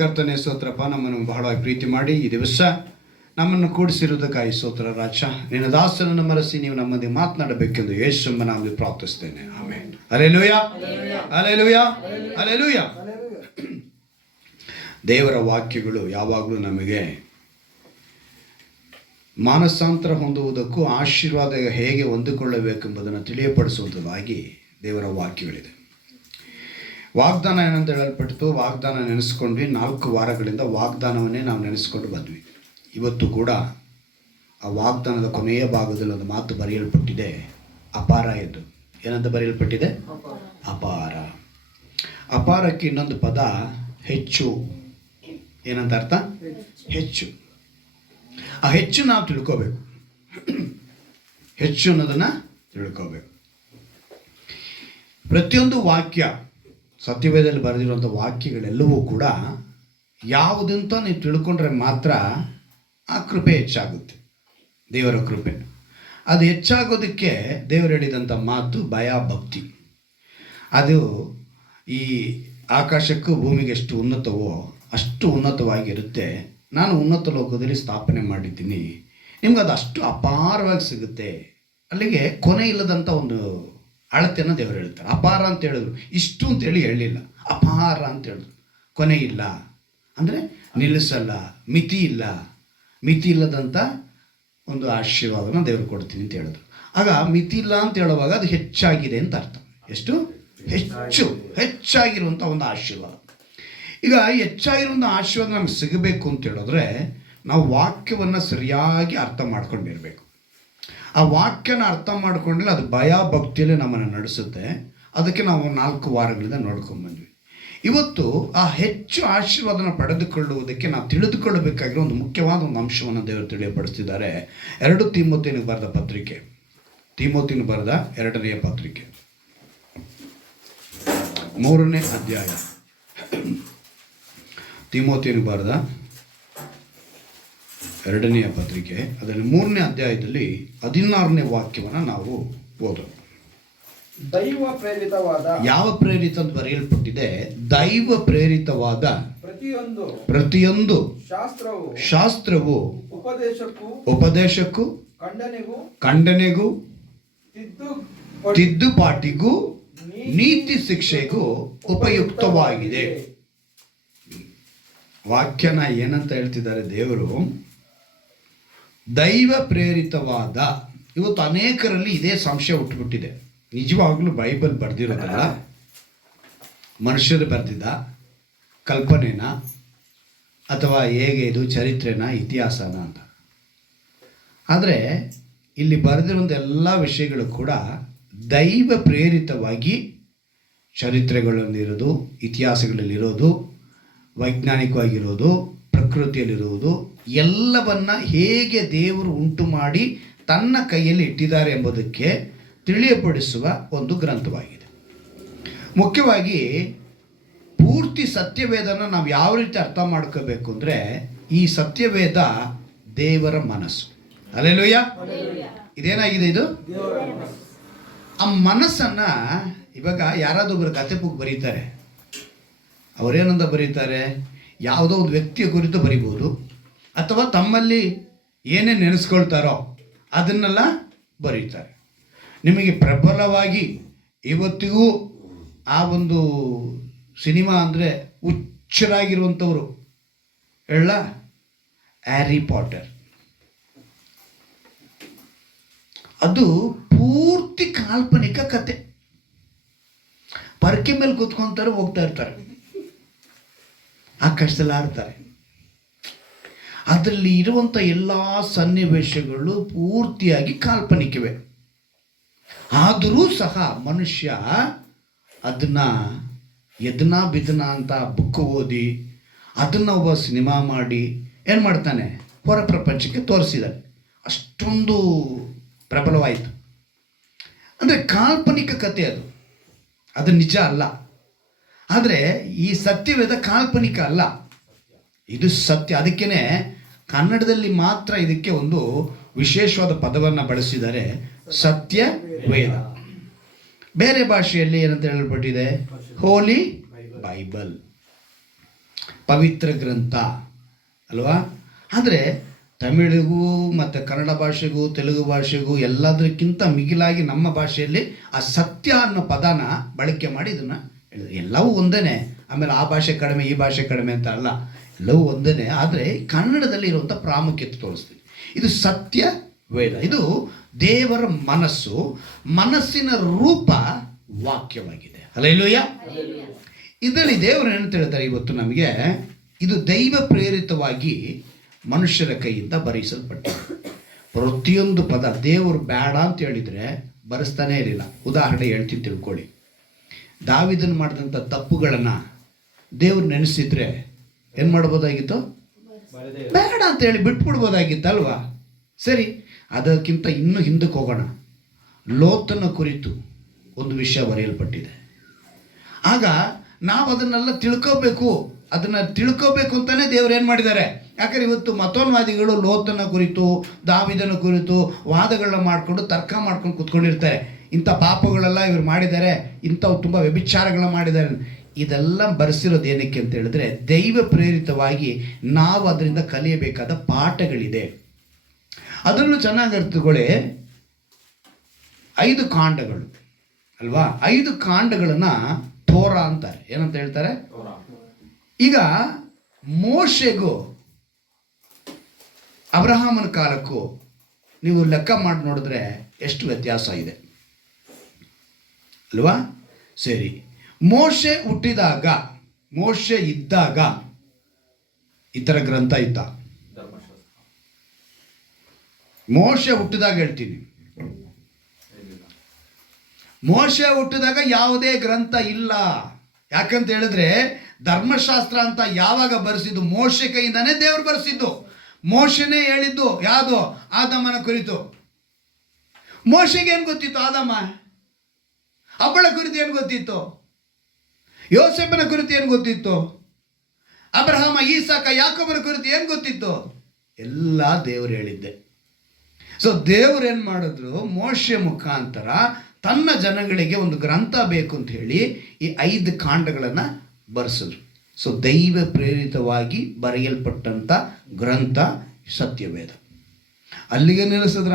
ಕರ್ತನೆ ಸ್ತೋತ್ರಪ್ಪ. ನಮ್ಮನ್ನು ಬಹಳವಾಗಿ ಪ್ರೀತಿ ಮಾಡಿ ಈ ದಿವಸ ನಮ್ಮನ್ನು ಕೂಡಿಸಿರುವುದಕ್ಕಾಗಿ ಸ್ತೋತ್ರ ರಾಜ. ನಿನ್ನ ದಾಸನನ್ನು ಮರೆಸಿ ನೀವು ನಮ್ಮಲ್ಲಿ ಮಾತನಾಡಬೇಕೆಂದು ಯೇಸುವಿನ ನಾಮದಲ್ಲಿ ಪ್ರಾರ್ಥಿಸ್ತೇನೆ. ಆಮೆನ್. Hallelujah, hallelujah, hallelujah. ದೇವರ ವಾಕ್ಯಗಳು ಯಾವಾಗಲೂ ನಮಗೆ ಮಾನಸಾಂತರ ಹೊಂದುವುದಕ್ಕೂ ಆಶೀರ್ವಾದ ಹೇಗೆ ಹೊಂದಿಕೊಳ್ಳಬೇಕೆಂಬುದನ್ನು ತಿಳಿಯಪಡಿಸುವುದಾಗಿ ದೇವರ ವಾಕ್ಯಗಳಿದೆ. ವಾಗ್ದಾನ ಏನಂತ ಹೇಳಲ್ಪಟ್ಟಿತು, ವಾಗ್ದಾನ ನೆನೆಸ್ಕೊಂಡ್ವಿ. 4 ವಾರಗಳಿಂದ ವಾಗ್ದಾನವನ್ನೇ ನಾವು ನೆನೆಸ್ಕೊಂಡು ಬಂದ್ವಿ. ಇವತ್ತು ಕೂಡ ಆ ವಾಗ್ದಾನದ ಕೊನೆಯ ಭಾಗದಲ್ಲಿ ಒಂದು ಮಾತು ಬರೆಯಲ್ಪಟ್ಟಿದೆ, ಅಪಾರ ಎಂದು. ಏನಂತ ಬರೆಯಲ್ಪಟ್ಟಿದೆ? ಅಪಾರ. ಅಪಾರಕ್ಕೆ ಇನ್ನೊಂದು ಪದ ಹೆಚ್ಚು. ಏನಂತ ಅರ್ಥ? ಹೆಚ್ಚು. ಆ ಹೆಚ್ಚು ನಾವು ತಿಳ್ಕೋಬೇಕು. ಹೆಚ್ಚು ಅನ್ನೋದನ್ನು ತಿಳ್ಕೋಬೇಕು. ಪ್ರತಿಯೊಂದು ವಾಕ್ಯ, ಸತ್ಯವೇದದಲ್ಲಿ ಬರೆದಿರುವಂಥ ವಾಕ್ಯಗಳೆಲ್ಲವೂ ಕೂಡ ಯಾವುದಂತ ನೀವು ತಿಳ್ಕೊಂಡ್ರೆ ಮಾತ್ರ ಆ ಕೃಪೆ ಹೆಚ್ಚಾಗುತ್ತೆ. ದೇವರ ಕೃಪೆ ಅದು ಹೆಚ್ಚಾಗೋದಕ್ಕೆ ದೇವರು ಹೇಳಿದಂಥ ಮಾತು ಭಯ ಭಕ್ತಿ. ಅದು ಈ ಆಕಾಶಕ್ಕೂ ಭೂಮಿಗೆ ಎಷ್ಟು ಉನ್ನತವೋ ಅಷ್ಟು ಉನ್ನತವಾಗಿರುತ್ತೆ. ನಾನು ಉನ್ನತ ಲೋಕದಲ್ಲಿ ಸ್ಥಾಪನೆ ಮಾಡಿದ್ದೀನಿ, ನಿಮ್ಗೆ ಅದು ಅಷ್ಟು ಅಪಾರವಾಗಿ ಸಿಗುತ್ತೆ. ಅಲ್ಲಿಗೆ ಕೊನೆ ಇಲ್ಲದಂಥ ಒಂದು ಅಳತೆಯನ್ನು ದೇವರು ಹೇಳ್ತಾರೆ. ಅಪಾರ ಅಂತ ಹೇಳಿದ್ರು, ಇಷ್ಟು ಅಂತೇಳಿ ಹೇಳಲಿಲ್ಲ, ಅಪಾರ ಅಂತ ಹೇಳಿದ್ರು. ಕೊನೆ ಇಲ್ಲ ಅಂದರೆ ನಿಲ್ಲಿಸಲ್ಲ, ಮಿತಿ ಇಲ್ಲ. ಮಿತಿ ಇಲ್ಲದಂಥ ಒಂದು ಆಶೀರ್ವಾದನ ದೇವರು ಕೊಡ್ತೀನಿ ಅಂತ ಹೇಳಿದ್ರು. ಆಗ ಮಿತಿ ಇಲ್ಲ ಅಂತ ಹೇಳುವಾಗ ಅದು ಹೆಚ್ಚಾಗಿದೆ ಅಂತ ಅರ್ಥ. ಎಷ್ಟು? ಹೆಚ್ಚು, ಹೆಚ್ಚಾಗಿರುವಂಥ ಒಂದು ಆಶೀರ್ವಾದ. ಈಗ ಹೆಚ್ಚಾಗಿರುವಂಥ ಆಶೀರ್ವಾದ ನಮ್ಗೆ ಸಿಗಬೇಕು ಅಂತ ಹೇಳಿದ್ರೆ ನಾವು ವಾಕ್ಯವನ್ನು ಸರಿಯಾಗಿ ಅರ್ಥ ಮಾಡ್ಕೊಂಡಿರಬೇಕು. ಆ ವಾಕ್ಯನ ಅರ್ಥ ಮಾಡಿಕೊಂಡ್ರೆ ಅದು ಭಯ ಭಕ್ತಿಯಲ್ಲಿ ನಮ್ಮನ್ನು ನಡೆಸುತ್ತೆ. ಅದಕ್ಕೆ ನಾವು 4 ವಾರಗಳಿಂದ ನೋಡ್ಕೊಂಡ್ಬಂದ್ವಿ. ಇವತ್ತು ಆ ಹೆಚ್ಚು ಆಶೀರ್ವಾದನ ಪಡೆದುಕೊಳ್ಳುವುದಕ್ಕೆ ನಾವು ತಿಳಿದುಕೊಳ್ಳಬೇಕಾಗಿರೋ ಒಂದು ಮುಖ್ಯವಾದ ಒಂದು ಅಂಶವನ್ನು ದೇವರು ತಿಳಿಯಪಡಿಸ್ತಿದ್ದಾರೆ. 2 ತಿಮೋಥಿಯನಿಗೆ ಬರೆದ ಪತ್ರಿಕೆ, ತಿಮೋಥಿಯನಿಗೆ ಬರೆದ 2ನೇ ಪತ್ರಿಕೆ 3ನೇ ಅಧ್ಯಾಯ. ತಿಮೋಥಿಯನಿಗೆ ಬರೆದ 2ನೇ ಪತ್ರಿಕೆ, ಅದರಲ್ಲಿ 3ನೇ ಅಧ್ಯಾಯದಲ್ಲಿ 16ನೇ ವಾಕ್ಯವನ್ನು ನಾವು ಓದೋಣ. ದೈವ ಪ್ರೇರಿತವಾದ, ಯಾವ ಪ್ರೇರಿತ ಅಂತ ಬರೆಯಲ್ಪಟ್ಟಿದೆ? ದೈವ ಪ್ರೇರಿತವಾದ ಪ್ರತಿಯೊಂದು ಶಾಸ್ತ್ರವು ಉಪದೇಶಕ್ಕೂ ಖಂಡನೆಗೂ ತಿದ್ದುಪಾಟಿಗೂ ನೀತಿ ಶಿಕ್ಷೆಗೂ ಉಪಯುಕ್ತವಾಗಿದೆ. ವಾಕ್ಯನ ಏನಂತ ಹೇಳ್ತಿದ್ದಾರೆ ದೇವರು? ದೈವ ಪ್ರೇರಿತವಾದ. ಇವತ್ತು ಅನೇಕರಲ್ಲಿ ಇದೇ ಸಂಶಯ ಹುಟ್ಟುಬಿಟ್ಟಿದೆ. ನಿಜವಾಗ್ಲೂ ಬೈಬಲ್ ಬರೆದಿರೋದಲ್ಲ, ಮನುಷ್ಯರು ಬರೆದಿದ್ದ ಕಲ್ಪನೆನ ಅಥವಾ ಹೇಗೆ ಇದು ಚರಿತ್ರೆನ ಇತಿಹಾಸನ ಅಂತ. ಆದರೆ ಇಲ್ಲಿ ಬರೆದಿರುವಂಥ ಎಲ್ಲ ವಿಷಯಗಳು ಕೂಡ ದೈವ ಪ್ರೇರಿತವಾಗಿ ಚರಿತ್ರೆಗಳಲ್ಲಿರೋದು, ಇತಿಹಾಸಗಳಲ್ಲಿರೋದು, ವೈಜ್ಞಾನಿಕವಾಗಿರೋದು, ಪ್ರಕೃತಿಯಲ್ಲಿರುವುದು, ಎಲ್ಲವನ್ನ ಹೇಗೆ ದೇವರು ಉಂಟು ಮಾಡಿ ತನ್ನ ಕೈಯಲ್ಲಿ ಇಟ್ಟಿದ್ದಾರೆ ಎಂಬುದಕ್ಕೆ ತಿಳಿಯಪಡಿಸುವ ಒಂದು ಗ್ರಂಥವಾಗಿದೆ. ಮುಖ್ಯವಾಗಿ ಪೂರ್ತಿ ಸತ್ಯವೇದನ ನಾವು ಯಾವ ರೀತಿ ಅರ್ಥ ಮಾಡ್ಕೋಬೇಕು ಅಂದರೆ, ಈ ಸತ್ಯವೇದ ದೇವರ ಮನಸ್ಸು. ಹಲ್ಲೆಲೂಯಾ. ಇದೇನಾಗಿದೆ? ಇದು ಆ ಮನಸ್ಸನ್ನು ಇವಾಗ ಯಾರಾದೊಬ್ಬರು ಕತೆ ಬುಕ್ ಬರೀತಾರೆ, ಅವರೇನಂತ ಬರೀತಾರೆ? ಯಾವುದೋ ಒಂದು ವ್ಯಕ್ತಿಯ ಕುರಿತು ಬರಿಬೋದು, ಅಥವಾ ತಮ್ಮಲ್ಲಿ ಏನೇನು ನೆನೆಸ್ಕೊಳ್ತಾರೋ ಅದನ್ನೆಲ್ಲ ಬರೀತಾರೆ. ನಿಮಗೆ ಪ್ರಬಲವಾಗಿ ಇವತ್ತಿಗೂ ಆ ಒಂದು ಸಿನಿಮಾ ಅಂದರೆ ಹುಚ್ಚರಾಗಿರುವಂಥವ್ರು ಹೇಳ, ಹ್ಯಾರಿ ಪಾಟರ್. ಅದು ಪೂರ್ತಿ ಕಾಲ್ಪನಿಕ ಕತೆ. ಪರಕೆ ಮೇಲೆ ಕೂತ್ಕೊಂತಾರೆ, ಹೋಗ್ತಾ ಇರ್ತಾರೆ, ಆಕಾಶದಲ್ಲಿ ಆಡ್ತಾರೆ. ಅದರಲ್ಲಿ ಇರುವಂಥ ಎಲ್ಲ ಸನ್ನಿವೇಶಗಳು ಪೂರ್ತಿಯಾಗಿ ಕಾಲ್ಪನಿಕವೇ. ಆದರೂ ಸಹ ಮನುಷ್ಯ ಅದನ್ನು ಎದನಾ ಬಿದನ ಅಂತ ಬುಕ್ ಓದಿ ಅದನ್ನು ಒಬ್ಬ ಸಿನಿಮಾ ಮಾಡಿ ಏನು ಮಾಡ್ತಾನೆ, ಹೊರ ಪ್ರಪಂಚಕ್ಕೆ ತೋರಿಸಿದ್ದಾನೆ. ಅಷ್ಟೊಂದು ಪ್ರಬಲವಾಯಿತು. ಅಂದರೆ ಕಾಲ್ಪನಿಕ ಕತೆ ಅದು, ಅದು ನಿಜ ಅಲ್ಲ. ಆದರೆ ಈ ಸತ್ಯವೇದ ಕಾಲ್ಪನಿಕ ಅಲ್ಲ, ಇದು ಸತ್ಯ. ಅದಕ್ಕೇ ಕನ್ನಡದಲ್ಲಿ ಮಾತ್ರ ಇದಕ್ಕೆ ಒಂದು ವಿಶೇಷವಾದ ಪದವನ್ನು ಬಳಸಿದ್ದಾರೆ, ಸತ್ಯವೇದ. ಬೇರೆ ಭಾಷೆಯಲ್ಲಿ ಏನಂತ ಹೇಳಲ್ಪಟ್ಟಿದೆ? ಹೋಲಿ ಬೈಬಲ್. ಪವಿತ್ರ ಗ್ರಂಥ ಅಲ್ವಾ. ಆದರೆ ತಮಿಳಿಗೂ ಮತ್ತು ಕನ್ನಡ ಭಾಷೆಗೂ ತೆಲುಗು ಭಾಷೆಗೂ ಎಲ್ಲದಕ್ಕಿಂತ ಮಿಗಿಲಾಗಿ ನಮ್ಮ ಭಾಷೆಯಲ್ಲಿ ಆ ಸತ್ಯ ಅನ್ನೋ ಪದನ ಬಳಕೆ ಮಾಡಿ ಇದನ್ನು ಹೇಳಿದ್ರು. ಎಲ್ಲವೂ ಒಂದೇ, ಆಮೇಲೆ ಆ ಭಾಷೆ ಕಡಿಮೆ ಈ ಭಾಷೆ ಕಡಿಮೆ ಅಂತ ಅಲ್ಲ, ಎಲ್ಲವೂ ಒಂದೇ. ಆದರೆ ಕನ್ನಡದಲ್ಲಿ ಇರುವಂಥ ಪ್ರಾಮುಖ್ಯತೆ ತೋರಿಸ್ತೀವಿ. ಇದು ಸತ್ಯ ವೇದ, ಇದು ದೇವರ ಮನಸ್ಸಿನ ರೂಪ ವಾಕ್ಯವಾಗಿದೆ. ಹಲ್ಲೆಲೂಯಾ. ಇದರಲ್ಲಿ ದೇವರು ಏನು ಹೇಳ್ತಾರೆ ಇವತ್ತು ನಮಗೆ, ಇದು ದೈವ ಪ್ರೇರಿತವಾಗಿ ಮನುಷ್ಯರ ಕೈಯಿಂದ ಬರೆಸಲ್ಪಟ್ಟಿದೆ. ಪ್ರತಿಯೊಂದು ಪದ ದೇವರು ಬೇಡ ಅಂತ ಹೇಳಿದರೆ ಬರೆಸ್ತಾನೇ ಇರಲಿಲ್ಲ. ಉದಾಹರಣೆ ಹೇಳ್ತೀನಿ ತಿಳ್ಕೊಳ್ಳಿ. ದಾವಿದನ ಮಾಡಿದಂಥ ತಪ್ಪುಗಳನ್ನು ದೇವ್ರು ನೆನೆಸಿದ್ರೆ ಏನು ಮಾಡ್ಬೋದಾಗಿತ್ತು? ಬೇಡ ಅಂತ ಹೇಳಿ ಬಿಟ್ಬಿಡ್ಬೋದಾಗಿತ್ತಲ್ವಾ. ಸರಿ, ಅದಕ್ಕಿಂತ ಇನ್ನೂ ಹಿಂದಕ್ಕೆ ಹೋಗೋಣ. ಲೋತನ ಕುರಿತು ಒಂದು ವಿಷಯ ಬರೆಯಲ್ಪಟ್ಟಿದೆ. ಆಗ ನಾವು ಅದನ್ನೆಲ್ಲ ಅದನ್ನು ತಿಳ್ಕೋಬೇಕು ಅಂತಲೇ ದೇವ್ರು ಏನು ಮಾಡಿದ್ದಾರೆ. ಯಾಕಂದರೆ ಇವತ್ತು ಮತೋನ್ವಾದಿಗಳು ಲೋತನ ಕುರಿತು ದಾವಿದನ ಕುರಿತು ವಾದಗಳನ್ನ ಮಾಡಿಕೊಂಡು ತರ್ಕ ಮಾಡ್ಕೊಂಡು ಕೂತ್ಕೊಂಡಿರ್ತಾರೆ. ಇಂಥ ಪಾಪಗಳೆಲ್ಲ ಇವ್ರು ಮಾಡಿದ್ದಾರೆ, ಇಂಥವು ತುಂಬ ವ್ಯಭಿಚಾರಗಳನ್ನ ಮಾಡಿದ್ದಾರೆ. ಇದೆಲ್ಲ ಬರೆಸಿರೋದು ಏನಕ್ಕೆ ಅಂತ ಹೇಳಿದ್ರೆ, ದೈವ ಪ್ರೇರಿತವಾಗಿ ನಾವು ಅದರಿಂದ ಕಲಿಯಬೇಕಾದ ಪಾಠಗಳಿದೆ. ಅದರಲ್ಲೂ ಚೆನ್ನಾಗಿ ಅರ್ಥಕೊಳ್ಳಿ. 5 ಕಾಂಡಗಳು ಅಲ್ವಾ, 5 ಕಾಂಡಗಳನ್ನು ತೋರಾ ಅಂತಾರೆ. ಏನಂತ ಹೇಳ್ತಾರೆ? ಈಗ ಮೋಶೆಗೂ ಅಬ್ರಹಾಮನ ಕಾಲಕ್ಕೂ ನೀವು ಲೆಕ್ಕ ಮಾಡಿ ನೋಡಿದ್ರೆ ಎಷ್ಟು ವ್ಯತ್ಯಾಸ ಇದೆ ಅಲ್ವಾ. ಸರಿ, ಮೋಶೆ ಇದ್ದಾಗ ಈ ಥರ ಗ್ರಂಥ ಇದ್ದ. ಮೋಶೆ ಹುಟ್ಟಿದಾಗ ಹೇಳ್ತೀನಿ, ಮೋಶೆ ಹುಟ್ಟಿದಾಗ ಯಾವುದೇ ಗ್ರಂಥ ಇಲ್ಲ. ಯಾಕಂತ ಹೇಳಿದ್ರೆ ಧರ್ಮಶಾಸ್ತ್ರ ಅಂತ ಯಾವಾಗ ಬರೆಸಿದ್ದು? ಮೋಶೆ ಕೈಯಿಂದಾನೇ ದೇವರು ಬರೆಸಿದ್ದು. ಮೋಶೆನೇ ಹೇಳಿದ್ದು ಯಾವುದು? ಆದಮನ ಕುರಿತು. ಮೋಶೆಗೆ ಏನು ಗೊತ್ತಿತ್ತು? ಆದಮ. ಅವಳ ಕುರಿತು ಏನು ಗೊತ್ತಿತ್ತು? ಯೋಸೇಫನ ಕುರಿತು ಏನು ಗೊತ್ತಿತ್ತು? ಅಬ್ರಹಾಮ, ಈಸಾಕ, ಯಾಕೋಬನ ಕುರಿತು ಏನು ಗೊತ್ತಿತ್ತು? ಎಲ್ಲ ದೇವರು ಹೇಳಿದ್ದೆ. ಸೊ ದೇವ್ರು ಏನು ಮಾಡಿದ್ರು? ಮೋಶೆ ಮುಖಾಂತರ ತನ್ನ ಜನಗಳಿಗೆ ಒಂದು ಗ್ರಂಥ ಬೇಕು ಅಂತ ಹೇಳಿ ಈ 5 ಕಾಂಡಗಳನ್ನು ಬರೆಸಿದ್ರು. ಸೊ ದೈವ ಪ್ರೇರಿತವಾಗಿ ಬರೆಯಲ್ಪಟ್ಟಂಥ ಗ್ರಂಥ ಸತ್ಯವೇದ. ಅಲ್ಲಿಗೆ ನಿಲ್ಲಿಸಿದ್ರ?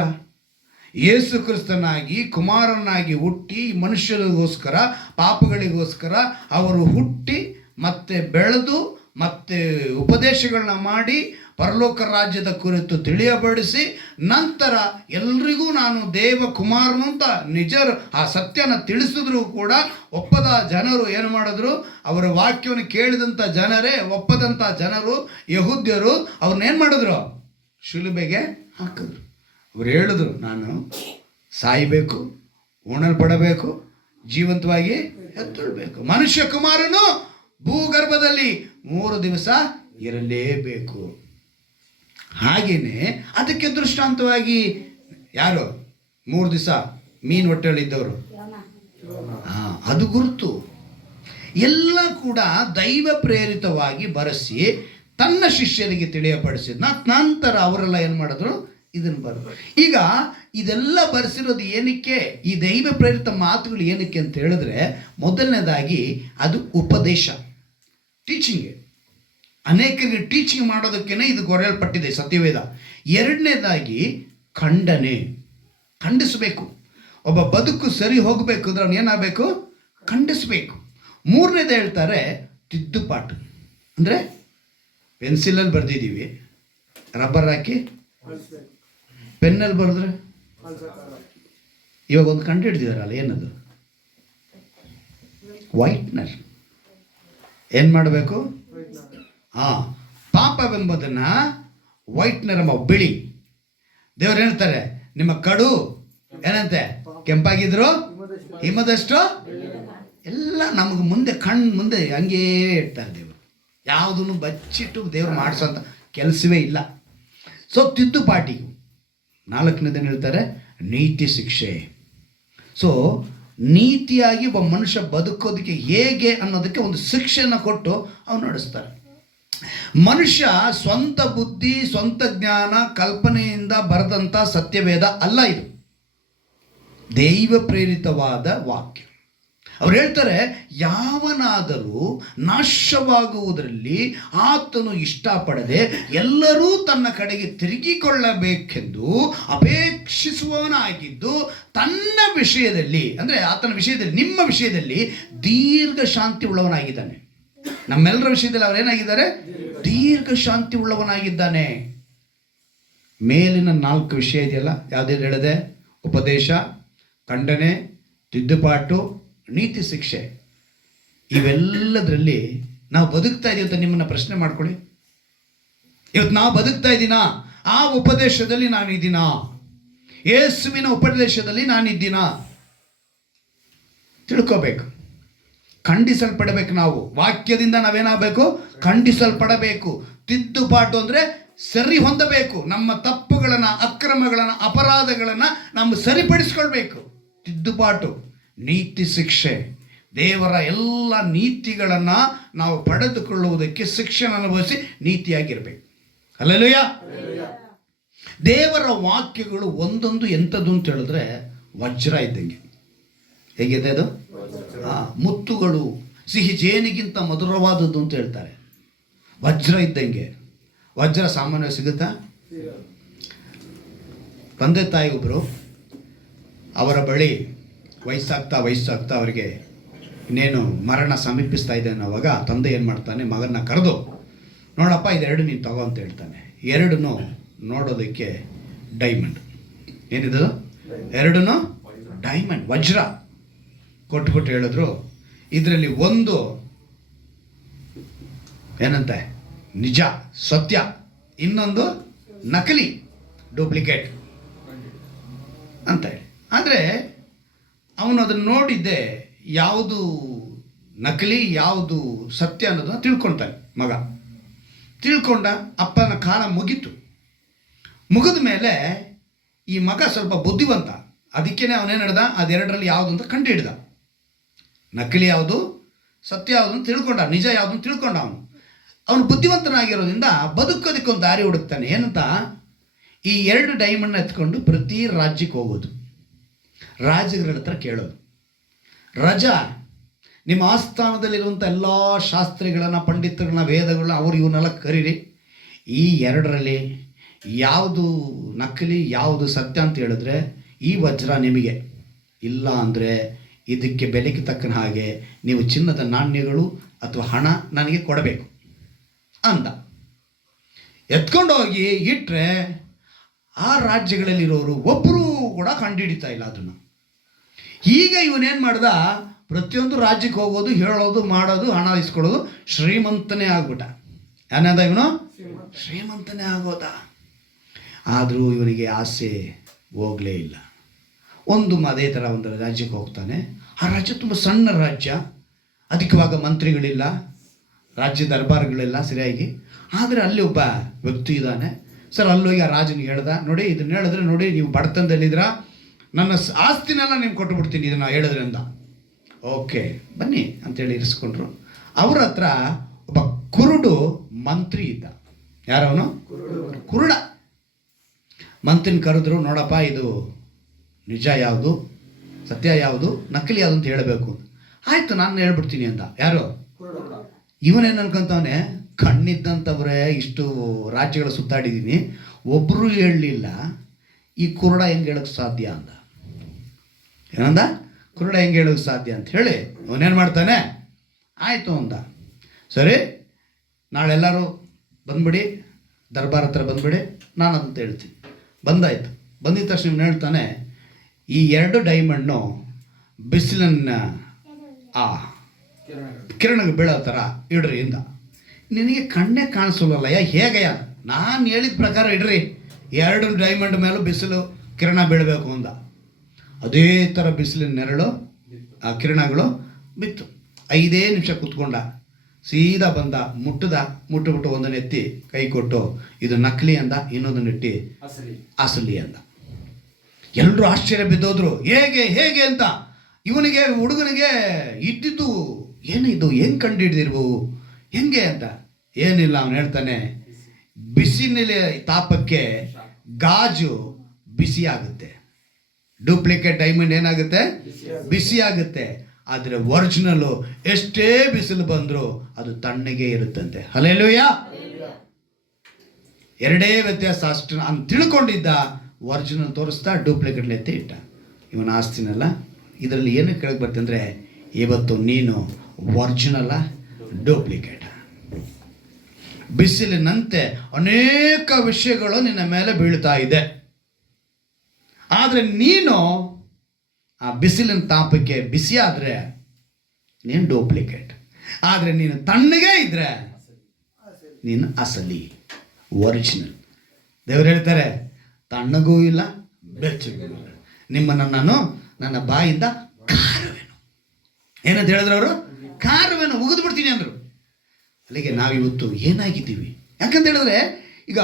ಯೇಸು ಕ್ರಿಸ್ತನಾಗಿ ಕುಮಾರನಾಗಿ ಹುಟ್ಟಿ ಮನುಷ್ಯರಿಗೋಸ್ಕರ ಪಾಪಗಳಿಗೋಸ್ಕರ ಅವರು ಹುಟ್ಟಿ ಮತ್ತೆ ಬೆಳೆದು ಮತ್ತೆ ಉಪದೇಶಗಳನ್ನ ಮಾಡಿ ಪರಲೋಕ ರಾಜ್ಯದ ಕುರಿತು ತಿಳಿಯಬಡಿಸಿ ನಂತರ ಎಲ್ರಿಗೂ ನಾನು ದೇವ ಕುಮಾರನು ಅಂತ ನಿಜರು ಆ ಸತ್ಯನ ತಿಳಿಸಿದ್ರು ಕೂಡ ಒಪ್ಪದ ಜನರು ಏನು ಮಾಡಿದ್ರು? ಅವರ ವಾಕ್ಯವನ್ನು ಕೇಳಿದಂಥ ಜನರೇ ಒಪ್ಪದಂಥ ಜನರು ಯಹೂದ್ಯರು ಅವ್ರನ್ನೇನು ಮಾಡಿದ್ರು? ಶಿಲುಬೆಗೆ ಹಾಕಿದ್ರು. ಅವ್ರು ಹೇಳಿದ್ರು, ನಾನು ಸಾಯಬೇಕು, ಉಣಲ್ಪಡಬೇಕು, ಜೀವಂತವಾಗಿ ಎತ್ತೊಳ್ಬೇಕು, ಮನುಷ್ಯ ಕುಮಾರನು ಭೂಗರ್ಭದಲ್ಲಿ 3 ದಿವಸ ಇರಲೇಬೇಕು. ಹಾಗೇನೆ ಅದಕ್ಕೆ ದೃಷ್ಟಾಂತವಾಗಿ ಯಾರು 3 ದಿವಸ ಮೀನು ಹೊಟ್ಟೆಳಿದ್ದವರು, ಅದು ಗುರುತು. ಎಲ್ಲ ಕೂಡ ದೈವ ಪ್ರೇರಿತವಾಗಿ ಬರೆಸಿ ತನ್ನ ಶಿಷ್ಯರಿಗೆ ತಿಳಿಯಪಡಿಸಿದ ನಂತರ ಅವರೆಲ್ಲ ಏನು ಮಾಡಿದ್ರು? ಇದನ್ನು ಬರೆದ್ರು. ಈಗ ಇದೆಲ್ಲ ಬರೆಸಿರೋದು ಏನಕ್ಕೆ? ಈ ದೈವ ಪ್ರೇರಿತ ಮಾತುಗಳು ಏನಕ್ಕೆ ಅಂತ ಹೇಳಿದ್ರೆ, ಮೊದಲನೇದಾಗಿ ಅದು ಉಪದೇಶ, ಟೀಚಿಂಗ್. ಅನೇಕರಿಗೆ ಟೀಚಿಂಗ್ ಮಾಡೋದಕ್ಕೇನೆ ಇದು ಕೊರೆಯಲ್ಪಟ್ಟಿದೆ ಸತ್ಯವೇದ. ಎರಡನೇದಾಗಿ ಖಂಡಿಸಬೇಕು. ಒಬ್ಬ ಬದುಕು ಸರಿ ಹೋಗಬೇಕು ಅಂದ್ರೆ ಅವನು ಏನಾಗಬೇಕು? ಖಂಡಿಸಬೇಕು. ಮೂರನೇದು ಹೇಳ್ತಾರೆ ತಿದ್ದುಪಾಟು. ಅಂದರೆ ಪೆನ್ಸಿಲಲ್ಲಿ ಬರೆದಿದ್ದೀವಿ, ರಬ್ಬರ್ ಹಾಕಿ ಪೆನ್ನಲ್ಲಿ ಬರೆದ್ರೆ ಇವಾಗ ಒಂದು ಕಂಡು ಹಿಡ್ದಿದಾರಲ್ಲ, ಏನದು? ವೈಟ್ನರ್. ಏನು ಮಾಡಬೇಕು? ಪಾಪವೆಂಬುದನ್ನು ವೈಟ್ನರ್ ಬಿಳಿ. ದೇವ್ರು ಹೇಳ್ತಾರೆ, ನಿಮ್ಮ ಕಡು ಏನಂತೆ ಕೆಂಪಾಗಿದ್ರು ಹಿಮದಷ್ಟು ಎಲ್ಲ ನಮಗೆ ಮುಂದೆ ಮುಂದೆ ಹಂಗೇ ಇಡ್ತಾರೆ ದೇವರು. ಯಾವುದನ್ನು ಬಚ್ಚಿಟ್ಟು ದೇವರು ಮಾಡಿಸೋಂಥ ಕೆಲಸವೇ ಇಲ್ಲ. ಸೊ ತಿದ್ದುಪಾಟಿಗೂ 4ನೇದನ್ನು ಹೇಳ್ತಾರೆ ನೀತಿ ಶಿಕ್ಷೆ. ಸೊ ನೀತಿಯಾಗಿ ಒಬ್ಬ ಮನುಷ್ಯ ಬದುಕೋದಕ್ಕೆ ಹೇಗೆ ಅನ್ನೋದಕ್ಕೆ ಒಂದು ಶಿಕ್ಷೆಯನ್ನು ಕೊಟ್ಟು ಅವನು ನಡೆಸ್ತಾರೆ. ಮನುಷ್ಯ ಸ್ವಂತ ಬುದ್ಧಿ, ಸ್ವಂತ ಜ್ಞಾನ, ಕಲ್ಪನೆಯಿಂದ ಬರೆದಂಥ ಸತ್ಯವೇದ ಅಲ್ಲ ಇದು. ದೈವ ಪ್ರೇರಿತವಾದ ವಾಕ್ಯ. ಅವ್ರು ಹೇಳ್ತಾರೆ, ಯಾವನಾದರೂ ನಾಶವಾಗುವುದರಲ್ಲಿ ಆತನು ಇಷ್ಟಪಡದೆ ಎಲ್ಲರೂ ತನ್ನ ಕಡೆಗೆ ತಿರುಗಿಕೊಳ್ಳಬೇಕೆಂದು ಅಪೇಕ್ಷಿಸುವವನಾಗಿದ್ದು ತನ್ನ ವಿಷಯದಲ್ಲಿ, ಅಂದರೆ ಆತನ ವಿಷಯದಲ್ಲಿ, ನಿಮ್ಮ ವಿಷಯದಲ್ಲಿ ದೀರ್ಘ ಶಾಂತಿ ಉಳ್ಳವನಾಗಿದ್ದಾನೆ. ನಮ್ಮೆಲ್ಲರ ವಿಷಯದಲ್ಲಿ ಅವರೇನಾಗಿದ್ದಾರೆ? ದೀರ್ಘ ಶಾಂತಿ ಉಳ್ಳವನಾಗಿದ್ದಾನೆ. ಮೇಲಿನ 4 ವಿಷಯ ಇದೆಯಲ್ಲ, ಯಾವುದೇನು ಹೇಳಿದೆ? ಉಪದೇಶ, ಖಂಡನೆ, ತಿದ್ದುಪಾಟು, ನೀತಿ ಶಿಕ್ಷೆ. ಇವೆಲ್ಲದರಲ್ಲಿ ನಾವು ಬದುಕ್ತಾ ಇದೀವಿ ಅಂತ ನಿಮ್ಮನ್ನ ಪ್ರಶ್ನೆ ಮಾಡ್ಕೊಳ್ಳಿ. ಇವತ್ತು ನಾವು ಬದುಕ್ತಾ ಇದ್ದೀನಾ? ಆ ಉಪದೇಶದಲ್ಲಿ ನಾನಿದ್ದೀನಾ? ಯೇಸುವಿನ ಉಪದೇಶದಲ್ಲಿ ನಾನಿದ್ದೀನಾ? ತಿಳ್ಕೋಬೇಕು. ಖಂಡಿಸಲ್ಪಡಬೇಕು. ನಾವು ವಾಕ್ಯದಿಂದ ನಾವೇನಾಗಬೇಕು? ಖಂಡಿಸಲ್ಪಡಬೇಕು. ತಿದ್ದುಪಾಟು ಅಂದರೆ ಸರಿ ಹೊಂದಬೇಕು. ನಮ್ಮ ತಪ್ಪುಗಳನ್ನು, ಅಕ್ರಮಗಳನ್ನು, ಅಪರಾಧಗಳನ್ನು ನಾವು ಸರಿಪಡಿಸ್ಕೊಳ್ಬೇಕು. ತಿದ್ದುಪಾಟು. ನೀತಿ ಶಿಕ್ಷೆ, ದೇವರ ಎಲ್ಲ ನೀತಿಗಳನ್ನು ನಾವು ಪಡೆದುಕೊಳ್ಳುವುದಕ್ಕೆ ಶಿಕ್ಷೆಯನ್ನು ಅನುಭವಿಸಿ ನೀತಿಯಾಗಿರ್ಬೇಕು. ಹಲ್ಲೆಲೂಯ. ದೇವರ ವಾಕ್ಯಗಳು ಒಂದೊಂದು ಎಂಥದ್ದು ಅಂತ ಹೇಳಿದ್ರೆ ವಜ್ರ ಇದ್ದಂಗೆ. ಹೇಗಿದೆ ಅದು? ಮುತ್ತುಗಳು ಸಿಹಿ ಜೇನಿಗಿಂತ ಮಧುರವಾದದ್ದು ಅಂತ ಹೇಳ್ತಾರೆ. ವಜ್ರ ಇದ್ದಂಗೆ. ವಜ್ರ ಸಾಮಾನ್ಯವಾಗಿ ಸಿಗುತ್ತಾ? ತಂದೆ ತಾಯಿ ಒಬ್ಬರು ಅವರ ಬಳಿ ವಯಸ್ಸಾಗ್ತಾ ಅವರಿಗೆ ಇನ್ನೇನು ಮರಣ ಸಮೀಪಿಸ್ತಾ ಇದೆ ಅನ್ನೋವಾಗ ತಂದೆ ಏನು ಮಾಡ್ತಾನೆ, ಮಗನ್ನ ಕರೆದು, ನೋಡಪ್ಪ ಇದೆರಡು ನೀನು ತಗೋ ಅಂತ ಹೇಳ್ತಾನೆ. ಎರಡನ್ನೂ ನೋಡೋದಕ್ಕೆ ಡೈಮಂಡ್. ಏನಿದು? ಎರಡನ್ನೂ ಡೈಮಂಡ್, ವಜ್ರ ಕೊಟ್ಟು ಹೇಳಿದ್ರು, ಇದರಲ್ಲಿ ಒಂದು ಏನಂತೆ ನಿಜ, ಸತ್ಯ, ಇನ್ನೊಂದು ನಕಲಿ, ಡೂಪ್ಲಿಕೇಟ್ ಅಂತ ಹೇಳಿ. ಆದರೆ ಅವನು ಅದನ್ನು ನೋಡಿದ್ದೆ, ಯಾವುದು ನಕಲಿ ಯಾವುದು ಸತ್ಯ ಅನ್ನೋದನ್ನ ತಿಳ್ಕೊಳ್ತಾನೆ ಮಗ. ತಿಳ್ಕೊಂಡ, ಅಪ್ಪನ ಕಾಲ ಮುಗೀತು. ಮುಗಿದ ಮೇಲೆ ಈ ಮಗ ಸ್ವಲ್ಪ ಬುದ್ಧಿವಂತ. ಅದಕ್ಕೇ ಅವನೇನು ಹೇಳ್ದ, ಅದೆರಡರಲ್ಲಿ ಯಾವುದು ಅಂತ ಕಂಡು ಹಿಡ್ದ. ನಕಲಿ ಯಾವುದು, ಸತ್ಯ ಯಾವುದು ಅಂತ ತಿಳ್ಕೊಂಡ, ನಿಜ ಯಾವುದು ಅಂತ ತಿಳ್ಕೊಂಡ. ಅವನು ಬುದ್ಧಿವಂತನಾಗಿರೋದ್ರಿಂದ ಬದುಕೋದಕ್ಕೊಂದು ದಾರಿ ಹುಡುಕ್ತಾನೆ. ಏನಂತ? ಈ 2 ಡೈಮಂಡ್ ಎತ್ಕೊಂಡು ಪ್ರತಿ ರಾಜ್ಯಕ್ಕೆ ಹೋಗೋದು, ರಾಜಗಳ ಹತ್ರ ಕೇಳೋದು, ರಜಾ ನಿಮ್ಮ ಆಸ್ಥಾನದಲ್ಲಿರುವಂಥ ಎಲ್ಲ ಶಾಸ್ತ್ರಿಗಳನ್ನ, ಪಂಡಿತರನ್ನ, ವೇದಗಳನ್ನ, ಅವ್ರು ಇವನ್ನೆಲ್ಲ ಕರೀರಿ. ಈ 2ರಲ್ಲಿ ಯಾವುದು ನಕಲಿ ಯಾವುದು ಸತ್ಯ ಅಂತ ಹೇಳಿದ್ರೆ ಈ ವಜ್ರ ನಿಮಗೆ, ಇಲ್ಲ ಅಂದರೆ ಇದಕ್ಕೆ ಬೆಲೆಗೆ ತಕ್ಕನ ಹಾಗೆ ನೀವು ಚಿನ್ನದ ನಾಣ್ಯಗಳು ಅಥವಾ ಹಣ ನನಗೆ ಕೊಡಬೇಕು ಅಂತ. ಎತ್ಕೊಂಡೋಗಿ ಇಟ್ಟರೆ ಆ ರಾಜ್ಯಗಳಲ್ಲಿರೋರು ಒಬ್ಬರೂ ಕೂಡ ಕಂಡುಹಿಡಿತಾ ಇಲ್ಲ ಅದನ್ನು. ಈಗ ಇವನೇನು ಮಾಡ್ದ, ಪ್ರತಿಯೊಂದು ರಾಜ್ಯಕ್ಕೆ ಹೋಗೋದು, ಹೇಳೋದು, ಮಾಡೋದು, ಹಣ ಇಸ್ಕೊಳ್ಳೋದು, ಶ್ರೀಮಂತನೇ ಆಗ್ಬಿಟ್ಟ. ಏನಂದ ಇವನು? ಶ್ರೀಮಂತನೇ ಆಗೋದ. ಆದರೂ ಇವನಿಗೆ ಆಸೆ ಹೋಗಲೇ ಇಲ್ಲ. ಅದೇ ಥರ ಒಂದು ರಾಜ್ಯಕ್ಕೆ ಹೋಗ್ತಾನೆ. ಆ ರಾಜ್ಯ ತುಂಬ ಸಣ್ಣ ರಾಜ್ಯ, ಅಧಿಕವಾಗ ಮಂತ್ರಿಗಳಿಲ್ಲ, ರಾಜ್ಯ ದರ್ಬಾರ್ಗಳಿಲ್ಲ ಸರಿಯಾಗಿ. ಆದರೆ ಅಲ್ಲಿ ಒಬ್ಬ ವ್ಯಕ್ತಿ ಇದ್ದಾನೆ. ಸರ್ ಅಲ್ಲೋಗಿ ಆ ರಾಜನಿಗೆ ಹೇಳ್ದ, ನೋಡಿ ಇದನ್ನು ಹೇಳಿದ್ರೆ ನೋಡಿ ನೀವು ಬಡತನದಲ್ಲಿದ್ರ, ನನ್ನ ಆಸ್ತಿನೆಲ್ಲ ನಿಮ್ಗೆ ಕೊಟ್ಟು ಬಿಡ್ತೀನಿ ಇದನ್ನು ಹೇಳಿದ್ರೆ ಅಂದ. ಓಕೆ ಬನ್ನಿ ಅಂತೇಳಿ ಇರಿಸ್ಕೊಂಡ್ರು. ಅವ್ರ ಹತ್ರ ಒಬ್ಬ ಕುರುಡು ಮಂತ್ರಿ ಇದ್ದ. ಯಾರವನು? ಕುರುಡ. ಮಂತ್ರಿನ ಕರೆದ್ರು, ನೋಡಪ್ಪ ಇದು ನಿಜ ಯಾವುದು, ಸತ್ಯ ಯಾವುದು, ನಕಲಿ ಯಾವುದು ಅಂತ ಹೇಳಬೇಕು. ಆಯಿತು ನಾನು ಹೇಳ್ಬಿಡ್ತೀನಿ ಅಂತ. ಯಾರು? ಇವನೇನು ಅನ್ಕೊಂತವನೆ, ಕಣ್ಣಿದ್ದಂಥವ್ರೆ ಇಷ್ಟು ರಾಜ್ಯಗಳು ಸುತ್ತಾಡಿದ್ದೀನಿ, ಒಬ್ಬರು ಹೇಳಲಿಲ್ಲ, ಈ ಕುರುಡ ಹೆಂಗೆ ಹೇಳೋಕ್ಕೆ ಸಾಧ್ಯ ಅಂದ. ಏನಂದ? ಕುರುಡ ಹೆಂಗೆ ಹೇಳೋಕ್ಕೆ ಸಾಧ್ಯ ಅಂತ ಹೇಳಿ ಅವನೇನು ಮಾಡ್ತಾನೆ, ಆಯಿತು ಅಂದ. ಸರಿ ನಾಳೆಲ್ಲರೂ ಬಂದ್ಬಿಡಿ, ದರ್ಬಾರ್ ಹತ್ರ ಬಂದ್ಬಿಡಿ, ನಾನು ಅದಂತ ಹೇಳ್ತೀನಿ. ಬಂದಾಯ್ತು. ಬಂದಿದ್ದ ತಕ್ಷಣ ಇವನು ಹೇಳ್ತಾನೆ, ಈ 2 ಡೈಮಂಡ್ನು ಬಿಸಿಲನ್ನ ಆ ಕಿರಣಕ್ಕೆ ಬೀಳೋ ಥರ ಇಡ್ರಿ ಇಂದ. ನಿನಗೆ ಕಣ್ಣೇ ಕಾಣಿಸೋಲ್ಲಯ್ಯ, ಹೇಗಯ್ಯ? ನಾನು ಹೇಳಿದ ಪ್ರಕಾರ ಇಡ್ರಿ, 2 ಡೈಮಂಡ್ ಮೇಲೂ ಬಿಸಿಲು ಕಿರಣ ಬೀಳಬೇಕು ಅಂದ. ಅದೇ ಥರ ಬಿಸಿಲಿನ ನೆರಳು ಆ ಕಿರಣಗಳು ಬಿತ್ತು. 5 ನಿಮಿಷ ಕೂತ್ಕೊಂಡ. ಸೀದಾ ಬಂದ, ಮುಟ್ಟುಬಿಟ್ಟು ಒಂದನ್ನು ಎತ್ತಿ ಕೈ ಕೊಟ್ಟು, ಇದು ನಕಲಿ ಅಂದ, ಇನ್ನೊಂದನ್ನು ಇಟ್ಟು ಅಸಲಿ ಅಂದ. ಎಲ್ಲರೂ ಆಶ್ಚರ್ಯ ಬಿದ್ದೋದ್ರು. ಹೇಗೆ ಹೇಗೆ ಅಂತ. ಇವನಿಗೆ, ಹುಡುಗನಿಗೆ ಇದ್ದಿದ್ದು ಏನಿದು, ಹೆಂಗೆ ಕಂಡು ಹಿಡಿದಿರ್ಬೋದು, ಹೆಂಗೆ ಅಂತ. ಏನಿಲ್ಲ, ಅವನು ಹೇಳ್ತಾನೆ, ಬಿಸಿಲಿನ ತಾಪಕ್ಕೆ ಗಾಜು ಬಿಸಿ ಆಗುತ್ತೆ, ಡೂಪ್ಲಿಕೇಟ್ ಡೈಮಂಡ್ ಏನಾಗುತ್ತೆ, ಬಿಸಿ ಆಗುತ್ತೆ. ಆದರೆ ಒರಿಜಿನಲ್ಲು ಎಷ್ಟೇ ಬಿಸಿಲು ಬಂದರೂ ಅದು ತಣ್ಣಗೆ ಇರುತ್ತಂತೆ. ಹಲ್ಲೆಲೂಯಾ. ಎರಡೇ ವ್ಯತ್ಯಾಸ ಅಷ್ಟು ಅಂತ ತಿಳ್ಕೊಂಡಿದ್ದ. ಒರಿಜಿನಲ್ ತೋರಿಸ್ತಾ ಡೂಪ್ಲಿಕೇಟ್ ಎತ್ತಿ ಇಟ್ಟ. ಇವನ ಆಸ್ತಿನಲ್ಲ. ಇದರಲ್ಲಿ ಏನು ಕೇಳಕ್ಕೆ ಬರ್ತಂದರೆ, ಇವತ್ತು ನೀನು ಒರಿಜಿನಲ್ಲ ಡೂಪ್ಲಿಕೇಟ್. ಬಿಸಿಲಿನಂತೆ ಅನೇಕ ವಿಷಯಗಳು ನಿನ್ನ ಮೇಲೆ ಬೀಳ್ತಾ ಇದೆ. ಆದರೆ ನೀನು ಆ ಬಿಸಿಲಿನ ತಾಪಕ್ಕೆ ಬಿಸಿ ಆದರೆ ನೀನು ಡೂಪ್ಲಿಕೇಟ್. ಆದರೆ ನೀನು ತಣ್ಣಗೆ ಇದ್ರೆ ನೀನು ಅಸಲಿ, ಒರಿಜಿನಲ್. ದೇವರು ಹೇಳ್ತಾರೆ, ತಣ್ಣಗೂ ಇಲ್ಲ ಬೆಚ್ಚಗೂ ಇಲ್ಲ, ನಿಮ್ಮನ್ನು ನಾನು ನನ್ನ ಬಾಯಿಂದ ಕಾರುವೆನು. ಏನಂತ ಹೇಳಿದ್ರು ಅವರು? ಕಾರುವೆನು, ಉಗಿದು ಬಿಡ್ತೀನಿ ಅಂದರು. ಅಲ್ಲಿಗೆ ನಾವಿವತ್ತು ಏನಾಗಿದ್ದೀವಿ? ಯಾಕಂತ ಹೇಳಿದ್ರೆ, ಈಗ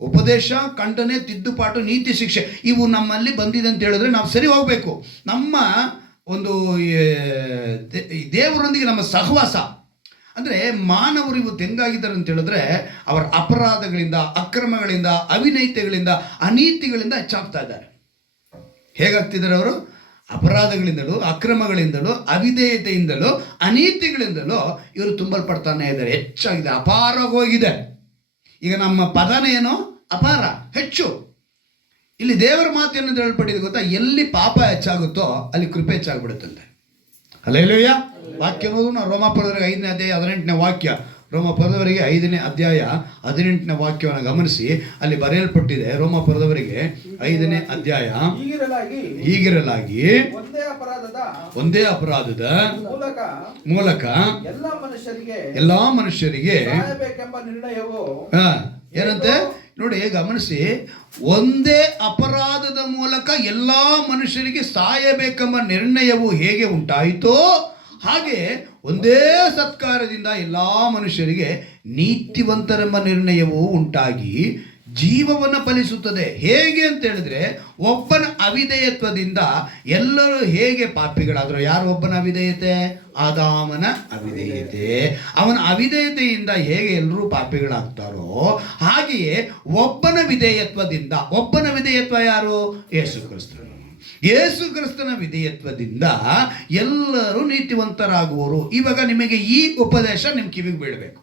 ಉಪದೇಶ, ಖಂಡನೆ, ತಿದ್ದುಪಾಟು, ನೀತಿ ಶಿಕ್ಷೆ ಇವು ನಮ್ಮಲ್ಲಿ ಬಂದಿದೆ ಅಂತ ಹೇಳಿದ್ರೆ ನಾವು ಸರಿ ಹೋಗಬೇಕು. ನಮ್ಮ ಒಂದು ದೇವರೊಂದಿಗೆ ನಮ್ಮ ಸಹವಾಸ ಅಂದರೆ, ಮಾನವರು ಇವತ್ತು ಹೆಂಗಾಗಿದ್ದಾರೆ ಅಂತ ಹೇಳಿದ್ರೆ, ಅವರ ಅಪರಾಧಗಳಿಂದ, ಅಕ್ರಮಗಳಿಂದ, ಅವಿನೈತಿಗಳಿಂದ, ಅನೀತಿಗಳಿಂದ ಹೆಚ್ಚಾಗ್ತಾ ಇದ್ದಾರೆ. ಹೇಗಾಗ್ತಿದ್ದಾರೆ ಅವರು? ಅಪರಾಧಗಳಿಂದಲೂ, ಅಕ್ರಮಗಳಿಂದಲೂ, ಅವಿಧೇಯತೆಯಿಂದಲೂ, ಅನೀತಿಗಳಿಂದಲೂ ಇವರು ತುಂಬಲ್ಪಡ್ತಾನೆ ಇದ್ದಾರೆ. ಹೆಚ್ಚಾಗಿದೆ, ಅಪಾರವಾಗಿ ಹೋಗಿದೆ. ಈಗ ನಮ್ಮ ಪದನೇ ಏನೋ ಅಪಾರ, ಹೆಚ್ಚು. ಇಲ್ಲಿ ದೇವರ ಮಾತು ಏನಂತ ಹೇಳ್ಪಟ್ಟಿದೆ ಗೊತ್ತಾ? ಎಲ್ಲಿ ಪಾಪ ಹೆಚ್ಚಾಗುತ್ತೋ ಅಲ್ಲಿ ಕೃಪೆ ಹೆಚ್ಚಾಗ್ಬಿಡುತ್ತಂತೆ. ಹಲ್ಲೆಲೂಯಾ. ವಾಕ್ಯ ನಾವು ರೋಮಾಪುರದವರೆಗೆ 5ನೇ ಅಧ್ಯಾಯ 18ನೇ ವಾಕ್ಯ, ರೋಮಾಪುರದವರೆಗೆ 5ನೇ ಅಧ್ಯಾಯ 18ನೇ ವಾಕ್ಯವನ್ನು ಗಮನಿಸಿ. ಅಲ್ಲಿ ಬರೆಯಲ್ಪಟ್ಟಿದೆ, ರೋಮಾಪುರದವರೆಗೆ 5ನೇ ಅಧ್ಯಾಯ, ಹೀಗಿರಲಾಗಿ ಒಂದೇ ಅಪರಾಧದ ಮೂಲಕ ಎಲ್ಲಾ ಮನುಷ್ಯರಿಗೆ ಏನಂತೆ ನೋಡಿ, ಗಮನಿಸಿ. ಒಂದೇ ಅಪರಾಧದ ಮೂಲಕ ಎಲ್ಲಾ ಮನುಷ್ಯರಿಗೆ ಸಾಯಬೇಕೆಂಬ ನಿರ್ಣಯವು ಹೇಗೆ ಉಂಟಾಯಿತೋ ಹಾಗೆ ಒಂದೇ ಸತ್ಕಾರದಿಂದ ಎಲ್ಲಾ ಮನುಷ್ಯರಿಗೆ ನೀತಿವಂತರೆಂಬ ನಿರ್ಣಯವು ಉಂಟಾಗಿ ಜೀವವನ್ನು ಫಲಿಸುತ್ತದೆ. ಹೇಗೆ ಅಂತ ಹೇಳಿದ್ರೆ, ಒಬ್ಬನ ಅವಿಧೇಯತ್ವದಿಂದ ಎಲ್ಲರೂ ಹೇಗೆ ಪಾಪಿಗಳಾದರು? ಯಾರು ಒಬ್ಬನ ಅವಿಧೇಯತೆ? ಆದಾಮನ ಅವಿಧೇಯತೆ. ಅವನ ಅವಿಧೇಯತೆಯಿಂದ ಹೇಗೆ ಎಲ್ಲರೂ ಪಾಪಿಗಳಾಗ್ತಾರೋ ಹಾಗೆಯೇ ಒಬ್ಬನ ವಿಧೇಯತ್ವದಿಂದ, ಒಬ್ಬನ ವಿಧೇಯತ್ವ ಯಾರು? ಯೇಸು ಕ್ರಿಸ್ತನು. ಯೇಸು ಕ್ರಿಸ್ತನ ವಿಧೇಯತ್ವದಿಂದ ಎಲ್ಲರೂ ನೀತಿವಂತರಾಗುವರು. ಇವಾಗ ನಿಮಗೆ ಈ ಉಪದೇಶ ನಿಮ್ಮ ಕಿವಿಗೆ ಬೀಳಬೇಕು.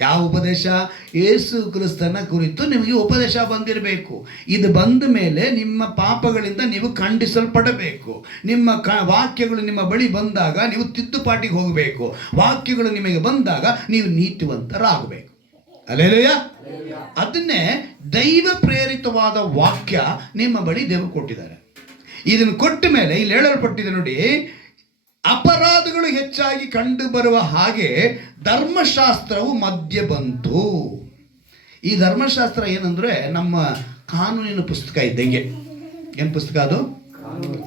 ಯಾವ ಉಪದೇಶ? ಯೇಸು ಕ್ರಿಸ್ತನ ಕುರಿತು ನಿಮಗೆ ಉಪದೇಶ ಬಂದಿರಬೇಕು. ಇದು ಬಂದ ಮೇಲೆ ನಿಮ್ಮ ಪಾಪಗಳಿಂದ ನೀವು ಖಂಡಿಸಲ್ಪಡಬೇಕು. ನಿಮ್ಮ ವಾಕ್ಯಗಳು ನಿಮ್ಮ ಬಳಿ ಬಂದಾಗ ನೀವು ತಿದ್ದುಪಾಟಿಗೆ ಹೋಗಬೇಕು. ವಾಕ್ಯಗಳು ನಿಮಗೆ ಬಂದಾಗ ನೀವು ನೀತಿವಂತರಾಗಬೇಕು. ಹಲ್ಲೆಲೂಯಾ. ಅದನ್ನೇ ದೈವ ಪ್ರೇರಿತವಾದ ವಾಕ್ಯ ನಿಮ್ಮ ಬಳಿ ದೇವರು ಕೊಟ್ಟಿದ್ದಾರೆ. ಇದನ್ನು ಕೊಟ್ಟ ಮೇಲೆ ಇಲ್ಲಿ ಹೇಳಲ್ಪಟ್ಟಿದೆ ನೋಡಿ, ಅಪರಾಧಗಳು ಹೆಚ್ಚಾಗಿ ಕಂಡು ಬರುವ ಹಾಗೆ ಧರ್ಮಶಾಸ್ತ್ರವು ಮಧ್ಯೆ ಬಂತು. ಈ ಧರ್ಮಶಾಸ್ತ್ರ ಏನಂದ್ರೆ ನಮ್ಮ ಕಾನೂನಿನ ಪುಸ್ತಕ ಇದ್ದಂಗೆ. ಏನು ಪುಸ್ತಕ ಅದು?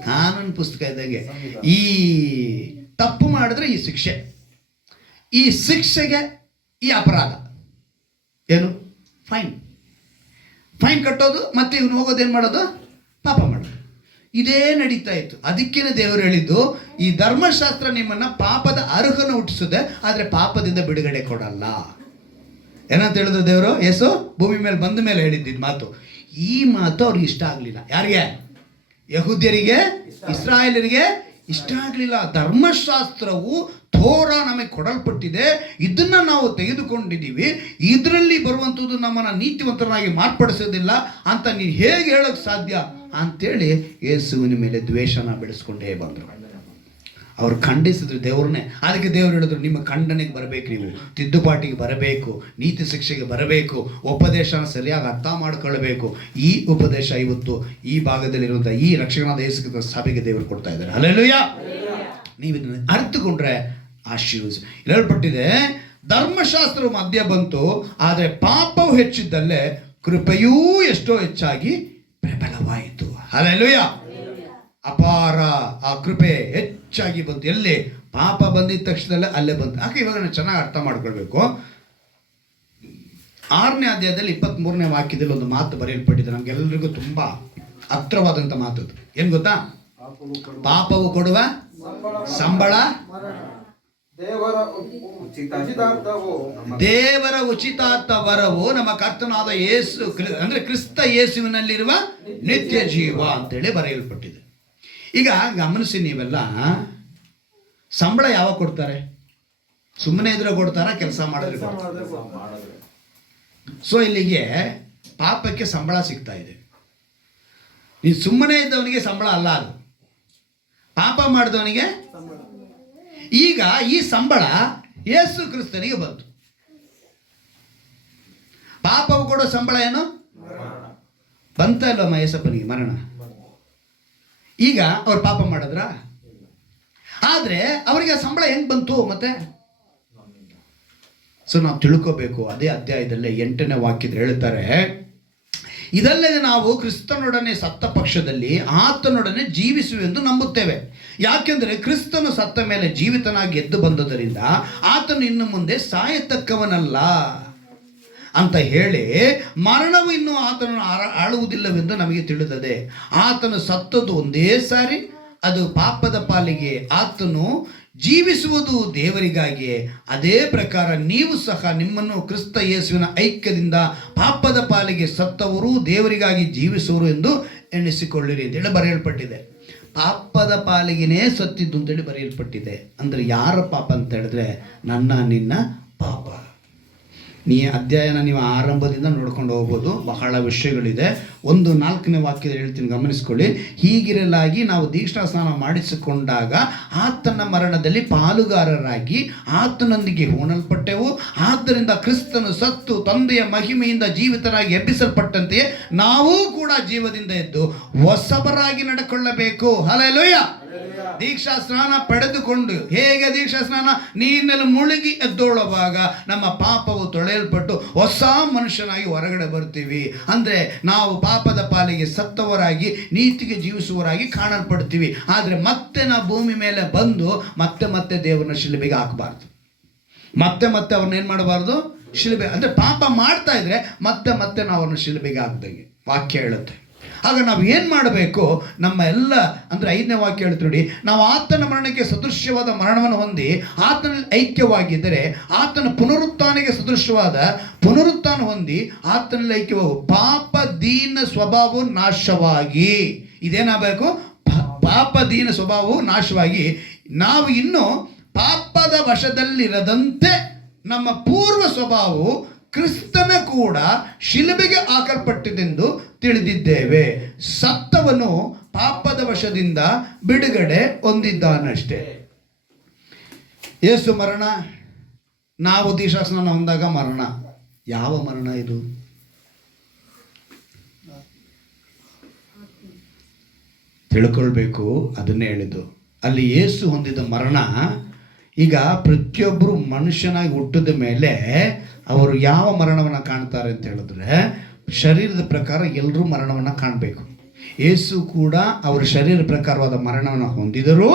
ಕಾನೂನು ಪುಸ್ತಕ ಇದ್ದಂಗೆ. ಈ ತಪ್ಪು ಮಾಡಿದ್ರೆ ಈ ಶಿಕ್ಷೆ, ಈ ಶಿಕ್ಷೆಗೆ ಈ ಅಪರಾಧ ಏನು? ಫೈನ್ ಕಟ್ಟೋದು, ಮತ್ತೆ ಇವನು ಹೋಗೋದೇನು ಮಾಡೋದು? ಪಾಪ ಮಾಡೋದು. ಇದೇ ನಡೀತಾ ಇತ್ತು. ಅದಕ್ಕೇನೆ ದೇವರು ಹೇಳಿದ್ದು, ಈ ಧರ್ಮಶಾಸ್ತ್ರ ನಿಮ್ಮನ್ನ ಪಾಪದ ಅರ್ಹನ ಹುಟ್ಟಿಸುತ್ತೆ, ಆದರೆ ಪಾಪದಿಂದ ಬಿಡುಗಡೆ ಕೊಡಲ್ಲ. ಏನಂತ ಹೇಳಿದ್ರು ದೇವರು? ಯೇಸು ಭೂಮಿ ಮೇಲೆ ಬಂದ ಮೇಲೆ ಹೇಳಿದ್ದಿದ್ದು ಮಾತು. ಈ ಮಾತು ಅವ್ರಿಗೆ ಇಷ್ಟ ಆಗಲಿಲ್ಲ. ಯಾರಿಗೆ? ಯಹೂದ್ಯರಿಗೆ, ಇಸ್ರಾಯೇಲರಿಗೆ ಇಷ್ಟ ಆಗಲಿಲ್ಲ. ಧರ್ಮಶಾಸ್ತ್ರವು ಥೋರ ನಮಗೆ ಕೊಡಲ್ಪಟ್ಟಿದೆ, ಇದನ್ನ ನಾವು ತೆಗೆದುಕೊಂಡಿದ್ದೀವಿ, ಇದರಲ್ಲಿ ಬರುವಂಥದ್ದು ನಮ್ಮನ್ನು ನೀತಿವಂತರಾಗಿ ಮಾರ್ಪಡಿಸೋದಿಲ್ಲ ಅಂತ ನೀನು ಹೇಗೆ ಹೇಳೋಕ್ಕೆ ಸಾಧ್ಯ ಅಂತೇಳಿ ಯೇಸುವಿನ ಮೇಲೆ ದ್ವೇಷನ ಬೆಳೆಸ್ಕೊಂಡೇ ಬಂದರು. ಅವ್ರು ಖಂಡಿಸಿದ್ರು ದೇವ್ರನ್ನೇ. ಅದಕ್ಕೆ ದೇವರು ಹೇಳಿದ್ರು, ನಿಮ್ಮ ಖಂಡನೆಗೆ ಬರಬೇಕು, ನೀವು ತಿದ್ದುಪಾಟಿಗೆ ಬರಬೇಕು, ನೀತಿ ಶಿಕ್ಷೆಗೆ ಬರಬೇಕು, ಉಪದೇಶನ ಸರಿಯಾಗಿ ಅರ್ಥ ಮಾಡ್ಕೊಳ್ಬೇಕು. ಈ ಉಪದೇಶ ಇವತ್ತು ಈ ಭಾಗದಲ್ಲಿರುವಂಥ ಈ ರಕ್ಷಣಾದ ಯೇಸು ಸಭೆಗೆ ದೇವರು ಕೊಡ್ತಾ ಇದ್ದಾರೆ. ಹಲ್ಲೆಲೂಯಾ. ನೀವು ಇದನ್ನು ಅರ್ಥಕೊಂಡ್ರೆ ಆಶೀರ್ವದಿಸಿ. ಹೇಳಲ್ಪಟ್ಟಿದೆ, ಧರ್ಮಶಾಸ್ತ್ರವು ಮಧ್ಯ ಬಂತು, ಆದರೆ ಪಾಪವು ಹೆಚ್ಚಿದ್ದಲ್ಲೇ ಕೃಪೆಯೂ ಎಷ್ಟೋ ಹೆಚ್ಚಾಗಿ ಪ್ರಬಲವಾಯಿತು. ಹಲ್ಲೆಲೂಯಾ. ಅಪಾರ ಆ ಕೃಪೆ ಹೆಚ್ಚಾಗಿ ಬಂತು. ಎಲ್ಲಿ ಪಾಪ ಬಂದಿದ್ದ ತಕ್ಷಣದಲ್ಲೇ ಅಲ್ಲೇ ಬಂತು. ಯಾಕೆ ಇವಾಗ ನಾವು ಚೆನ್ನಾಗಿ ಅರ್ಥ ಮಾಡ್ಕೊಳ್ಬೇಕು. 6ನೇ ಅಧ್ಯಾಯದಲ್ಲಿ 23ನೇ ವಾಕ್ಯದಲ್ಲಿ ಒಂದು ಮಾತು ಬರೆಯಲ್ಪಟ್ಟಿದೆ. ನಮ್ಗೆಲ್ಲರಿಗೂ ತುಂಬಾ ಹತ್ರವಾದಂಥ ಮಾತು. ಏನು ಗೊತ್ತಾ? ಪಾಪವು ಕೊಡುವ ಸಂಬಳ ದೇವರ ಉಚಿತಾರ್ಥ ವರವು ನಮ್ಮ ಕರ್ತನಾದ ಯೇಸು ಅಂದ್ರೆ ಕ್ರಿಸ್ತ ಯೇಸುವಿನಲ್ಲಿರುವ ನಿತ್ಯ ಜೀವ ಅಂತೇಳಿ ಬರೆಯಲ್ಪಟ್ಟಿದೆ. ಈಗ ಗಮನಿಸಿ, ನೀವೆಲ್ಲ ಸಂಬಳ ಯಾವಾಗ ಕೊಡ್ತಾರೆ? ಸುಮ್ಮನೆ ಇದ್ರೆ ಕೊಡ್ತಾರ, ಕೆಲಸ ಮಾಡಿದ್ರೆ ಕೊಡ್ತಾರ? ಸೊ ಇಲ್ಲಿಗೆ ಪಾಪಕ್ಕೆ ಸಂಬಳ ಸಿಗ್ತಾ ಇದೆ. ನೀನು ಸುಮ್ಮನೆ ಇದ್ದವನಿಗೆ ಸಂಬಳ ಅಲ್ಲ ಅದು, ಪಾಪ ಮಾಡಿದವನಿಗೆ. ಈಗ ಈ ಸಂಬಳ ಯೇಸು ಕ್ರಿಸ್ತನಿಗೆ ಬಂತು. ಪಾಪವು ಕೊಡೋ ಸಂಬಳ ಏನು? ಬಂತ ಇಲ್ವಮ್ಮ ಯೇಸಪ್ಪನಿಗೆ? ಮರಣ. ಈಗ ಅವ್ರು ಪಾಪ ಮಾಡಿದ್ರ? ಆದ್ರೆ ಅವರಿಗೆ ಸಂಬಳ ಹೆಂಗ್ ಬಂತು ಮತ್ತೆ? ಸೊ ನಾವು ತಿಳ್ಕೋಬೇಕು. ಅದೇ ಅಧ್ಯಾಯದಲ್ಲೇ 8ನೇ ವಾಕ್ಯದಲ್ಲಿ ಹೇಳ್ತಾರೆ, ಇದಲ್ಲದೆ ನಾವು ಕ್ರಿಸ್ತನೊಡನೆ ಸತ್ತ ಪಕ್ಷದಲ್ಲಿ ಆತನೊಡನೆ ಜೀವಿಸುವೆಂದು ನಂಬುತ್ತೇವೆ. ಯಾಕೆಂದರೆ ಕ್ರಿಸ್ತನು ಸತ್ತ ಮೇಲೆ ಜೀವಿತನಾಗಿ ಎದ್ದು ಬಂದುದರಿಂದ ಆತನು ಇನ್ನು ಮುಂದೆ ಸಾಯತಕ್ಕವನಲ್ಲ ಅಂತ ಹೇಳಿ, ಮರಣವು ಇನ್ನೂ ಆತನನ್ನು ಆಳುವುದಿಲ್ಲವೆಂದು ನಮಗೆ ತಿಳಿದದೆ. ಆತನು ಸತ್ತದ್ದು ಒಂದೇ ಸಾರಿ, ಅದು ಪಾಪದ ಪಾಲಿಗೆ, ಆತನು ಜೀವಿಸುವುದು ದೇವರಿಗಾಗಿಯೇ. ಅದೇ ಪ್ರಕಾರ ನೀವು ಸಹ ನಿಮ್ಮನ್ನು ಕ್ರಿಸ್ತ ಯೇಸುವಿನ ಐಕ್ಯದಿಂದ ಪಾಪದ ಪಾಲಿಗೆ ಸತ್ತವರು ದೇವರಿಗಾಗಿ ಜೀವಿಸುವರು ಎಂದು ಎಣಿಸಿಕೊಳ್ಳಿರಿ ಅಂತೇಳಿ ಬರೆಯಲ್ಪಟ್ಟಿದೆ. ಪಾಪದ ಪಾಲಿಗೆನೇ ಸತ್ತಿದ್ದು ಅಂತೇಳಿ ಬರೆಯಲ್ಪಟ್ಟಿದೆ. ಅಂದರೆ ಯಾರ ಪಾಪ ಅಂತ ಹೇಳಿದ್ರೆ ನನ್ನ ನಿನ್ನ ಪಾಪ. ಅಧ್ಯಾಯನ ನೀವು ಆರಂಭದಿಂದ ನೋಡ್ಕೊಂಡು ಹೋಗ್ಬೋದು, ಬಹಳ ವಿಷಯಗಳಿದೆ. 1:4ನೇ ವಾಕ್ಯದಲ್ಲಿ ಹೇಳ್ತೀನಿ, ಗಮನಿಸ್ಕೊಳ್ಳಿ. ಹೀಗಿರಲಾಗಿ ನಾವು ದೀಕ್ಷಾ ಸ್ನಾನ ಮಾಡಿಸಿಕೊಂಡಾಗ ಆತನ ಮರಣದಲ್ಲಿ ಪಾಲುಗಾರರಾಗಿ ಆತನೊಂದಿಗೆ ಹೂಣಲ್ಪಟ್ಟೆವು. ಆದ್ದರಿಂದ ಕ್ರಿಸ್ತನು ಸತ್ತು ತಂದೆಯ ಮಹಿಮೆಯಿಂದ ಜೀವಿತರಾಗಿ ಎಬ್ಬಿಸಲ್ಪಟ್ಟಂತೆಯೇ ನಾವು ಕೂಡ ಜೀವದಿಂದ ಎದ್ದು ಹೊಸಬರಾಗಿ ನಡ್ಕೊಳ್ಳಬೇಕು. ಹಲ್ಲೆಲೂಯಾ. ದೀಕ್ಷಾ ಸ್ನಾನ ಪಡೆದುಕೊಂಡು, ಹೇಗೆ ದೀಕ್ಷಾ ಸ್ನಾನ? ನೀರಿನಲ್ಲಿ ಮುಳುಗಿ ಎದ್ದೊಳ್ಳುವಾಗ ನಮ್ಮ ಪಾಪವು ತೊಳೆಯಲ್ಪಟ್ಟು ಹೊಸ ಮನುಷ್ಯನಾಗಿ ಹೊರಗಡೆ ಬರ್ತೀವಿ. ಅಂದರೆ ನಾವು ಪಾಪದ ಪಾಲಿಗೆ ಸತ್ತವರಾಗಿ ನೀತಿಗೆ ಜೀವಿಸುವವರಾಗಿ ಕಾಣಲ್ಪಡ್ತೀವಿ. ಆದರೆ ಮತ್ತೆ ನಾವು ಭೂಮಿ ಮೇಲೆ ಬಂದು ಮತ್ತೆ ದೇವರನ್ನ ಶಿಲುಬೆಗೆ ಹಾಕಬಾರ್ದು. ಮತ್ತೆ ಅವ್ರನ್ನ ಏನು ಮಾಡಬಾರ್ದು? ಶಿಲುಬೆ. ಅಂದರೆ ಪಾಪ ಮಾಡ್ತಾ ಇದ್ರೆ ಮತ್ತೆ ನಾವು ಅವ್ರನ್ನ ಶಿಲುಬೆಗೆ ಹಾಕ್ದಂಗೆ ವಾಕ್ಯ ಹೇಳುತ್ತೆ. ಆಗ ನಾವು ಏನು ಮಾಡಬೇಕು? ನಮ್ಮ ಎಲ್ಲ, ಅಂದರೆ 5ನೇ ವಾಕ್ಯ ಹೇಳುತ್ತೆ ನೋಡಿ, ನಾವು ಆತನ ಮರಣಕ್ಕೆ ಸದೃಶ್ಯವಾದ ಮರಣವನ್ನು ಹೊಂದಿ ಆತನಲ್ಲಿ ಐಕ್ಯವಾಗಿದ್ದರೆ ಆತನ ಪುನರುತ್ಥಾನಕ್ಕೆ ಸದೃಶ್ಯವಾದ ಪುನರುತ್ಥಾನ ಹೊಂದಿ ಆತನಲ್ಲಿ ಐಕ್ಯವಾಗು. ಪಾಪ ದೀನ ಸ್ವಭಾವವು ನಾಶವಾಗಿ, ಇದೇನಾಗಬೇಕು? ಪಾಪ ದೀನ ಸ್ವಭಾವವು ನಾಶವಾಗಿ ನಾವು ಇನ್ನು ಪಾಪದ ವಶದಲ್ಲಿರದಂತೆ ನಮ್ಮ ಪೂರ್ವ ಸ್ವಭಾವವು ಕ್ರಿಸ್ತನ ಕೂಡ ಶಿಲುಬೆಗೆ ಹಾಕಲ್ಪಟ್ಟಿದೆಂದು ತಿಳಿದಿದ್ದೇವೆ. ಸತ್ತವನು ಪಾಪದ ವಶದಿಂದ ಬಿಡುಗಡೆ ಹೊಂದಿದ್ದಾನಷ್ಟೇ. ಯೇಸು ಮರಣ, ನಾವು ದೀಕ್ಷಾಸ್ನಾನ ಹೊಂದಾಗ ಮರಣ. ಯಾವ ಮರಣ ಇದು? ತಿಳ್ಕೊಳ್ಬೇಕು. ಅದನ್ನೇ ಹೇಳಿದ್ದು. ಅಲ್ಲಿ ಯೇಸು ಹೊಂದಿದ ಮರಣ, ಈಗ ಪ್ರತಿಯೊಬ್ಬರು ಮನುಷ್ಯನಾಗಿ ಹುಟ್ಟಿದ ಮೇಲೆ ಅವರು ಯಾವ ಮರಣವನ್ನು ಕಾಣ್ತಾರೆ ಅಂತ ಹೇಳಿದ್ರೆ, ಶರೀರದ ಪ್ರಕಾರ ಎಲ್ಲರೂ ಮರಣವನ್ನು ಕಾಣಬೇಕು. ಯೇಸು ಕೂಡ ಅವರ ಶರೀರ ಪ್ರಕಾರವಾದ ಮರಣವನ್ನು ಹೊಂದಿದರು.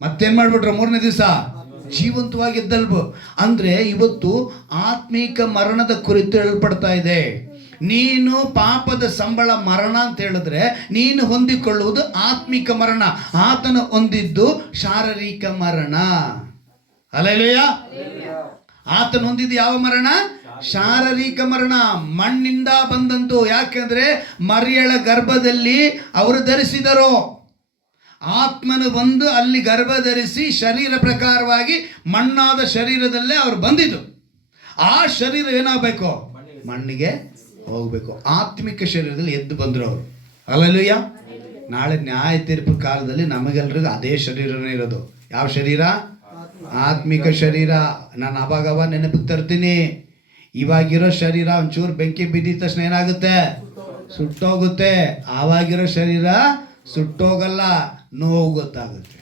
ಮತ್ತೇನು ಮಾಡಿಬಿಟ್ರು? 3ನೇ ದಿವಸ ಜೀವಂತವಾಗಿ ಎದ್ದಲ್ಬು. ಅಂದರೆ ಇವತ್ತು ಆತ್ಮೀಕ ಮರಣದ ಕುರಿತು ಹೇಳಲ್ಪಡ್ತಾ ಇದೆ. ನೀನು ಪಾಪದ ಸಂಬಳ ಮರಣ ಅಂತ ಹೇಳಿದ್ರೆ ನೀನು ಹೊಂದಿಕೊಳ್ಳುವುದು ಆತ್ಮಿಕ ಮರಣ. ಆತನು ಹೊಂದಿದ್ದು ಶಾರೀರಿಕ ಮರಣ. ಹಲ್ಲೆಲೂಯಾ. ಆತನು ಹೊಂದಿದ್ದು ಯಾವ ಮರಣ? ಶಾರೀರಿಕ ಮರಣ. ಮಣ್ಣಿಂದ ಬಂದಂತು. ಯಾಕೆಂದ್ರೆ ಮರಿಯಳ ಗರ್ಭದಲ್ಲಿ ಅವರು ಧರಿಸಿದರು. ಆತ್ಮನು ಬಂದು ಅಲ್ಲಿ ಗರ್ಭ ಧರಿಸಿ ಶರೀರ ಪ್ರಕಾರವಾಗಿ ಮಣ್ಣಾದ ಶರೀರದಲ್ಲೇ ಅವರು ಬಂದಿದ್ದು. ಆ ಶರೀರ ಏನಾಗಬೇಕು? ಮಣ್ಣಿಗೆ ಹೋಗಬೇಕು. ಆತ್ಮಿಕ ಶರೀರದಲ್ಲಿ ಎದ್ದು ಬಂದರು ಅವರು. ಹಲ್ಲೆಲೂಯಾ. ನಾಳೆ ನ್ಯಾಯ ತೀರ್ಪು ಕಾಲದಲ್ಲಿ ನಮಗೆಲ್ರಿಗೂ ಅದೇ ಶರೀರನೇ ಇರೋದು. ಯಾವ ಶರೀರ? ಆತ್ಮಿಕ ಶರೀರ. ನಾನು ಅವಾಗ ನೆನಪಿಗೆ ತರ್ತೀನಿ. ಇವಾಗಿರೋ ಶರೀರ ಒಂಚೂರು ಬೆಂಕಿ ಬಿದ್ದಿದ ತಕ್ಷಣ ಏನಾಗುತ್ತೆ? ಸುಟ್ಟೋಗುತ್ತೆ. ಆವಾಗಿರೋ ಶರೀರ ಸುಟ್ಟೋಗಲ್ಲ, ನೋವು ಗೊತ್ತಾಗುತ್ತೆ.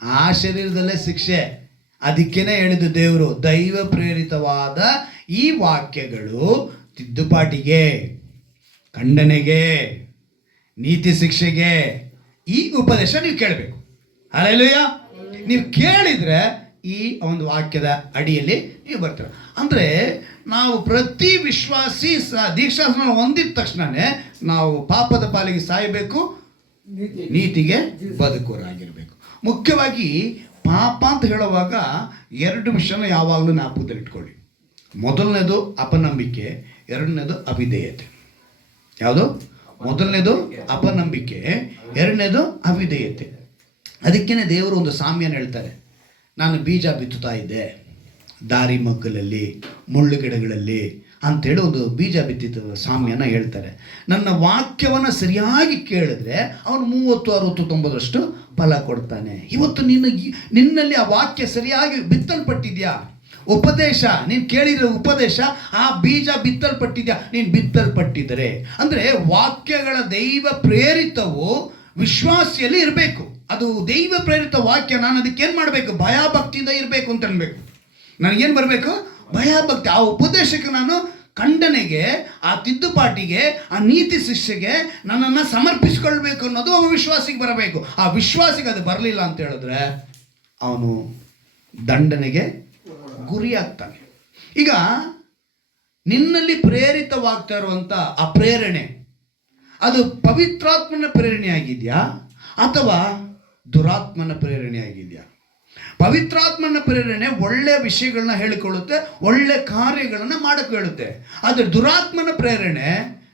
ಆ ಶರೀರದಲ್ಲೇ ಶಿಕ್ಷೆ. ಅದಕ್ಕೇನೆ ಹೇಳಿದ್ದು ದೇವರು, ದೈವ ಪ್ರೇರಿತವಾದ ಈ ವಾಕ್ಯಗಳು ತಿದ್ದುಪಾಟಿಗೆ, ಖಂಡನೆಗೆ, ನೀತಿ ಶಿಕ್ಷೆಗೆ, ಈ ಉಪದೇಶ ನೀವು ಕೇಳಬೇಕು. ಹಲ್ಲೆಲೂಯಾ. ನೀವು ಕೇಳಿದರೆ ಈ ಒಂದು ವಾಕ್ಯದ ಅಡಿಯಲ್ಲಿ ನೀವು ಬರ್ತೀರ. ಅಂದರೆ ನಾವು ಪ್ರತಿ ವಿಶ್ವಾಸಿ ದೀಕ್ಷಾಸ್ನಾನ ಹೊಂದಿದ ತಕ್ಷಣವೇ ನಾವು ಪಾಪದ ಪಾಲಿಗೆ ಸಾಯಬೇಕು, ನೀತಿಗೆ ಬದುಕುವರಾಗಿರಬೇಕು. ಮುಖ್ಯವಾಗಿ ಪಾಪ ಅಂತ ಹೇಳುವಾಗ 2 ವಿಷಯನ ಯಾವಾಗಲೂ ಜ್ಞಾಪಕದಲ್ಲಿಟ್ಕೊಳ್ಳಿ. ಮೊದಲನೇದು ಅಪನಂಬಿಕೆ, ಎರಡನೇದು ಅವಿಧೇಯತೆ. ಯಾವುದು? ಮೊದಲನೇದು ಅಪನಂಬಿಕೆ, ಎರಡನೇದು ಅವಿಧೇಯತೆ. ಅದಕ್ಕೇ ದೇವರು ಒಂದು ಸಾಮ್ಯನ ಹೇಳ್ತಾರೆ. ನಾನು ಬೀಜ ಬಿತ್ತುತ್ತಾ ಇದ್ದೆ ದಾರಿ ಮಗ್ಗಲಲ್ಲಿ, ಮುಳ್ಳು ಗಿಡಗಳಲ್ಲಿ ಅಂಥೇಳಿ ಒಂದು ಬೀಜ ಬಿತ್ತಿದ ಸಾಮ್ಯನ ಹೇಳ್ತಾರೆ. ನನ್ನ ವಾಕ್ಯವನ್ನು ಸರಿಯಾಗಿ ಕೇಳಿದ್ರೆ ಅವನು 30, 60, 90ರಷ್ಟು ಫಲ ಕೊಡ್ತಾನೆ. ಇವತ್ತು ನಿನ್ನಲ್ಲಿ ಆ ವಾಕ್ಯ ಸರಿಯಾಗಿ ಬಿತ್ತಲ್ಪಟ್ಟಿದ್ಯಾ? ಉಪದೇಶ, ನೀನು ಕೇಳಿರೋ ಉಪದೇಶ, ಆ ಬೀಜ ಬಿತ್ತಲ್ಪಟ್ಟಿದ್ಯಾ? ನೀನು ಬಿತ್ತಲ್ಪಟ್ಟಿದ್ದರೆ ಅಂದರೆ ವಾಕ್ಯಗಳ ದೈವ ಪ್ರೇರಿತವು ವಿಶ್ವಾಸಿಯಲ್ಲಿ ಇರಬೇಕು. ಅದು ದೈವ ಪ್ರೇರಿತ ವಾಕ್ಯ. ನಾನು ಅದಕ್ಕೆ ಏನು ಮಾಡಬೇಕು? ಭಯಭಕ್ತಿಯಿಂದ ಇರಬೇಕು ಅಂತ ಅನ್ಬೇಕು. ನನಗೇನು ಬರಬೇಕು? ಭಯಭಕ್ತಿ. ಆ ಉಪದೇಶಕ್ಕೆ ನಾನು ಖಂಡನೆಗೆ, ಆ ತಿದ್ದುಪಾಟಿಗೆ, ಆ ನೀತಿ ಶಿಕ್ಷೆಗೆ ನನ್ನನ್ನು ಸಮರ್ಪಿಸಿಕೊಳ್ಬೇಕು ಅನ್ನೋದು ಅವ ವಿಶ್ವಾಸಿಗೆ ಬರಬೇಕು. ಆ ವಿಶ್ವಾಸಿಗೆ ಅದು ಬರಲಿಲ್ಲ ಅಂತ ಹೇಳಿದ್ರೆ ಅವನು ದಂಡನೆಗೆ ಗುರಿಯಾಗ್ತಾನೆ. ಈಗ ನಿನ್ನಲ್ಲಿ ಪ್ರೇರಿತವಾಗ್ತಾ ಇರುವಂಥ ಆ ಪ್ರೇರಣೆ ಅದು ಪವಿತ್ರಾತ್ಮನ ಪ್ರೇರಣೆ ಆಗಿದೆಯಾ ಅಥವಾ ದುರಾತ್ಮನ ಪ್ರೇರಣೆ ಆಗಿದೆಯಾ? ಪವಿತ್ರಾತ್ಮನ ಪ್ರೇರಣೆ ಒಳ್ಳೆಯ ವಿಷಯಗಳನ್ನ ಹೇಳಿಕೊಳ್ಳುತ್ತೆ, ಒಳ್ಳೆ ಕಾರ್ಯಗಳನ್ನು ಮಾಡಕ್ಕೆ ಹೇಳುತ್ತೆ. ಆದರೆ ದುರಾತ್ಮನ ಪ್ರೇರಣೆ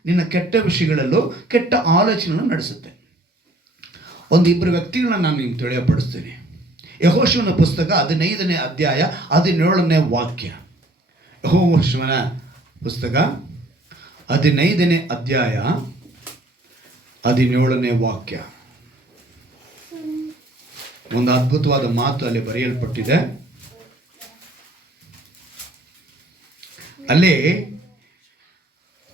ನಿನ್ನ ಕೆಟ್ಟ ವಿಷಯಗಳಲ್ಲೂ ಕೆಟ್ಟ ಆಲೋಚನೆಗಳನ್ನು ನಡೆಸುತ್ತೆ. ಒಂದಿಬ್ಬರು ವ್ಯಕ್ತಿಗಳನ್ನ ನಾನು ನಿಮ್ಗೆ ತಿಳಿಯಪಡಿಸ್ತೀನಿ. ಯೆಹೋಶುವನ ಪುಸ್ತಕ 15ನೇ ಅಧ್ಯಾಯ 17ನೇ ವಾಕ್ಯ. ಯೆಹೋಶುವನ ಪುಸ್ತಕ 15ನೇ ಅಧ್ಯಾಯ 17ನೇ ವಾಕ್ಯ. ಒಂದು ಅದ್ಭುತವಾದ ಮಾತು ಅಲ್ಲಿ ಬರೆಯಲ್ಪಟ್ಟಿದೆ. ಅಲ್ಲಿ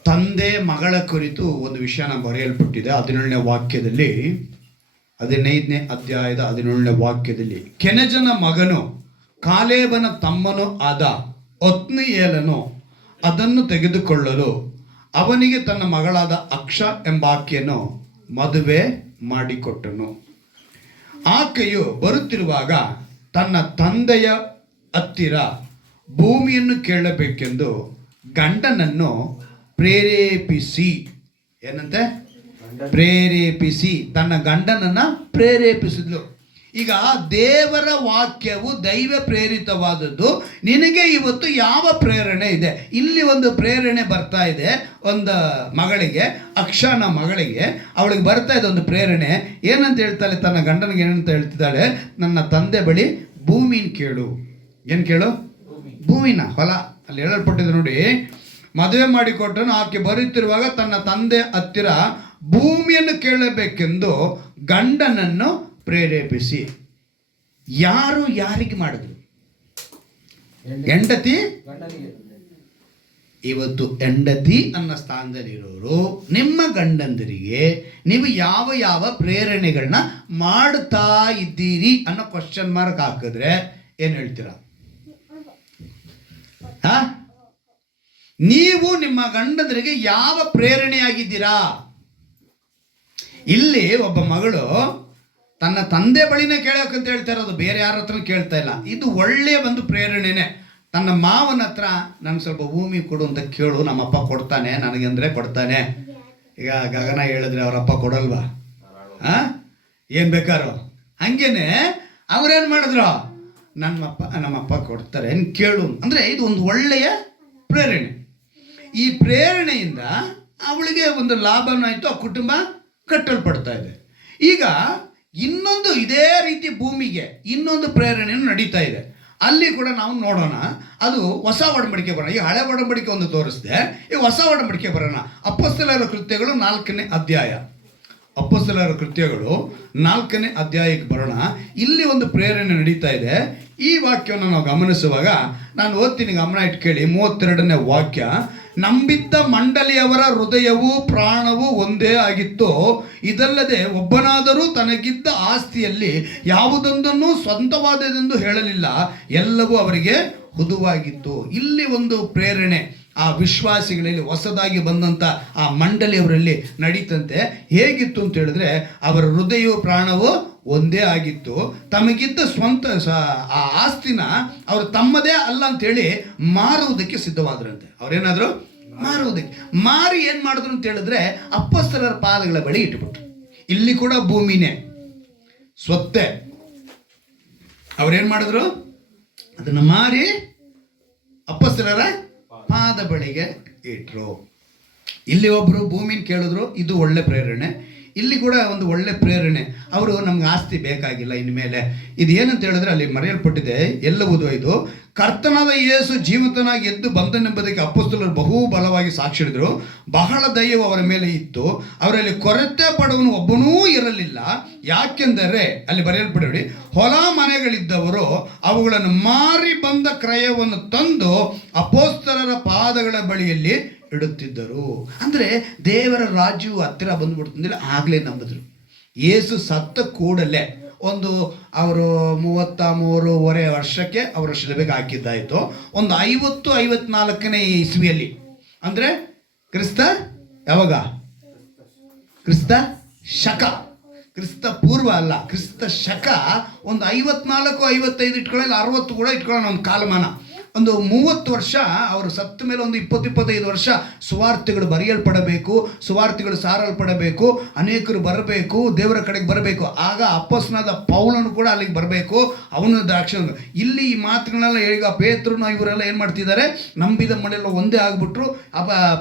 ತಂದೆ ಮಗಳ ಕುರಿತು ಒಂದು ವಿಷಯನ ಬರೆಯಲ್ಪಟ್ಟಿದೆ. 17ನೇ ವಾಕ್ಯದಲ್ಲಿ, 15ನೇ ಅಧ್ಯಾಯದ 17ನೇ ವಾಕ್ಯದಲ್ಲಿ, ಕೆನಜನ ಮಗನು ಕಾಲೇಬನ ತಮ್ಮನು ಆದ ಒತ್ನಿಯೇಲನು ಅದನ್ನು ತೆಗೆದುಕೊಳ್ಳಲು ಅವನಿಗೆ ತನ್ನ ಮಗಳಾದ ಅಕ್ಷ ಎಂಬಾಕೆಯನ್ನು ಮದುವೆ ಮಾಡಿಕೊಟ್ಟನು. ಆಕೆಯು ಬರುತ್ತಿರುವಾಗ ತನ್ನ ತಂದೆಯ ಹತ್ತಿರ ಭೂಮಿಯನ್ನು ಕೇಳಬೇಕೆಂದು ಗಂಡನನ್ನು ಪ್ರೇರೇಪಿಸಿ, ಏನಂತೆ? ಪ್ರೇರೇಪಿಸಿ, ತನ್ನ ಗಂಡನನ್ನು ಪ್ರೇರೇಪಿಸಿದ್ಲು. ಈಗ ದೇವರ ವಾಕ್ಯವು ದೈವ ಪ್ರೇರಿತವಾದದ್ದು. ನಿನಗೆ ಇವತ್ತು ಯಾವ ಪ್ರೇರಣೆ ಇದೆ? ಇಲ್ಲಿ ಒಂದು ಪ್ರೇರಣೆ ಬರ್ತಾ ಇದೆ ಒಂದು ಮಗಳಿಗೆ, ಅಕ್ಷನ ಮಗಳಿಗೆ. ಅವಳಿಗೆ ಬರ್ತಾ ಇದೆ ಒಂದು ಪ್ರೇರಣೆ. ಏನಂತ ಹೇಳ್ತಾಳೆ? ತನ್ನ ಗಂಡನಿಗೆ ಏನಂತ ಹೇಳ್ತಿದ್ದಾಳೆ? ನನ್ನ ತಂದೆ ಬಳಿ ಭೂಮಿನ ಕೇಳು. ಏನು ಕೇಳು? ಭೂಮಿನ, ಹೊಲ. ಅಲ್ಲಿ ಹೇಳಲ್ಪಟ್ಟಿದೆ ನೋಡಿ, ಮದುವೆ ಮಾಡಿಕೊಟ್ಟನು. ಆಕೆ ಬರುತ್ತಿರುವಾಗ ತನ್ನ ತಂದೆ ಹತ್ತಿರ ಭೂಮಿಯನ್ನು ಕೇಳಬೇಕೆಂದು ಗಂಡನನ್ನು ಪ್ರೇರೇಪಿಸಿ. ಯಾರು ಯಾರಿಗೆ ಮಾಡಿದ್ರು? ಹೆಂಡತಿ. ಇವತ್ತು ಹೆಂಡತಿ ಅನ್ನೋ ಸ್ಥಾನದಲ್ಲಿರೋರು ನಿಮ್ಮ ಗಂಡಂದರಿಗೆ ನೀವು ಯಾವ ಯಾವ ಪ್ರೇರಣೆಗಳನ್ನ ಮಾಡ್ತಾ ಇದ್ದೀರಿ ಅನ್ನೋ ಕ್ವಶನ್ ಮಾರ್ಕ್ ಹಾಕಿದ್ರೆ ಏನು ಹೇಳ್ತೀರಾ? ನೀವು ನಿಮ್ಮ ಗಂಡಂದರಿಗೆ ಯಾವ ಪ್ರೇರಣೆಯಾಗಿದ್ದೀರಾ? ಇಲ್ಲಿ ಒಬ್ಬ ಮಗಳು ತನ್ನ ತಂದೆ ಬಳಿನೇ ಕೇಳೋಕಂತ ಹೇಳ್ತಾ ಇರೋದು, ಬೇರೆ ಯಾರ ಹತ್ರ ಕೇಳ್ತಾ ಇಲ್ಲ. ಇದು ಒಳ್ಳೆಯ ಒಂದು ಪ್ರೇರಣೆನೇ. ತನ್ನ ಮಾವನ ಹತ್ರ ನನಗೆ ಸ್ವಲ್ಪ ಭೂಮಿ ಕೊಡು ಅಂತ ಕೇಳು, ನಮ್ಮಪ್ಪ ಕೊಡ್ತಾನೆ, ನನಗೆ ಅಂದರೆ ಕೊಡ್ತಾನೆ. ಈಗ ಗಗನ ಹೇಳಿದ್ರೆ ಅವರಪ್ಪ ಕೊಡಲ್ವಾ? ಏನು ಬೇಕಾರೋ ಹಂಗೇನೆ ಅವ್ರೇನು ಮಾಡಿದ್ರು? ನಮ್ಮಪ್ಪ ಕೊಡ್ತಾರೆ ಕೇಳು ಅಂದರೆ ಇದು ಒಂದು ಒಳ್ಳೆಯ ಪ್ರೇರಣೆ. ಈ ಪ್ರೇರಣೆಯಿಂದ ಅವಳಿಗೆ ಒಂದು ಲಾಭನೂ ಆಯಿತು, ಆ ಕುಟುಂಬ ಕಟ್ಟಲ್ಪಡ್ತಾ ಇದೆ. ಈಗ ಇನ್ನೊಂದು ಇದೇ ರೀತಿ ಭೂಮಿಗೆ ಇನ್ನೊಂದು ಪ್ರೇರಣೆಯನ್ನು ನಡೀತಾ ಇದೆ. ಅಲ್ಲಿ ಕೂಡ ನಾವು ನೋಡೋಣ. ಅದು ಹೊಸ ಒಡಂಬಡಿಕೆ ಬರೋಣ. ಈ ಹಳೆ ಒಡಂಬಡಿಕೆ ಒಂದು ತೋರಿಸಿದೆ, ಈಗ ಹೊಸ ಒಡಂಬಡಿಕೆ ಬರೋಣ. ಅಪೊಸ್ತಲರ ಕೃತ್ಯಗಳು 4ನೇ ಅಧ್ಯಾಯ. ಅಪೊಸ್ತಲರ ಕೃತ್ಯಗಳು 4ನೇ ಅಧ್ಯಾಯಕ್ಕೆ ಬರೋಣ. ಇಲ್ಲಿ ಒಂದು ಪ್ರೇರಣೆ ನಡೀತಾ ಇದೆ. ಈ ವಾಕ್ಯವನ್ನು ನಾವು ಗಮನಿಸುವಾಗ ನಾನು ಓದ್ತೀನಿ, ಗಮನ ಇಟ್ಟು ಕೇಳಿ. 32ನೇ ವಾಕ್ಯ. ನಂಬಿದ್ದ ಮಂಡಳಿಯವರ ಹೃದಯವೂ ಪ್ರಾಣವೂ ಒಂದೇ ಆಗಿತ್ತು. ಇದಲ್ಲದೆ ಒಬ್ಬನಾದರೂ ತನಗಿದ್ದ ಆಸ್ತಿಯಲ್ಲಿ ಯಾವುದೊಂದನ್ನು ಸ್ವಂತವಾದದೆಂದು ಹೇಳಲಿಲ್ಲ, ಎಲ್ಲವೂ ಅವರಿಗೆ ಹುದುವಾಗಿತ್ತು. ಇಲ್ಲಿ ಒಂದು ಪ್ರೇರಣೆ ಆ ವಿಶ್ವಾಸಿಗಳಲ್ಲಿ ಹೊಸದಾಗಿ ಬಂದಂಥ ಆ ಮಂಡಳಿಯವರಲ್ಲಿ ನಡೀತಂತೆ. ಹೇಗಿತ್ತು ಅಂತ ಹೇಳಿದ್ರೆ, ಅವರ ಹೃದಯವೂ ಪ್ರಾಣವೂ ಒಂದೇ ಆಗಿತ್ತು. ತಮಗಿದ್ದ ಸ್ವಂತ ಆ ಆಸ್ತಿನ ಅವರು ತಮ್ಮದೇ ಅಲ್ಲ ಅಂತೇಳಿ ಮಾರುವುದಕ್ಕೆ ಸಿದ್ಧವಾದ್ರಂತೆ. ಅವ್ರೇನಾದ್ರು ಮಾರುವುದಕ್ಕೆ ಮಾರಿ ಏನು ಮಾಡಿದ್ರು ಅಂತ ಹೇಳಿದ್ರೆ ಅಪೊಸ್ತಲರ ಪಾದಗಳ ಬಳಿ ಇಟ್ಬಿಟ್ರು. ಇಲ್ಲಿ ಕೂಡ ಭೂಮಿನೇ ಸ್ವತ್ತೆ. ಅವ್ರೇನು ಮಾಡಿದ್ರು? ಅದನ್ನು ಮಾರಿ ಅಪೊಸ್ತಲರ ಪಾದ ಬಳಿಗೆ ಇಟ್ರು. ಇಲ್ಲಿ ಒಬ್ಬರು ಭೂಮಿನ ಕೇಳಿದ್ರು, ಇದು ಒಳ್ಳೆ ಪ್ರೇರಣೆ. ಇಲ್ಲಿ ಕೂಡ ಒಂದು ಒಳ್ಳೆ ಪ್ರೇರಣೆ. ಅವರು ನಮ್ಗೆ ಆಸ್ತಿ ಬೇಕಾಗಿಲ್ಲ ಇನ್ಮೇಲೆ. ಇದು ಏನಂತ ಹೇಳಿದ್ರೆ ಅಲ್ಲಿ ಮರೆಯಲ್ಪಟ್ಟಿದೆ, ಎಲ್ಲವುದು ಇದು ಕರ್ತನಾದ ಯೇಸು ಜೀವಿತನಾಗಿ ಎದ್ದು ಬಂದನೆಂಬುದಕ್ಕೆ ಅಪೊಸ್ತಲರು ಬಹು ಬಲವಾಗಿ ಸಾಕ್ಷಿ ಹಿಡಿದರು. ಬಹಳ ದಯವು ಅವರ ಮೇಲೆ ಇತ್ತು, ಅವರಲ್ಲಿ ಕೊರತೆ ಪಡುವನು ಒಬ್ಬನೂ ಇರಲಿಲ್ಲ. ಯಾಕೆಂದರೆ ಅಲ್ಲಿ ಬರೆಯಲ್ಪಡಿ, ಹೊಲ ಮನೆಗಳಿದ್ದವರು ಅವುಗಳನ್ನು ಮಾರಿ ಬಂದ ಕ್ರಯವನ್ನು ತಂದು ಅಪೊಸ್ತಲರ ಪಾದಗಳ ಬಳಿಯಲ್ಲಿ ಇಡುತ್ತಿದ್ದರು. ಅಂದರೆ ದೇವರ ರಾಜ್ಯವು ಹತ್ತಿರ ಬಂದ್ಬಿಡ್ತಂದಿಲ್ಲ, ಆಗಲೇ ನಂಬಿದ್ರು. ಯೇಸು ಸತ್ತ ಕೂಡಲೇ ಒಂದು ಅವರು 33.5 ವರ್ಷಕ್ಕೆ ಅವರ ಶಿಲುಬೆಗೆ ಹಾಕಿದ್ದಾಯಿತು. ಒಂದು 54ನೇ ಇಸ್ವಿಯಲ್ಲಿ, ಅಂದರೆ ಕ್ರಿಸ್ತ ಯಾವಾಗ? ಕ್ರಿಸ್ತ ಶಕ, ಕ್ರಿಸ್ತ ಪೂರ್ವ ಅಲ್ಲ, ಕ್ರಿಸ್ತ ಶಕ. ಒಂದು 54-55 ಇಟ್ಕೊಳ್ಳಿ, 60 ಕೂಡ ಇಟ್ಕೊಳ್ಳೋಣ ಒಂದು ಕಾಲಮಾನ. ಒಂದು 30 ವರ್ಷ ಅವರು ಸತ್ತ ಮೇಲೆ ಒಂದು 20-25 ವರ್ಷ ಸುವಾರ್ತೆಗಳು ಬರೆಯಲ್ಪಡಬೇಕು, ಸುವಾರ್ತೆಗಳು ಸಾರಲ್ಪಡಬೇಕು, ಅನೇಕರು ಬರಬೇಕು, ದೇವರ ಕಡೆಗೆ ಬರಬೇಕು. ಆಗ ಅಪೊಸ್ತಲನಾದ ಪೌಲನು ಕೂಡ ಅಲ್ಲಿಗೆ ಬರಬೇಕು. ಅವನು ದಾಕ್ಷಿಣ ಇಲ್ಲಿ ಈ ಮಾತುಗಳನ್ನೆಲ್ಲ ಈಗ ಪೇತ್ರನು ಇವರೆಲ್ಲ ಏನು ಮಾಡ್ತಿದ್ದಾರೆ, ನಂಬಿದ ಮನೆಯೆಲ್ಲ ಒಂದೇ ಆಗಿಬಿಟ್ರು.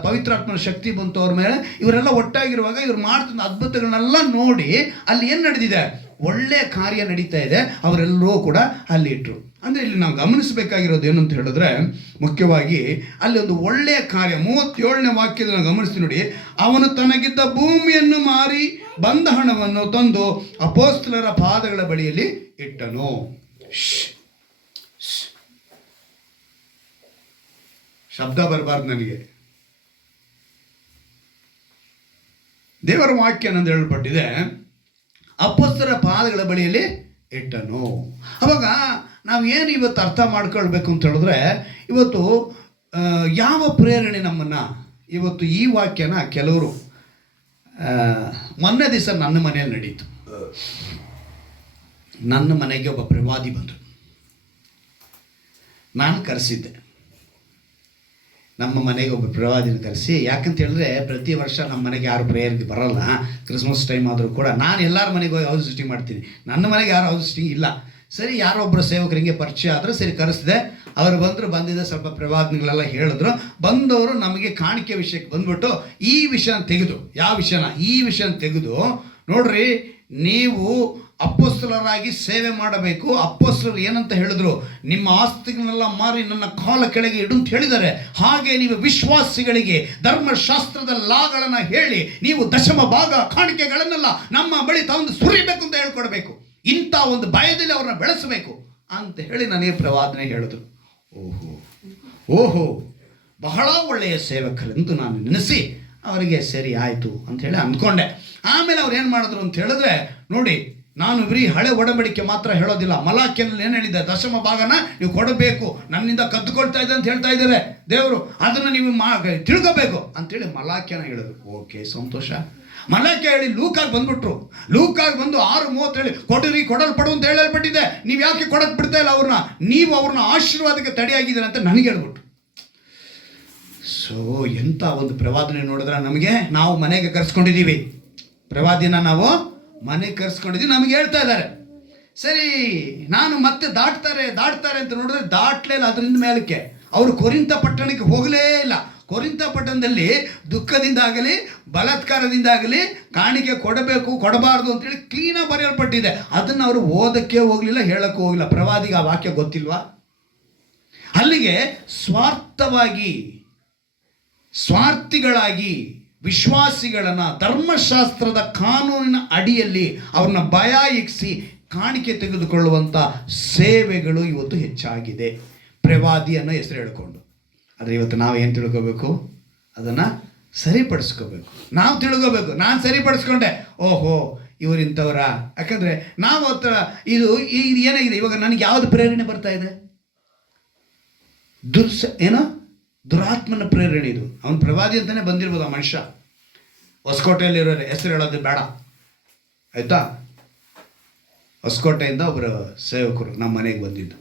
ಪವಿತ್ರಾತ್ಮನ ಶಕ್ತಿ ಬಂತು ಅವ್ರ ಮೇಲೆ. ಇವರೆಲ್ಲ ಒಟ್ಟಾಗಿರುವಾಗ ಇವ್ರು ಮಾಡ್ತಿದ್ದ ಅದ್ಭುತಗಳನ್ನೆಲ್ಲ ನೋಡಿ ಅಲ್ಲಿ ಏನು ನಡೆದಿದೆ, ಒಳ್ಳೆಯ ಕಾರ್ಯ ನಡೀತಾ ಇದೆ. ಅವರೆಲ್ಲರೂ ಕೂಡ ಅಲ್ಲಿ ಇಟ್ಟರು. ಅಂದರೆ ಇಲ್ಲಿ ನಾವು ಗಮನಿಸಬೇಕಾಗಿರೋದು ಏನು ಅಂತ ಹೇಳಿದ್ರೆ, ಮುಖ್ಯವಾಗಿ ಅಲ್ಲಿ ಒಂದು ಒಳ್ಳೆಯ ಕಾರ್ಯ. 37ನೇ ವಾಕ್ಯದ ನಾವು ಗಮನಿಸ್ತೀವಿ ನೋಡಿ. ಅವನು ತನಗಿದ್ದ ಭೂಮಿಯನ್ನು ಮಾರಿ ಬಂದ ಹಣವನ್ನು ತಂದು ಅಪೊಸ್ತಲರ ಪಾದಗಳ ಬಳಿಯಲ್ಲಿ ಇಟ್ಟನು. ಶಬ್ದ ಬರಬಾರ್ದು ನನಗೆ. ದೇವರ ವಾಕ್ಯ ನಂದು ಹೇಳಲ್ಪಟ್ಟಿದೆ, ಅಪೊಸ್ತಲರ ಪಾದಗಳ ಬಳಿಯಲ್ಲಿ ಇಟ್ಟನು. ಅವಾಗ ನಾವು ಏನು ಇವತ್ತು ಅರ್ಥ ಮಾಡ್ಕೊಳ್ಬೇಕು ಅಂತ ಹೇಳಿದ್ರೆ, ಇವತ್ತು ಯಾವ ಪ್ರೇರಣೆ ನಮ್ಮನ್ನು, ಇವತ್ತು ಈ ವಾಕ್ಯನ ಕೆಲವರು ಮೊನ್ನೆ ದಿವಸ ನನ್ನ ಮನೆಯಲ್ಲಿ ನಡೀತು. ನನ್ನ ಮನೆಗೆ ಒಬ್ಬ ಪ್ರವಾದಿ ಬಂದರು. ನಾನು ಕರೆಸಿದ್ದೆ ನಮ್ಮ ಮನೆಗೆ ಒಬ್ಬ ಪ್ರವಾದಿನ ಕರೆಸಿ. ಯಾಕಂತ ಹೇಳಿದ್ರೆ ಪ್ರತಿ ವರ್ಷ ನಮ್ಮ ಮನೆಗೆ ಯಾರು ಪ್ರೇಯರ್ಗೆ ಬರೋಲ್ಲ. ಕ್ರಿಸ್ಮಸ್ ಟೈಮ್ ಆದರೂ ಕೂಡ ನಾನು ಎಲ್ಲರ ಮನೆಗೆ ಹೋಗಿ ಹೌಸ್ ವಿಸಿಟಿಂಗ್ ಮಾಡ್ತೀನಿ. ನನ್ನ ಮನೆಗೆ ಯಾರು ಹೌಸ್ ವಿಸಿಟಿಂಗ್ ಇಲ್ಲ. ಸರಿ, ಯಾರೋ ಒಬ್ಬರು ಸೇವಕರಿಗೆ ಪರಿಚಯ ಆದರೆ ಸರಿ ಕರೆಸಿದೆ. ಅವರು ಬಂದರು, ಬಂದಿದ್ದ ಸ್ವಲ್ಪ ಪ್ರವಾದನೆಗಳೆಲ್ಲ ಹೇಳಿದ್ರು. ಬಂದವರು ನಮಗೆ ಕಾಣಿಕೆ ವಿಷಯಕ್ಕೆ ಬಂದ್ಬಿಟ್ಟು ಈ ವಿಷಯನ ತೆಗೆದು, ಯಾವ ವಿಷಯನ, ಈ ವಿಷಯನ ತೆಗೆದು, ನೋಡ್ರಿ ನೀವು ಅಪೊಸ್ತಲರಾಗಿ ಸೇವೆ ಮಾಡಬೇಕು. ಅಪೊಸ್ತಲರು ಏನಂತ ಹೇಳಿದ್ರು, ನಿಮ್ಮ ಆಸ್ತಿಗಳನ್ನೆಲ್ಲ ಮಾರಿ ನನ್ನ ಕಾಲ ಕೆಳಗೆ ಇಡು ಅಂತ ಹೇಳಿದ್ದಾರೆ. ಹಾಗೆ ನೀವು ವಿಶ್ವಾಸಿಗಳಿಗೆ ಧರ್ಮಶಾಸ್ತ್ರದ ಲಾಗಳನ್ನು ಹೇಳಿ ನೀವು ದಶಮ ಭಾಗ ಕಾಣಿಕೆಗಳನ್ನೆಲ್ಲ ನಮ್ಮ ಬಳಿ ತಂದು ಸುರಿಬೇಕು ಅಂತ ಹೇಳ್ಕೊಡ್ಬೇಕು. ಇಂಥ ಒಂದು ಭಯದಲ್ಲಿ ಅವ್ರನ್ನ ಬೆಳೆಸಬೇಕು ಅಂತ ಹೇಳಿ ನನಗೆ ಪ್ರವಾದನೆ ಹೇಳಿದ್ರು. ಓಹೋ ಬಹಳ ಒಳ್ಳೆಯ ಸೇವಕರೆಂದು ನಾನು ನೆನೆಸಿ ಅವರಿಗೆ ಸರಿ ಆಯಿತು ಅಂಥೇಳಿ ಅಂದ್ಕೊಂಡೆ. ಆಮೇಲೆ ಅವ್ರು ಏನು ಮಾಡಿದ್ರು ಅಂತ ಹೇಳಿದ್ರೆ, ನೋಡಿ ನಾನು ಬರೀ ಹಳೆ ಒಡಂಬಡಿಕೆ ಮಾತ್ರ ಹೇಳೋದಿಲ್ಲ. ಮಲಾಖಿಯಲ್ಲಿ ಏನು ಹೇಳಿದ್ದೆ, ದಶಮ ಭಾಗನ ನೀವು ಕೊಡಬೇಕು, ನನ್ನಿಂದ ಕದ್ದುಕೊಳ್ತಾ ಇದೆ ಅಂತ ಹೇಳ್ತಾ ಇದ್ದಾರೆ ದೇವರು, ಅದನ್ನು ನೀವು ತಿಳ್ಕೋಬೇಕು ಅಂತೇಳಿ ಮಲಾಖಿಯನ್ನ ಹೇಳಿದ್ರು. ಓಕೆ, ಸಂತೋಷ. ಮಲಾಖಿ ಹೇಳಿ ಲೂಕಾಗಿ ಬಂದ್ಬಿಟ್ರು. ಲೂಕಾಗಿ ಬಂದು 6:30 ಕೊಡಿರಿ, ಕೊಡಲ್ಪಡು ಅಂತ ಹೇಳಲ್ಪಟ್ಟಿದೆ. ನೀವು ಯಾಕೆ ಕೊಡಕ್ ಬಿಡ್ತಾ ಇಲ್ಲ ಅವ್ರನ್ನ, ನೀವು ಅವ್ರನ್ನ ಆಶೀರ್ವಾದಕ್ಕೆ ತಡೆಯಾಗಿದ್ದೀರ ಅಂತ ನನಗೆ ಹೇಳ್ಬಿಟ್ರು. ಸೊ ಎಂಥ ಒಂದು ಪ್ರವಾದನೆ ನೋಡಿದ್ರೆ ನಮಗೆ, ನಾವು ಮನೆಗೆ ಕರೆಸ್ಕೊಂಡಿದ್ದೀವಿ, ಪ್ರವಾದಿನ ನಾವು ಮನೆಗೆ ಕರೆಸ್ಕೊಂಡಿದ್ದೀವಿ, ನಮಗೆ ಹೇಳ್ತಾ ಇದ್ದಾರೆ. ಸರಿ, ನಾನು ಮತ್ತೆ ದಾಟ್ತಾರೆ ಅಂತ ನೋಡಿದ್ರೆ ದಾಟ್ಲೇ ಇಲ್ಲ. ಅದರಿಂದ ಮೇಲಕ್ಕೆ ಅವರು ಕೊರಿಂಥ ಪಟ್ಟಣಕ್ಕೆ ಹೋಗಲೇ ಇಲ್ಲ. ಕೊರಿಂಥ ಪಟ್ಟಣದಲ್ಲಿ ದುಃಖದಿಂದಾಗಲಿ ಬಲಾತ್ಕಾರದಿಂದಾಗಲಿ ಕಾಣಿಕೆ ಕೊಡಬೇಕು ಕೊಡಬಾರ್ದು ಅಂತೇಳಿ ಕ್ಲೀನಾಗಿ ಬರೆಯಲ್ಪಟ್ಟಿದೆ. ಅದನ್ನು ಅವರು ಓದಕ್ಕೆ ಹೋಗಲಿಲ್ಲ, ಹೇಳಕ್ಕೆ ಹೋಗಲಿಲ್ಲ. ಪ್ರವಾದಿಗೆ ಆ ವಾಕ್ಯ ಗೊತ್ತಿಲ್ವಾ? ಅಲ್ಲಿಗೆ ಸ್ವಾರ್ಥಿಗಳಾಗಿ ವಿಶ್ವಾಸಿಗಳನ್ನ ಧರ್ಮಶಾಸ್ತ್ರದ ಕಾನೂನಿನ ಅಡಿಯಲ್ಲಿ ಅವ್ರನ್ನ ಭಯಾಯಿಸಿ ಕಾಣಿಕೆ ತೆಗೆದುಕೊಳ್ಳುವಂಥ ಸೇವೆಗಳು ಇವತ್ತು ಹೆಚ್ಚಾಗಿದೆ, ಪ್ರವಾದಿ ಅನ್ನೋ ಹೆಸರು ಹೇಳ್ಕೊಂಡು. ಆದರೆ ಇವತ್ತು ನಾವು ಏನು ತಿಳ್ಕೋಬೇಕು, ಅದನ್ನು ಸರಿಪಡಿಸ್ಕೋಬೇಕು. ನಾವು ತಿಳ್ಕೋಬೇಕು. ನಾನು ಸರಿಪಡಿಸ್ಕೊಂಡೆ, ಓಹೋ ಇವರಿಂಥವ್ರ. ಯಾಕಂದರೆ ನಾವು ಇದು ಏನಾಗಿದೆ, ಇವಾಗ ನನಗೆ ಯಾವುದು ಪ್ರೇರಣೆ ಬರ್ತಾ ಇದೆ, ದುರಾತ್ಮನ ಪ್ರೇರಣೆ. ಇದು ಅವನು ಪ್ರವಾದಿ ಅಂತಲೇ ಬಂದಿರ್ಬೋದು ಆ ಮನುಷ್ಯ. ಹೊಸಕೋಟೆಯಲ್ಲಿರೋರು ಹೆಸರು ಹೇಳೋದು ಬೇಡ, ಆಯಿತಾ? ಹೊಸಕೋಟೆಯಿಂದ ಒಬ್ಬರು ಸೇವಕರು ನಮ್ಮ ಮನೆಗೆ ಬಂದಿದ್ದು.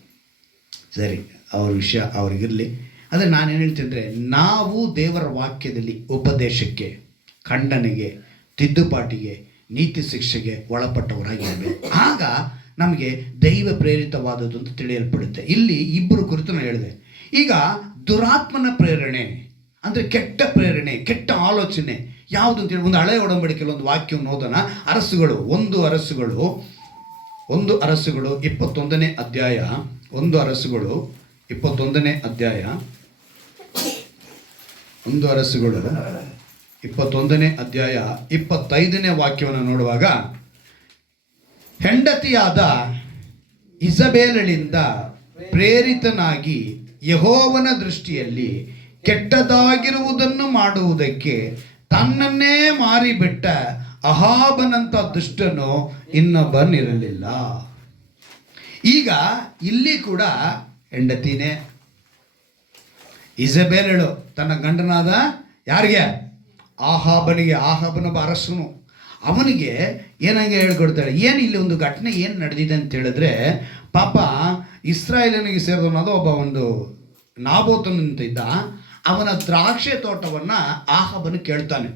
ಸರಿ, ಅವ್ರ ವಿಷಯ ಅವ್ರಿಗಿರಲಿ. ಆದರೆ ನಾನೇನು ಹೇಳ್ತಿದ್ರೆ, ನಾವು ದೇವರ ವಾಕ್ಯದಲ್ಲಿ ಉಪದೇಶಕ್ಕೆ, ಖಂಡನೆಗೆ, ತಿದ್ದುಪಾಟಿಗೆ, ನೀತಿ ಶಿಕ್ಷೆಗೆ ಒಳಪಟ್ಟವರಾಗಿರಬೇಕು. ಆಗ ನಮಗೆ ದೈವ ಪ್ರೇರಿತವಾದದ್ದು ಅಂತ ತಿಳಿಯಲ್ಪಡುತ್ತೆ. ಇಲ್ಲಿ ಇಬ್ಬರು ಕುರಿತು ನಾನು ಹೇಳಿದೆ. ಈಗ ದುರಾತ್ಮನ ಪ್ರೇರಣೆ ಅಂದರೆ ಕೆಟ್ಟ ಪ್ರೇರಣೆ, ಕೆಟ್ಟ ಆಲೋಚನೆ, ಯಾವುದು ಅಂತೇಳಿ ಒಂದು ಹಳೆಯ ಒಡಂಬಡಿಕೆಯಲ್ಲಿ ಒಂದು ವಾಕ್ಯವನ್ನು ಓದೋಣ. ಒಂದು ಅರಸುಗಳು 21ನೇ ಅಧ್ಯಾಯ, 1 ಅರಸುಗಳು 21ನೇ ಅಧ್ಯಾಯ, 1 ಅರಸುಗಳು 21ನೇ ಅಧ್ಯಾಯ 25ನೇ ವಾಕ್ಯವನ್ನು ನೋಡುವಾಗ, ಹೆಂಡತಿಯಾದ ಇಸಬೇಲಳಿಂದ ಪ್ರೇರಿತನಾಗಿ ಯೆಹೋವನ ದೃಷ್ಟಿಯಲ್ಲಿ ಕೆಟ್ಟದಾಗಿರುವುದನ್ನು ಮಾಡುವುದಕ್ಕೆ ತನ್ನನ್ನೇ ಮಾರಿಬಿಟ್ಟ ಅಹಾಬನಂತ ದುಷ್ಟನು ಇನ್ನೊಬ್ಬನಿರಲಿಲ್ಲ. ಈಗ ಇಲ್ಲಿ ಕೂಡ ಹೆಂಡತಿನೇ ಇಸಬೇಲಳು ತನ್ನ ಗಂಡನಾದ ಯಾರಿಗೆ? ಆಹಾಬನಿಗೆ. ಆಹಾಬನೊಬ್ಬ ಅರಸನು. ಅವನಿಗೆ ಏನಂಗೆ ಹೇಳ್ಕೊಡ್ತಾಳೆ. ಏನು ಇಲ್ಲಿ ಒಂದು ಘಟನೆ ಏನು ನಡೆದಿದೆ ಅಂತ ಹೇಳಿದ್ರೆ, ಪಾಪ ಇಸ್ರಾಯೇಲನಿಗೆ ಸೇರಿದವನಾದ ಒಂದು ನಾಬೋತನು ಅಂತ ಇದ್ದ. ಅವನ ದ್ರಾಕ್ಷೆ ತೋಟವನ್ನು ಆಹಾಬನು ಕೇಳ್ತಾನೆ.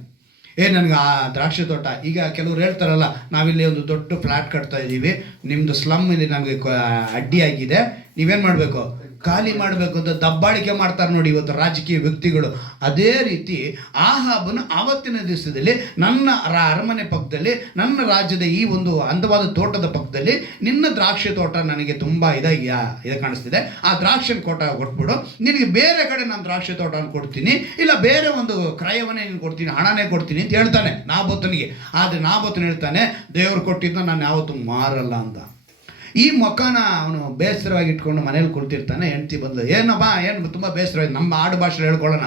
ನನಗೆ ಆ ದ್ರಾಕ್ಷಿ ತೋಟ, ಈಗ ಕೆಲವ್ರು ಹೇಳ್ತಾರಲ್ಲ, ನಾವಿಲ್ಲಿ ಒಂದು ದೊಡ್ಡ ಫ್ಲ್ಯಾಟ್ ಕಟ್ತಾ ಇದ್ದೀವಿ, ನಿಮ್ಮದು ಸ್ಲಮ್ ಇಲ್ಲಿ ನಮಗೆ ಅಡ್ಡಿಯಾಗಿದೆ, ನೀವೇನು ಮಾಡಬೇಕು, ಖಾಲಿ ಮಾಡಬೇಕು ಅಂತ ದಬ್ಬಾಳಿಕೆ ಮಾಡ್ತಾರೆ ನೋಡಿ ಇವತ್ತು ರಾಜಕೀಯ ವ್ಯಕ್ತಿಗಳು. ಅದೇ ರೀತಿ ಆಹಾಬನು ಆವತ್ತಿನ ದಿವಸದಲ್ಲಿ ನನ್ನ ಅರಮನೆ ಪಕ್ಕದಲ್ಲಿ, ನನ್ನ ರಾಜ್ಯದ ಈ ಒಂದು ಅಂದವಾದ ತೋಟದ ಪಕ್ಕದಲ್ಲಿ ನಿನ್ನ ದ್ರಾಕ್ಷಿ ತೋಟ ನನಗೆ ತುಂಬ ಇದು ಕಾಣಿಸ್ತಿದೆ, ಆ ದ್ರಾಕ್ಷಿ ಕೊಟ್ಬಿಡು, ನಿನಗೆ ಬೇರೆ ಕಡೆ ನಾನು ದ್ರಾಕ್ಷಿ ತೋಟವನ್ನು ಕೊಡ್ತೀನಿ, ಇಲ್ಲ ಬೇರೆ ಒಂದು ಕ್ರಯವನ್ನೇ ನೀನು ಕೊಡ್ತೀನಿ, ಹಣನೇ ಕೊಡ್ತೀನಿ ಅಂತ ಹೇಳ್ತಾನೆ ನಾಬೋತನಿಗೆ. ಆದರೆ ನಾಬೋತನು ಹೇಳ್ತಾನೆ, ದೇವರು ಕೊಟ್ಟಿದ್ದ ನಾನು ಯಾವತ್ತೂ ಮಾರಲ್ಲ ಅಂತ. ಈ ಮುಖನ ಅವನು ಬೇಸರವಾಗಿ ಇಟ್ಕೊಂಡು ಮನೇಲಿ ಕುಳಿತಿರ್ತಾನೆ. ಹೆಂಡ್ತಿ ಬಂದು, ಏನಪ್ಪ ಏನು ತುಂಬ ಬೇಸರವಾಗಿ, ನಮ್ಮ ಆಡು ಭಾಷೆ ಹೇಳ್ಕೊಳ್ಳೋಣ,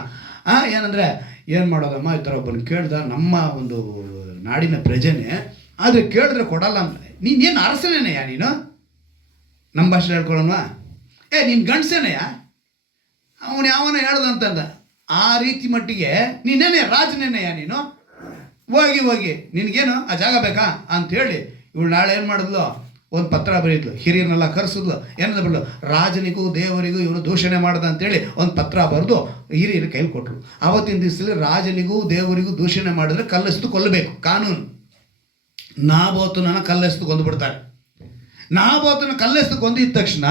ಏನಂದರೆ ಏನು ಮಾಡೋದಮ್ಮ, ಈ ಥರ ಒಬ್ಬನು ಕೇಳ್ದ, ನಮ್ಮ ಒಂದು ನಾಡಿನ ಪ್ರಜೆನೇ, ಆದರೆ ಕೇಳಿದ್ರೆ ಕೊಡಲ್ಲ ಅಂತ. ನೀನೇನು ಅರಸನೇನೆಯ ನೀನು? ನಮ್ಮ ಭಾಷೆ ಹೇಳ್ಕೊಳ್ಳೋಣ, ನೀನು ಗಂಡಸೇನೆಯ? ಅವನು ಯಾವನ ಹೇಳ್ದಂತಂದ. ಆ ರೀತಿ ಮಟ್ಟಿಗೆ ನೀನೇನೆ ರಾಜನೇನೆಯ ನೀನು? ಹೋಗಿ ನಿನಗೇನು ಆ ಜಾಗ ಬೇಕಾ ಅಂಥೇಳಿ ಇವಳು ನಾಳೆ ಏನು ಮಾಡಿದ್ಲು, ಒಂದು ಪತ್ರ ಬರೀದ್ಲು, ಹಿರಿಯರನ್ನೆಲ್ಲ ಕರೆಸಿದ್ಲು. ಏನಂತ ಬರಲು, ರಾಜನಿಗೂ ದೇವರಿಗೂ ಇವನು ದೂಷಣೆ ಮಾಡ್ದ ಅಂತೇಳಿ ಒಂದು ಪತ್ರ ಬರೆದು ಹಿರಿಯರ ಕೈಲಿ ಕೊಟ್ಟರು. ಆವತ್ತಿನ ದಿವಸದಲ್ಲಿ ರಾಜನಿಗೂ ದೇವರಿಗೂ ದೂಷಣೆ ಮಾಡಿದ್ರೆ ಕಲ್ಲೆಸ್ತು ಕೊಲ್ಲಬೇಕು ಕಾನೂನು. ನಾಬೋತನನ್ನ ಕಲ್ಲೆಸ್ತು ಕೊಂದುಬಿಡ್ತಾರೆ. ನಾಬೋತನ ಕಲ್ಲೆಸ್ತು ಕೊಂದಿದ ತಕ್ಷಣ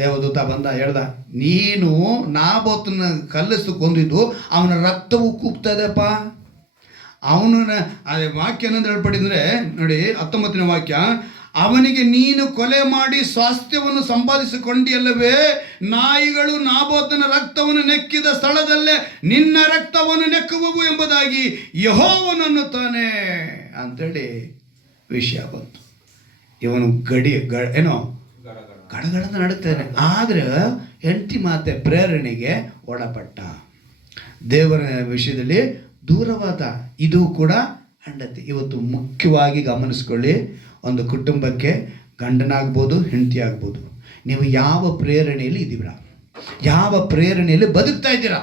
ದೇವದೂತ ಬಂದ, ಹೇಳ್ದ, ನೀನು ನಾಬೋತನ ಕಲ್ಲೆಸ್ತು ಕೊಂದಿದ್ದು ಅವನ ರಕ್ತವು ಕೂಗ್ತದೆಪ್ಪ. ಅವನು ಅದೇ ವಾಕ್ಯ ಏನಂತ ಹೇಳ್ಪಡಿದ್ರೆ ನೋಡಿ, 19ನೇ ವಾಕ್ಯ, ಅವನಿಗೆ ನೀನು ಕೊಲೆ ಮಾಡಿ ಸ್ವಾಸ್ಥ್ಯವನ್ನು ಸಂಪಾದಿಸಿಕೊಂಡಿಯಲ್ಲವೇ, ನಾಯಿಗಳು ನಾಬೋತನ ರಕ್ತವನ್ನು ನೆಕ್ಕಿದ ಸ್ಥಳದಲ್ಲೇ ನಿನ್ನ ರಕ್ತವನ್ನು ನೆಕ್ಕುವವು ಎಂಬುದಾಗಿ ಯೆಹೋವನನ್ನು ತಾನೆ ಅಂತೇಳಿ ವಿಷಯ ಬಂತು. ಇವನು ಗಡಗಡದ ನಡುತ್ತಾನೆ. ಆದರೆ ಹೆಂಡತಿ ಮಾತೆ ಪ್ರೇರಣೆಗೆ ಒಳಪಟ್ಟ, ದೇವರ ವಿಷಯದಲ್ಲಿ ದೂರವಾದ. ಇದು ಕೂಡ ಹೆಂಡತಿ. ಇವತ್ತು ಮುಖ್ಯವಾಗಿ ಗಮನಿಸ್ಕೊಳ್ಳಿ, ಒಂದು ಕುಟುಂಬಕ್ಕೆ ಗಂಡನಾಗ್ಬೋದು, ಹೆಂಡತಿ ಆಗ್ಬೋದು, ನೀವು ಯಾವ ಪ್ರೇರಣೆಯಲ್ಲಿ ಇದ್ದೀರಾ, ಯಾವ ಪ್ರೇರಣೆಯಲ್ಲಿ ಬದುಕ್ತಾ ಇದ್ದೀರಾ.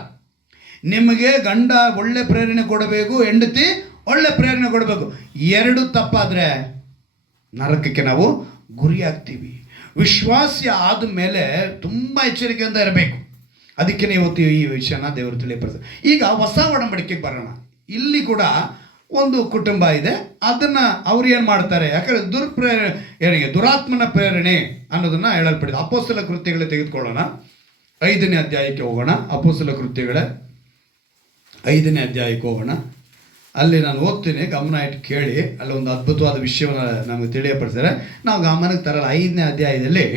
ನಿಮಗೆ ಗಂಡ ಒಳ್ಳೆ ಪ್ರೇರಣೆ ಕೊಡಬೇಕು, ಹೆಂಡತಿ ಒಳ್ಳೆ ಪ್ರೇರಣೆ ಕೊಡಬೇಕು. ಎರಡು ತಪ್ಪಾದರೆ ನರಕಕ್ಕೆ ನಾವು ಗುರಿಯಾಗ್ತೀವಿ. ವಿಶ್ವಾಸ ಆದ ಮೇಲೆ ತುಂಬ ಎಚ್ಚರಿಕೆಯಿಂದ ಇರಬೇಕು. ಅದಕ್ಕೆ ಇವತ್ತು ಈ ವಿಷಯನ ದೇವರು ತಿಳಿಯಪಡಿಸ್ತಾರೆ. ಈಗ ಹೊಸ ಒಡಂಬಡಿಕೆಗೆ ಬರೋಣ. ಇಲ್ಲಿ ಕೂಡ ಒಂದು ಕುಟುಂಬ ಇದೆ. ಅದನ್ನು ಅವ್ರು ಏನು ಮಾಡ್ತಾರೆ, ಯಾಕಂದರೆ ದುರಾತ್ಮನ ಪ್ರೇರಣೆ ಅನ್ನೋದನ್ನು ಹೇಳಲ್ಪಡಿದೆ. ಅಪೊಸ್ತಲ ಕೃತ್ಯಗಳೇ ತೆಗೆದುಕೊಳ್ಳೋಣ, 5ನೇ ಅಧ್ಯಾಯಕ್ಕೆ ಹೋಗೋಣ. ಅಪೊಸ್ತಲ ಕೃತ್ಯಗಳೇ 5ನೇ ಅಧ್ಯಾಯಕ್ಕೆ ಹೋಗೋಣ. ಅಲ್ಲಿ ನಾನು ಓದ್ತೀನಿ, ಗಮನ ಇಟ್ಟು ಕೇಳಿ. ಅಲ್ಲಿ ಒಂದು ಅದ್ಭುತವಾದ ವಿಷಯವನ್ನು ನಮಗೆ ತಿಳಿಯಪಡಿಸ್ತಾರೆ, ನಾವು ಗಮನಕ್ಕೆ ತರಲ್ಲ. 5ನೇ ಅಧ್ಯಾಯದಲ್ಲಿ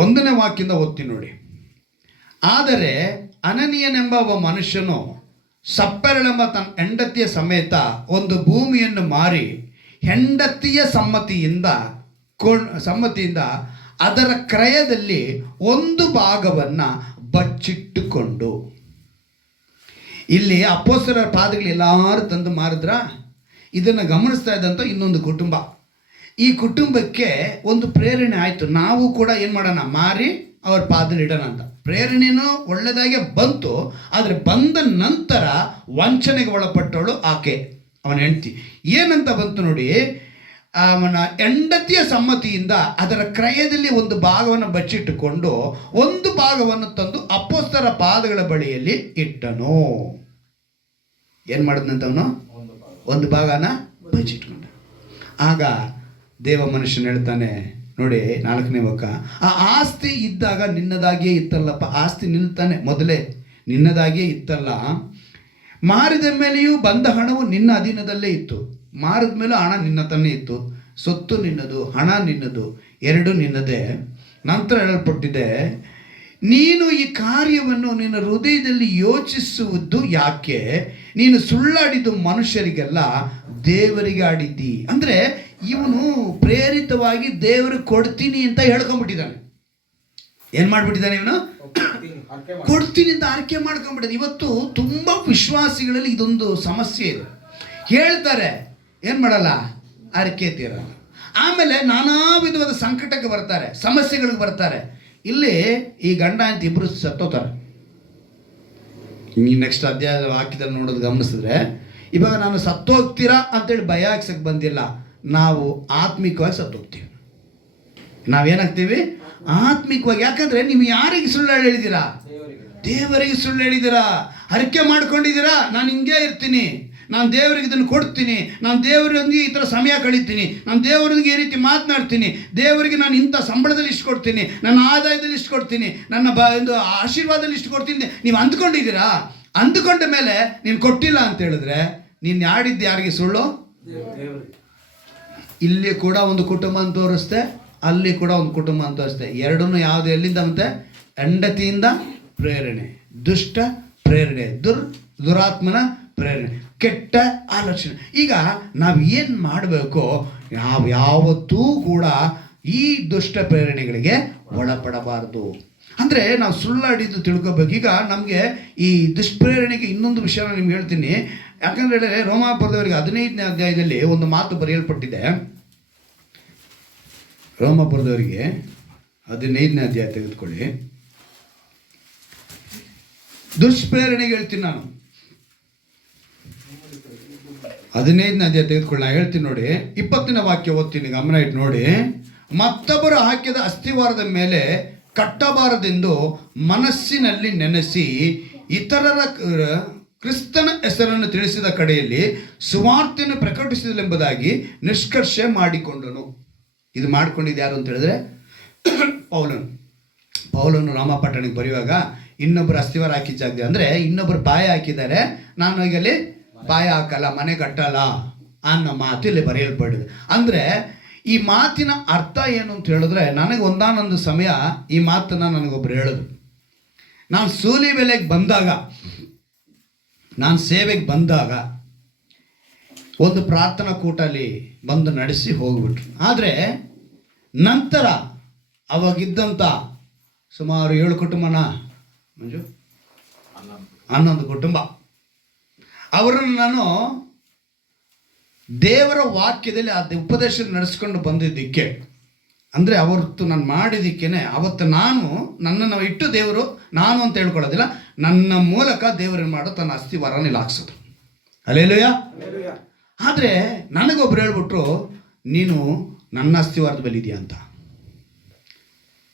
1ನೇ ವಾಕ್ಯದಿಂದ ಓದ್ತೀನಿ ನೋಡಿ. ಆದರೆ ಅನನೀಯನೆಂಬ ಒಬ್ಬ ಮನುಷ್ಯನು ಸಪ್ಪೆರಳೆಂಬ ತನ್ನ ಹೆಂಡತಿಯ ಸಮೇತ ಒಂದು ಭೂಮಿಯನ್ನು ಮಾರಿ ಹೆಂಡತಿಯ ಸಮ್ಮತಿಯಿಂದ ಅದರ ಕ್ರಯದಲ್ಲಿ ಒಂದು ಭಾಗವನ್ನು ಬಚ್ಚಿಟ್ಟುಕೊಂಡು. ಇಲ್ಲಿ ಅಪೊಸ್ತಲರ ಪಾದಗಳು ಎಲ್ಲರೂ ತಂದು ಮಾರಿದ್ರ. ಇದನ್ನು ಗಮನಿಸ್ತಾ ಇದ್ದಂಥ ಇನ್ನೊಂದು ಕುಟುಂಬ. ಈ ಕುಟುಂಬಕ್ಕೆ ಒಂದು ಪ್ರೇರಣೆ ಆಯಿತು, ನಾವು ಕೂಡ ಏನು ಮಾಡೋಣ, ಮಾರಿ ಅವ್ರ ಪಾದದಲ್ಲಿ ಇಡೋಣ ಅಂತ. ಪ್ರೇರಣೆನೂ ಒಳ್ಳೆಯದಾಗೆ ಬಂತು. ಆದರೆ ಬಂದ ನಂತರ ವಂಚನೆಗೆ ಒಳಪಟ್ಟವಳು ಆಕೆ, ಅವನ ಹೆಂಡತಿ. ಏನಂತ ಬಂತು ನೋಡಿ, ಅವನ ಹೆಂಡತಿಯ ಸಮ್ಮತಿಯಿಂದ ಅದರ ಕ್ರಯದಲ್ಲಿ ಒಂದು ಭಾಗವನ್ನು ಬಚ್ಚಿಟ್ಟುಕೊಂಡು ಒಂದು ಭಾಗವನ್ನು ತಂದು ಅಪೊಸ್ತಲರ ಪಾದಗಳ ಬಳಿಯಲ್ಲಿ ಇಟ್ಟನು. ಏನು ಮಾಡಿದ್ನಂತವನು? ಒಂದು ಭಾಗನ ಬಚ್ಚಿಟ್ಕೊಂಡ. ಆಗ ದೇವ ಮನುಷ್ಯನು ಹೇಳ್ತಾನೆ ನೋಡಿ, 4ನೇ ವಾಕ್ಯ, ಆ ಆಸ್ತಿ ಇದ್ದಾಗ ನಿನ್ನದಾಗಿಯೇ ಇತ್ತಲ್ಲಪ್ಪ. ಆಸ್ತಿ ನಿಲ್ತಾನೆ ಮೊದಲೇ, ನಿನ್ನದಾಗಿಯೇ ಇತ್ತಲ್ಲ. ಮಾರಿದ ಮೇಲೆಯೂ ಬಂದ ಹಣವು ನಿನ್ನ ಅಧೀನದಲ್ಲೇ ಇತ್ತು. ಮಾರಿದ ಮೇಲೂ ಹಣ ನಿನ್ನ ತನ್ನೇ ಇತ್ತು. ಸೊತ್ತು ನಿನ್ನದು, ಹಣ ನಿನ್ನದು, ಎರಡೂ ನಿನ್ನದೇ. ನಂತರ ಹೇಳಲ್ಪಟ್ಟಿದೆ, ನೀನು ಈ ಕಾರ್ಯವನ್ನು ನಿನ್ನ ಹೃದಯದಲ್ಲಿ ಯೋಚಿಸುವುದು ಯಾಕೆ? ನೀನು ಸುಳ್ಳಾಡಿದ್ದು ಮನುಷ್ಯರಿಗೆಲ್ಲ, ದೇವರಿಗೆ ಆಡಿದ್ದಿ. ಅಂದರೆ ಇವನು ಪ್ರೇರಿತವಾಗಿ ದೇವರಿಗೆ ಕೊಡ್ತೀನಿ ಅಂತ ಹೇಳ್ಕೊಂಡ್ಬಿಟ್ಟಿದ್ದಾನೆ. ಏನು ಮಾಡ್ಬಿಟ್ಟಿದ್ದಾನೆ ಇವನು? ಕೊಡ್ತೀನಿ ಅಂತ ಆರ್ಕೆ ಮಾಡ್ಕೊಂಡ್ಬಿಟ್ಟಿದ್ದಾನೆ. ಇವತ್ತು ತುಂಬ ವಿಶ್ವಾಸಿಗಳಲ್ಲಿ ಇದೊಂದು ಸಮಸ್ಯೆ ಇದೆ. ಹೇಳ್ತಾರೆ, ಏನು ಮಾಡಲ್ಲ, ಆರ್ಕೆ ತೀರಲ್ಲ. ಆಮೇಲೆ ನಾನಾ ವಿಧವಾದ ಸಂಕಟಕ್ಕೆ ಬರ್ತಾರೆ, ಸಮಸ್ಯೆಗಳಿಗೆ ಬರ್ತಾರೆ. ಇಲ್ಲಿ ಈ ಗಂಡ ಅಂತ ಇಬ್ಬರು ಸತ್ತೋತಾರೆ. ಈ ನೆಕ್ಸ್ಟ್ ಅಧ್ಯಾಯ ಹಾಕಿದಲ್ಲಿ ನೋಡೋದು ಗಮನಿಸಿದ್ರೆ, ಇವಾಗ ನಾನು ಸತ್ತೋಗ್ತೀರಾ ಅಂತೇಳಿ ಭಯ ಹಾಕ್ಸಕ್ಕೆ ಬಂದಿಲ್ಲ, ನಾವು ಆತ್ಮಿಕವಾಗಿ ಸತ್ತೋಗ್ತೀವಿ. ನಾವೇನಾಗ್ತೀವಿ? ಆತ್ಮಿಕವಾಗಿ. ಯಾಕಂದ್ರೆ ನೀವು ಯಾರಿಗೆ ಸುಳ್ಳು ಹೇಳಿದ್ದೀರಾ? ದೇವರಿಗೆ ಸುಳ್ಳು ಹೇಳಿದ್ದೀರಾ. ಹರಕೆ ಮಾಡ್ಕೊಂಡಿದ್ದೀರಾ, ನಾನು ಹಿಂಗೆ ಇರ್ತೀನಿ, ನಾನು ದೇವರಿಗೆ ಇದನ್ನು ಕೊಡ್ತೀನಿ, ನಾನು ದೇವರೊಂದಿಗೆ ಈ ಥರ ಸಮಯ ಕಳೀತೀನಿ, ನಾನು ದೇವರೊಂದಿಗೆ ಈ ರೀತಿ ಮಾತನಾಡ್ತೀನಿ, ದೇವರಿಗೆ ನಾನು ಇಂಥ ಸಂಬಳದಲ್ಲಿ ಇಷ್ಟು ಕೊಡ್ತೀನಿ, ನನ್ನ ಆದಾಯದಲ್ಲಿ ಇಷ್ಟು ಕೊಡ್ತೀನಿ, ನನ್ನ ಒಂದು ಆಶೀರ್ವಾದದಲ್ಲಿ ಇಷ್ಟು ಕೊಡ್ತೀನಿ ನೀವು ಅಂದ್ಕೊಂಡಿದ್ದೀರಾ. ಅಂದುಕೊಂಡ ಮೇಲೆ ನೀನು ಕೊಟ್ಟಿಲ್ಲ ಅಂತ ಹೇಳಿದ್ರೆ ನೀನು ಆಡಿದ್ದು ಯಾರಿಗೆ ಸುಳ್ಳು? ಇಲ್ಲಿ ಕೂಡ ಒಂದು ಕುಟುಂಬ ಅಂತ ತೋರಿಸ್ತೆ, ಅಲ್ಲಿ ಕೂಡ ಒಂದು ಕುಟುಂಬ ಅಂತ ತೋರಿಸ್ತೆ. ಎರಡನ್ನೂ ಯಾವುದು ಎಲ್ಲಿಂದ ಅಂತೆ? ಹೆಂಡತಿಯಿಂದ ಪ್ರೇರಣೆ, ದುಷ್ಟ ಪ್ರೇರಣೆ, ದುರಾತ್ಮನ ಪ್ರೇರಣೆ, ಕೆಟ್ಟ ಆಲೋಚನೆ. ಈಗ ನಾವು ಏನು ಮಾಡಬೇಕು? ನಾವು ಯಾವತ್ತೂ ಕೂಡ ಈ ದುಷ್ಟ ಪ್ರೇರಣೆಗಳಿಗೆ ಒಳಪಡಬಾರ್ದು. ಅಂದರೆ ನಾವು ಸುಳ್ಳಾಡಿದ್ದು ತಿಳ್ಕೊಬೇಕು. ಈಗ ನಮಗೆ ಈ ದುಷ್ಪ್ರೇರಣೆಗೆ ಇನ್ನೊಂದು ವಿಷಯ ನಿಮ್ಗೆ ಹೇಳ್ತೀನಿ. ಯಾಕಂದ್ರೆ ಹೇಳಿದ್ರೆ ರೋಮಾಪುರದವರಿಗೆ 15ನೇ ಅಧ್ಯಾಯದಲ್ಲಿ ಒಂದು ಮಾತು ಬರೆಯಲ್ಪಟ್ಟಿದೆ. ರೋಮಾಪುರದವರಿಗೆ 15ನೇ ಅಧ್ಯಾಯ ತೆಗೆದುಕೊಳ್ಳಿ. ದುಷ್ಪ್ರೇರಣೆಗೆ ಹೇಳ್ತೀನಿ ನಾನು. 15ನೇ ಅಧ್ಯಾಯ ತೆಗೆದುಕೊಳ್ಳಿ, ನಾನು ಹೇಳ್ತೀನಿ ನೋಡಿ. 20ನೇ ವಾಕ್ಯ ಓದ್ತೀನಿ, ಗಮನ ಇಟ್ಟು ನೋಡಿ. ಮತ್ತೊಬ್ಬರು ಹಾಕಿದ ಅಸ್ಥಿವಾರದ ಮೇಲೆ ಕಟ್ಟಬಾರದೆಂದು ಮನಸ್ಸಿನಲ್ಲಿ ನೆನೆಸಿ ಇತರರ ಕ್ರಿಸ್ತನ ಹೆಸರನ್ನು ತಿಳಿಸಿದ ಕಡೆಯಲ್ಲಿ ಸುವಾರ್ತೆಯನ್ನು ಪ್ರಕಟಿಸಿದಲೆಂಬುದಾಗಿ ನಿಷ್ಕರ್ಷೆ ಮಾಡಿಕೊಂಡನು. ಇದು ಮಾಡ್ಕೊಂಡಿದ್ದು ಯಾರು ಅಂತ ಹೇಳಿದ್ರೆ ಪೌಲನು ರಾಮಪಟ್ಟಣಕ್ಕೆ ಬರೆಯುವಾಗ ಇನ್ನೊಬ್ಬರು ಅಸ್ಥಿವಾರ ಹಾಕಿದ್ದಾಗಿದೆ. ಅಂದರೆ ಇನ್ನೊಬ್ಬರು ಪಾಯ ಹಾಕಿದ್ದಾರೆ, ನಾನು ಈಗಲ್ಲಿ ಪಾಯ ಹಾಕಲ್ಲ, ಮನೆ ಕಟ್ಟಲ್ಲ ಅನ್ನೋ ಮಾತು ಇಲ್ಲಿ ಬರೆಯಲ್ಪಡಿದೆ. ಅಂದರೆ ಈ ಮಾತಿನ ಅರ್ಥ ಏನು ಅಂತ ಹೇಳಿದ್ರೆ, ನನಗೆ ಒಂದಾನೊಂದು ಸಮಯ ಈ ಮಾತನ್ನು ನನಗೊಬ್ಬರು ಹೇಳಿದ್ರು. ನಾನು ಸೂಲಿ ಬೆಲೆಗೆ ಬಂದಾಗ, ನಾನು ಸೇವೆಗೆ ಬಂದಾಗ ಒಂದು ಪ್ರಾರ್ಥನಾ ಕೂಟಲ್ಲಿ ಬಂದು ನಡೆಸಿ ಹೋಗ್ಬಿಟ್ರು. ಆದರೆ ನಂತರ ಅವಾಗಿದ್ದಂಥ ಸುಮಾರು 7 ಕುಟುಂಬನ ಮಂಜು 11 ಕುಟುಂಬ, ಅವರನ್ನು ನಾನು ದೇವರ ವಾಕ್ಯದಲ್ಲಿ ಆ ಉಪದೇಶ ನಡೆಸ್ಕೊಂಡು ಬಂದಿದ್ದಕ್ಕೆ, ಅಂದರೆ ಅವತ್ತು ನಾನು ಮಾಡಿದ್ದಕ್ಕೇನೆ ಅವತ್ತು ನನ್ನನ್ನು ಇಟ್ಟು ದೇವರು, ನಾನು ಅಂತ ಹೇಳ್ಕೊಳ್ಳೋದಿಲ್ಲ, ನನ್ನ ಮೂಲಕ ದೇವರನ್ನು ಮಾಡೋ ತನ್ನ ಅಸ್ಥಿವಾರನ ಇಲ್ಲಿ ಹಾಕ್ಸೋದು. ಹಲ್ಲೆಲೂಯಾ. ಆದರೆ ನನಗೊಬ್ರು ಹೇಳ್ಬಿಟ್ರು, ನೀನು ನನ್ನ ಅಸ್ಥಿವಾರದ ಮೇಲೆ ಇದೆಯಾ ಅಂತ.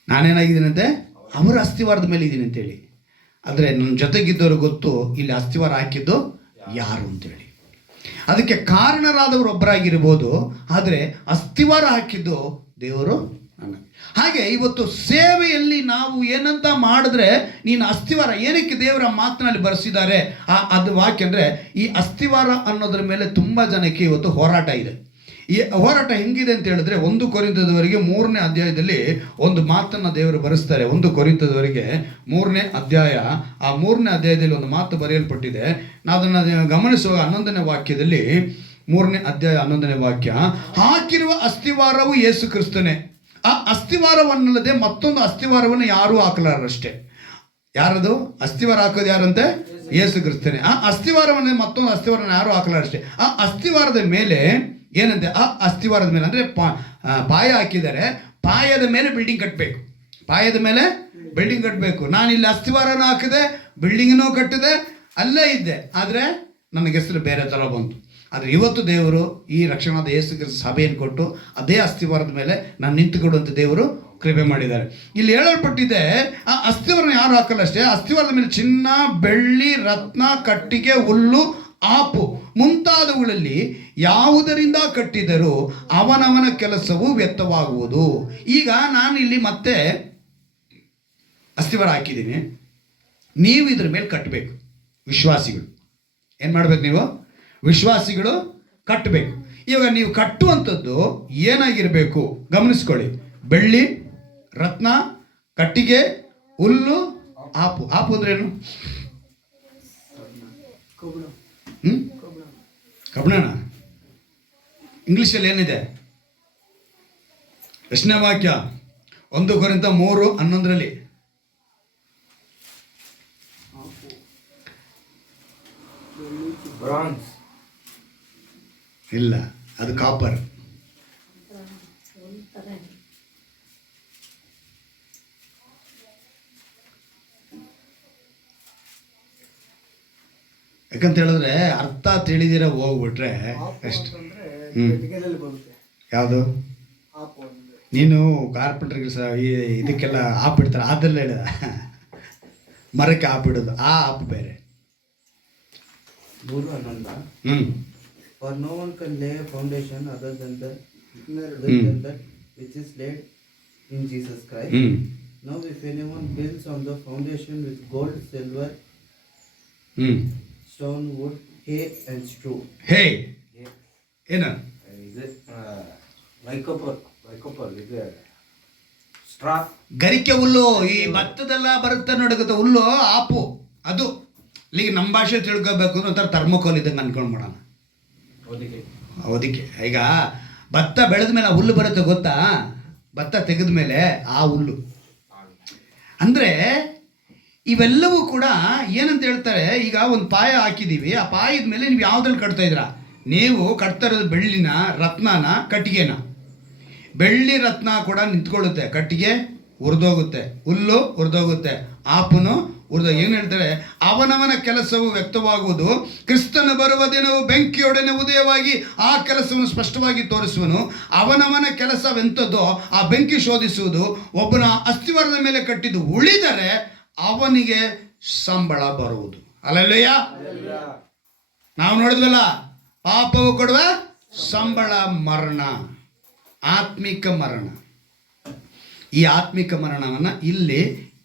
ನಾನೇನಾಗಿದ್ದೀನಂತೆ? ಅವರ ಅಸ್ಥಿವಾರದ ಮೇಲೆ ಇದ್ದೀನಿ ಅಂತೇಳಿ. ಆದರೆ ನನ್ನ ಜೊತೆಗಿದ್ದವರು ಗೊತ್ತು ಇಲ್ಲಿ ಅಸ್ಥಿವಾರ ಹಾಕಿದ್ದು ಯಾರು ಅಂತೇಳಿ. ಅದಕ್ಕೆ ಕಾರಣರಾದವರು ಒಬ್ಬರಾಗಿರ್ಬೋದು, ಆದರೆ ಅಸ್ಥಿವಾರ ಹಾಕಿದ್ದು ದೇವರು. ಹಾಗೆ ಇವತ್ತು ಸೇವೆಯಲ್ಲಿ ನಾವು ಏನಂತ ಮಾಡಿದ್ರೆ, ನೀನು ಅಸ್ಥಿವಾರ ಏನಕ್ಕೆ ದೇವರ ಮಾತಿನಲ್ಲಿ ಬರೆಸಿದ್ದಾರೆ ಅದು ವಾಕ್ಯ ಅಂದರೆ, ಈ ಅಸ್ಥಿವಾರ ಅನ್ನೋದ್ರ ಮೇಲೆ ತುಂಬ ಜನಕ್ಕೆ ಇವತ್ತು ಹೋರಾಟ ಇದೆ. ಈ ಹೋರಾಟ ಹೆಂಗಿದೆ ಅಂತ ಹೇಳಿದ್ರೆ, 1 ಕೊರಿಂಥದವರೆಗೆ 3ನೇ ಅಧ್ಯಾಯದಲ್ಲಿ ಒಂದು ಮಾತನ್ನು ದೇವರು ಬರೆಸ್ತಾರೆ. 1 ಕೊರಿಂಥದವರೆಗೆ 3ನೇ ಅಧ್ಯಾಯ, ಆ 3ನೇ ಅಧ್ಯಾಯದಲ್ಲಿ ಒಂದು ಮಾತು ಬರೆಯಲ್ಪಟ್ಟಿದೆ. ನಾವು ಅದನ್ನು ಗಮನಿಸುವ 11ನೇ ವಾಕ್ಯದಲ್ಲಿ, 3ನೇ ಅಧ್ಯಾಯ 11ನೇ ವಾಕ್ಯ, ಹಾಕಿರುವ ಅಸ್ಥಿವಾರವು ಯೇಸು ಕ್ರಿಸ್ತನೇ, ಆ ಅಸ್ಥಿವಾರವನ್ನಲ್ಲದೆ ಮತ್ತೊಂದು ಅಸ್ಥಿವಾರವನ್ನು ಯಾರೂ ಹಾಕಲಾರಷ್ಟೇ. ಯಾರದು ಅಸ್ಥಿವಾರ ಹಾಕೋದು? ಯಾರಂತೆ? ಯೇಸು ಕ್ರಿಸ್ತನೇ. ಆ ಅಸ್ಥಿವಾರವನ್ನೇ ಮತ್ತೊಂದು ಅಸ್ಥಿವಾರವನ್ನು ಯಾರೂ ಹಾಕಲಾರಷ್ಟೇ. ಆ ಅಸ್ಥಿವಾರದ ಮೇಲೆ ಏನಂತೆ? ಆ ಅಸ್ಥಿವಾರದ ಮೇಲೆ ಅಂದರೆ ಪಾಯ ಹಾಕಿದ್ದಾರೆ, ಪಾಯದ ಮೇಲೆ ಬಿಲ್ಡಿಂಗ್ ಕಟ್ಟಬೇಕು. ಪಾಯದ ಮೇಲೆ ಬಿಲ್ಡಿಂಗ್ ಕಟ್ಟಬೇಕು. ನಾನಿಲ್ಲಿ ಅಸ್ಥಿವಾರನೂ ಹಾಕಿದೆ, ಬಿಲ್ಡಿಂಗನ್ನೂ ಕಟ್ಟಿದೆ, ಅಲ್ಲೇ ಇದ್ದೆ, ಆದರೆ ನನಗೆ ಹೆಸರು ಬೇರೆ ಥರ ಬಂತು. ಆದರೆ ಇವತ್ತು ದೇವರು ಈ ರಕ್ಷಣಾದ ಯೇಸು ಕ್ರಿಸ್ತ ಸಭೆಯನ್ನು ಕೊಟ್ಟು ಅದೇ ಅಸ್ಥಿವಾರದ ಮೇಲೆ ನಾನು ನಿಂತುಕೊಡುವಂಥ ದೇವರು ಕೃಪೆ ಮಾಡಿದ್ದಾರೆ. ಇಲ್ಲಿ ಹೇಳಲ್ಪಟ್ಟಿದೆ, ಆ ಅಸ್ಥಿವಾರನ ಯಾರು ಹಾಕಲ್ಲ ಅಷ್ಟೇ, ಅಸ್ಥಿವಾರದ ಮೇಲೆ ಚಿನ್ನ, ಬೆಳ್ಳಿ, ರತ್ನ, ಕಟ್ಟಿಗೆ, ಹುಲ್ಲು, ಆಪು ಮುಂತಾದವುಗಳಲ್ಲಿ ಯಾವುದರಿಂದ ಕಟ್ಟಿದರೂ ಅವನವನ ಕೆಲಸವು ವ್ಯರ್ಥವಾಗುವುದು. ಈಗ ನಾನು ಇಲ್ಲಿ ಮತ್ತೆ ಅಸ್ಥಿವಾರ ಹಾಕಿದ್ದೀನಿ, ನೀವು ಇದ್ರ ಮೇಲೆ ಕಟ್ಟಬೇಕು. ವಿಶ್ವಾಸಿಗಳು ಏನು ಮಾಡ್ಬೇಕು? ನೀವು ವಿಶ್ವಾಸಿಗಳು ಕಟ್ಟಬೇಕು. ಇವಾಗ ನೀವು ಕಟ್ಟುವಂಥದ್ದು ಏನಾಗಿರಬೇಕು ಗಮನಿಸ್ಕೊಳ್ಳಿ. ಬೆಳ್ಳಿ, ರತ್ನ, ಕಟ್ಟಿಗೆ, ಹುಲ್ಲು, ಆಪು. ಆಪು ಅಂದ್ರೆ ಏನು? ಕಬ್ಬಣ. ಇಂಗ್ಲಿಷಲ್ಲಿ ಏನಿದೆ? ಎಷ್ಟನೇ ವಾಕ್ಯ? 1 ಕೊರಿಂಥ 3:11 ಇಲ್ಲ, ಅದು ಕಾಪರ್. ಯಾಕಂತ ಹೇಳಿದ್ರೆ ಅರ್ಥ ತಿಳಿದಿರ ಹೋಗ್ಬಿಟ್ರೆ ಅಷ್ಟು. ಯಾವುದು? ನೀನು ಕಾರ್ಪೆಂಟ್ರಿಗೆ ಇದಕ್ಕೆಲ್ಲ ಆಪ್ ಇಡ್ತಾರೆ, ಅದೆಲ್ಲ ಹೇಳಿದ ಮರಕ್ಕೆ ಆಪ್ ಇಡೋದು, ಆ ಆಪ್ ಬೇರೆ. 3:11 For no one can lay a foundation other than that which is laid in Jesus Christ. Now if anyone builds on the foundation with gold, silver, stone, wood, hay and straw. Hey, ಏನು? Straw. ಗರಿಕೆ ಹುಲ್ಲು. ಈ ಭತ್ತದೆಲ್ಲ ಬರುತ್ತೆ ನೋಡಿ ಗೊತ್ತಾ, ಹುಲ್ಲು app. ಅದು ಇಲ್ಲಿಗೆ ನಮ್ಮ ಭಾಷೆ ತಿಳ್ಕೋಬೇಕು ಅಂದ್ರೆ ಒಂಥರ ಥರ್ಮೋಕೋಲ್ ಇದ್ದಂಗೆ ಅನ್ಕೊಂಡ್ಬಿಡೋಣ. ಅದಕ್ಕೆ ಈಗ ಭತ್ತ ಬೆಳೆದ ಮೇಲೆ ಹುಲ್ಲು ಬರುತ್ತೆ ಗೊತ್ತಾ? ಭತ್ತ ತೆಗೆದ ಮೇಲೆ ಆ ಹುಲ್ಲು ಅಂದರೆ ಇವೆಲ್ಲವೂ ಕೂಡ ಏನಂತ ಹೇಳ್ತಾರೆ. ಈಗ ಒಂದು ಪಾಯ ಹಾಕಿದ್ದೀವಿ, ಆ ಪಾಯದ ಮೇಲೆ ನೀವು ಯಾವುದ್ರಲ್ಲಿ ಕಟ್ತಾ ಇದ್ದೀರಾ? ನೀವು ಕಟ್ತಾ ಇರೋದು ಬೆಳ್ಳಿನ, ರತ್ನನ, ಕಟ್ಟಿಗೆನ. ಬೆಳ್ಳಿ ರತ್ನ ಕೂಡ ನಿಂತ್ಕೊಳ್ಳುತ್ತೆ, ಕಟ್ಟಿಗೆ ಉರಿದೋಗುತ್ತೆ, ಹುಲ್ಲು ಉರಿದೋಗುತ್ತೆ, ಆಪನು ಉರಿದೋಗಿ. ಏನು ಹೇಳ್ತಾರೆ? ಅವನವನ ಕೆಲಸವು ವ್ಯಕ್ತವಾಗುವುದು, ಕ್ರಿಸ್ತನ ಬರುವ ದಿನವು ಬೆಂಕಿಯೊಡನೆ ಉದಯವಾಗಿ ಆ ಕೆಲಸವನ್ನು ಸ್ಪಷ್ಟವಾಗಿ ತೋರಿಸುವನು. ಅವನವನ ಕೆಲಸವೆಂಥದ್ದೋ ಆ ಬೆಂಕಿ ಶೋಧಿಸುವುದು. ಒಬ್ಬನ ಅಸ್ಥಿವಾರದ ಮೇಲೆ ಕಟ್ಟಿದ್ದು ಉಳಿದರೆ ಅವನಿಗೆ ಸಂಬಳ ಬರುವುದು. ಅಲ್ಲಯ್ಯ, ನಾವು ನೋಡಿದ್ವಲ್ಲ, ಪಾಪವು ಕೊಡುವ ಸಂಬಳ ಮರಣ, ಆತ್ಮಿಕ ಮರಣ. ಈ ಆತ್ಮಿಕ ಮರಣವನ್ನು ಇಲ್ಲಿ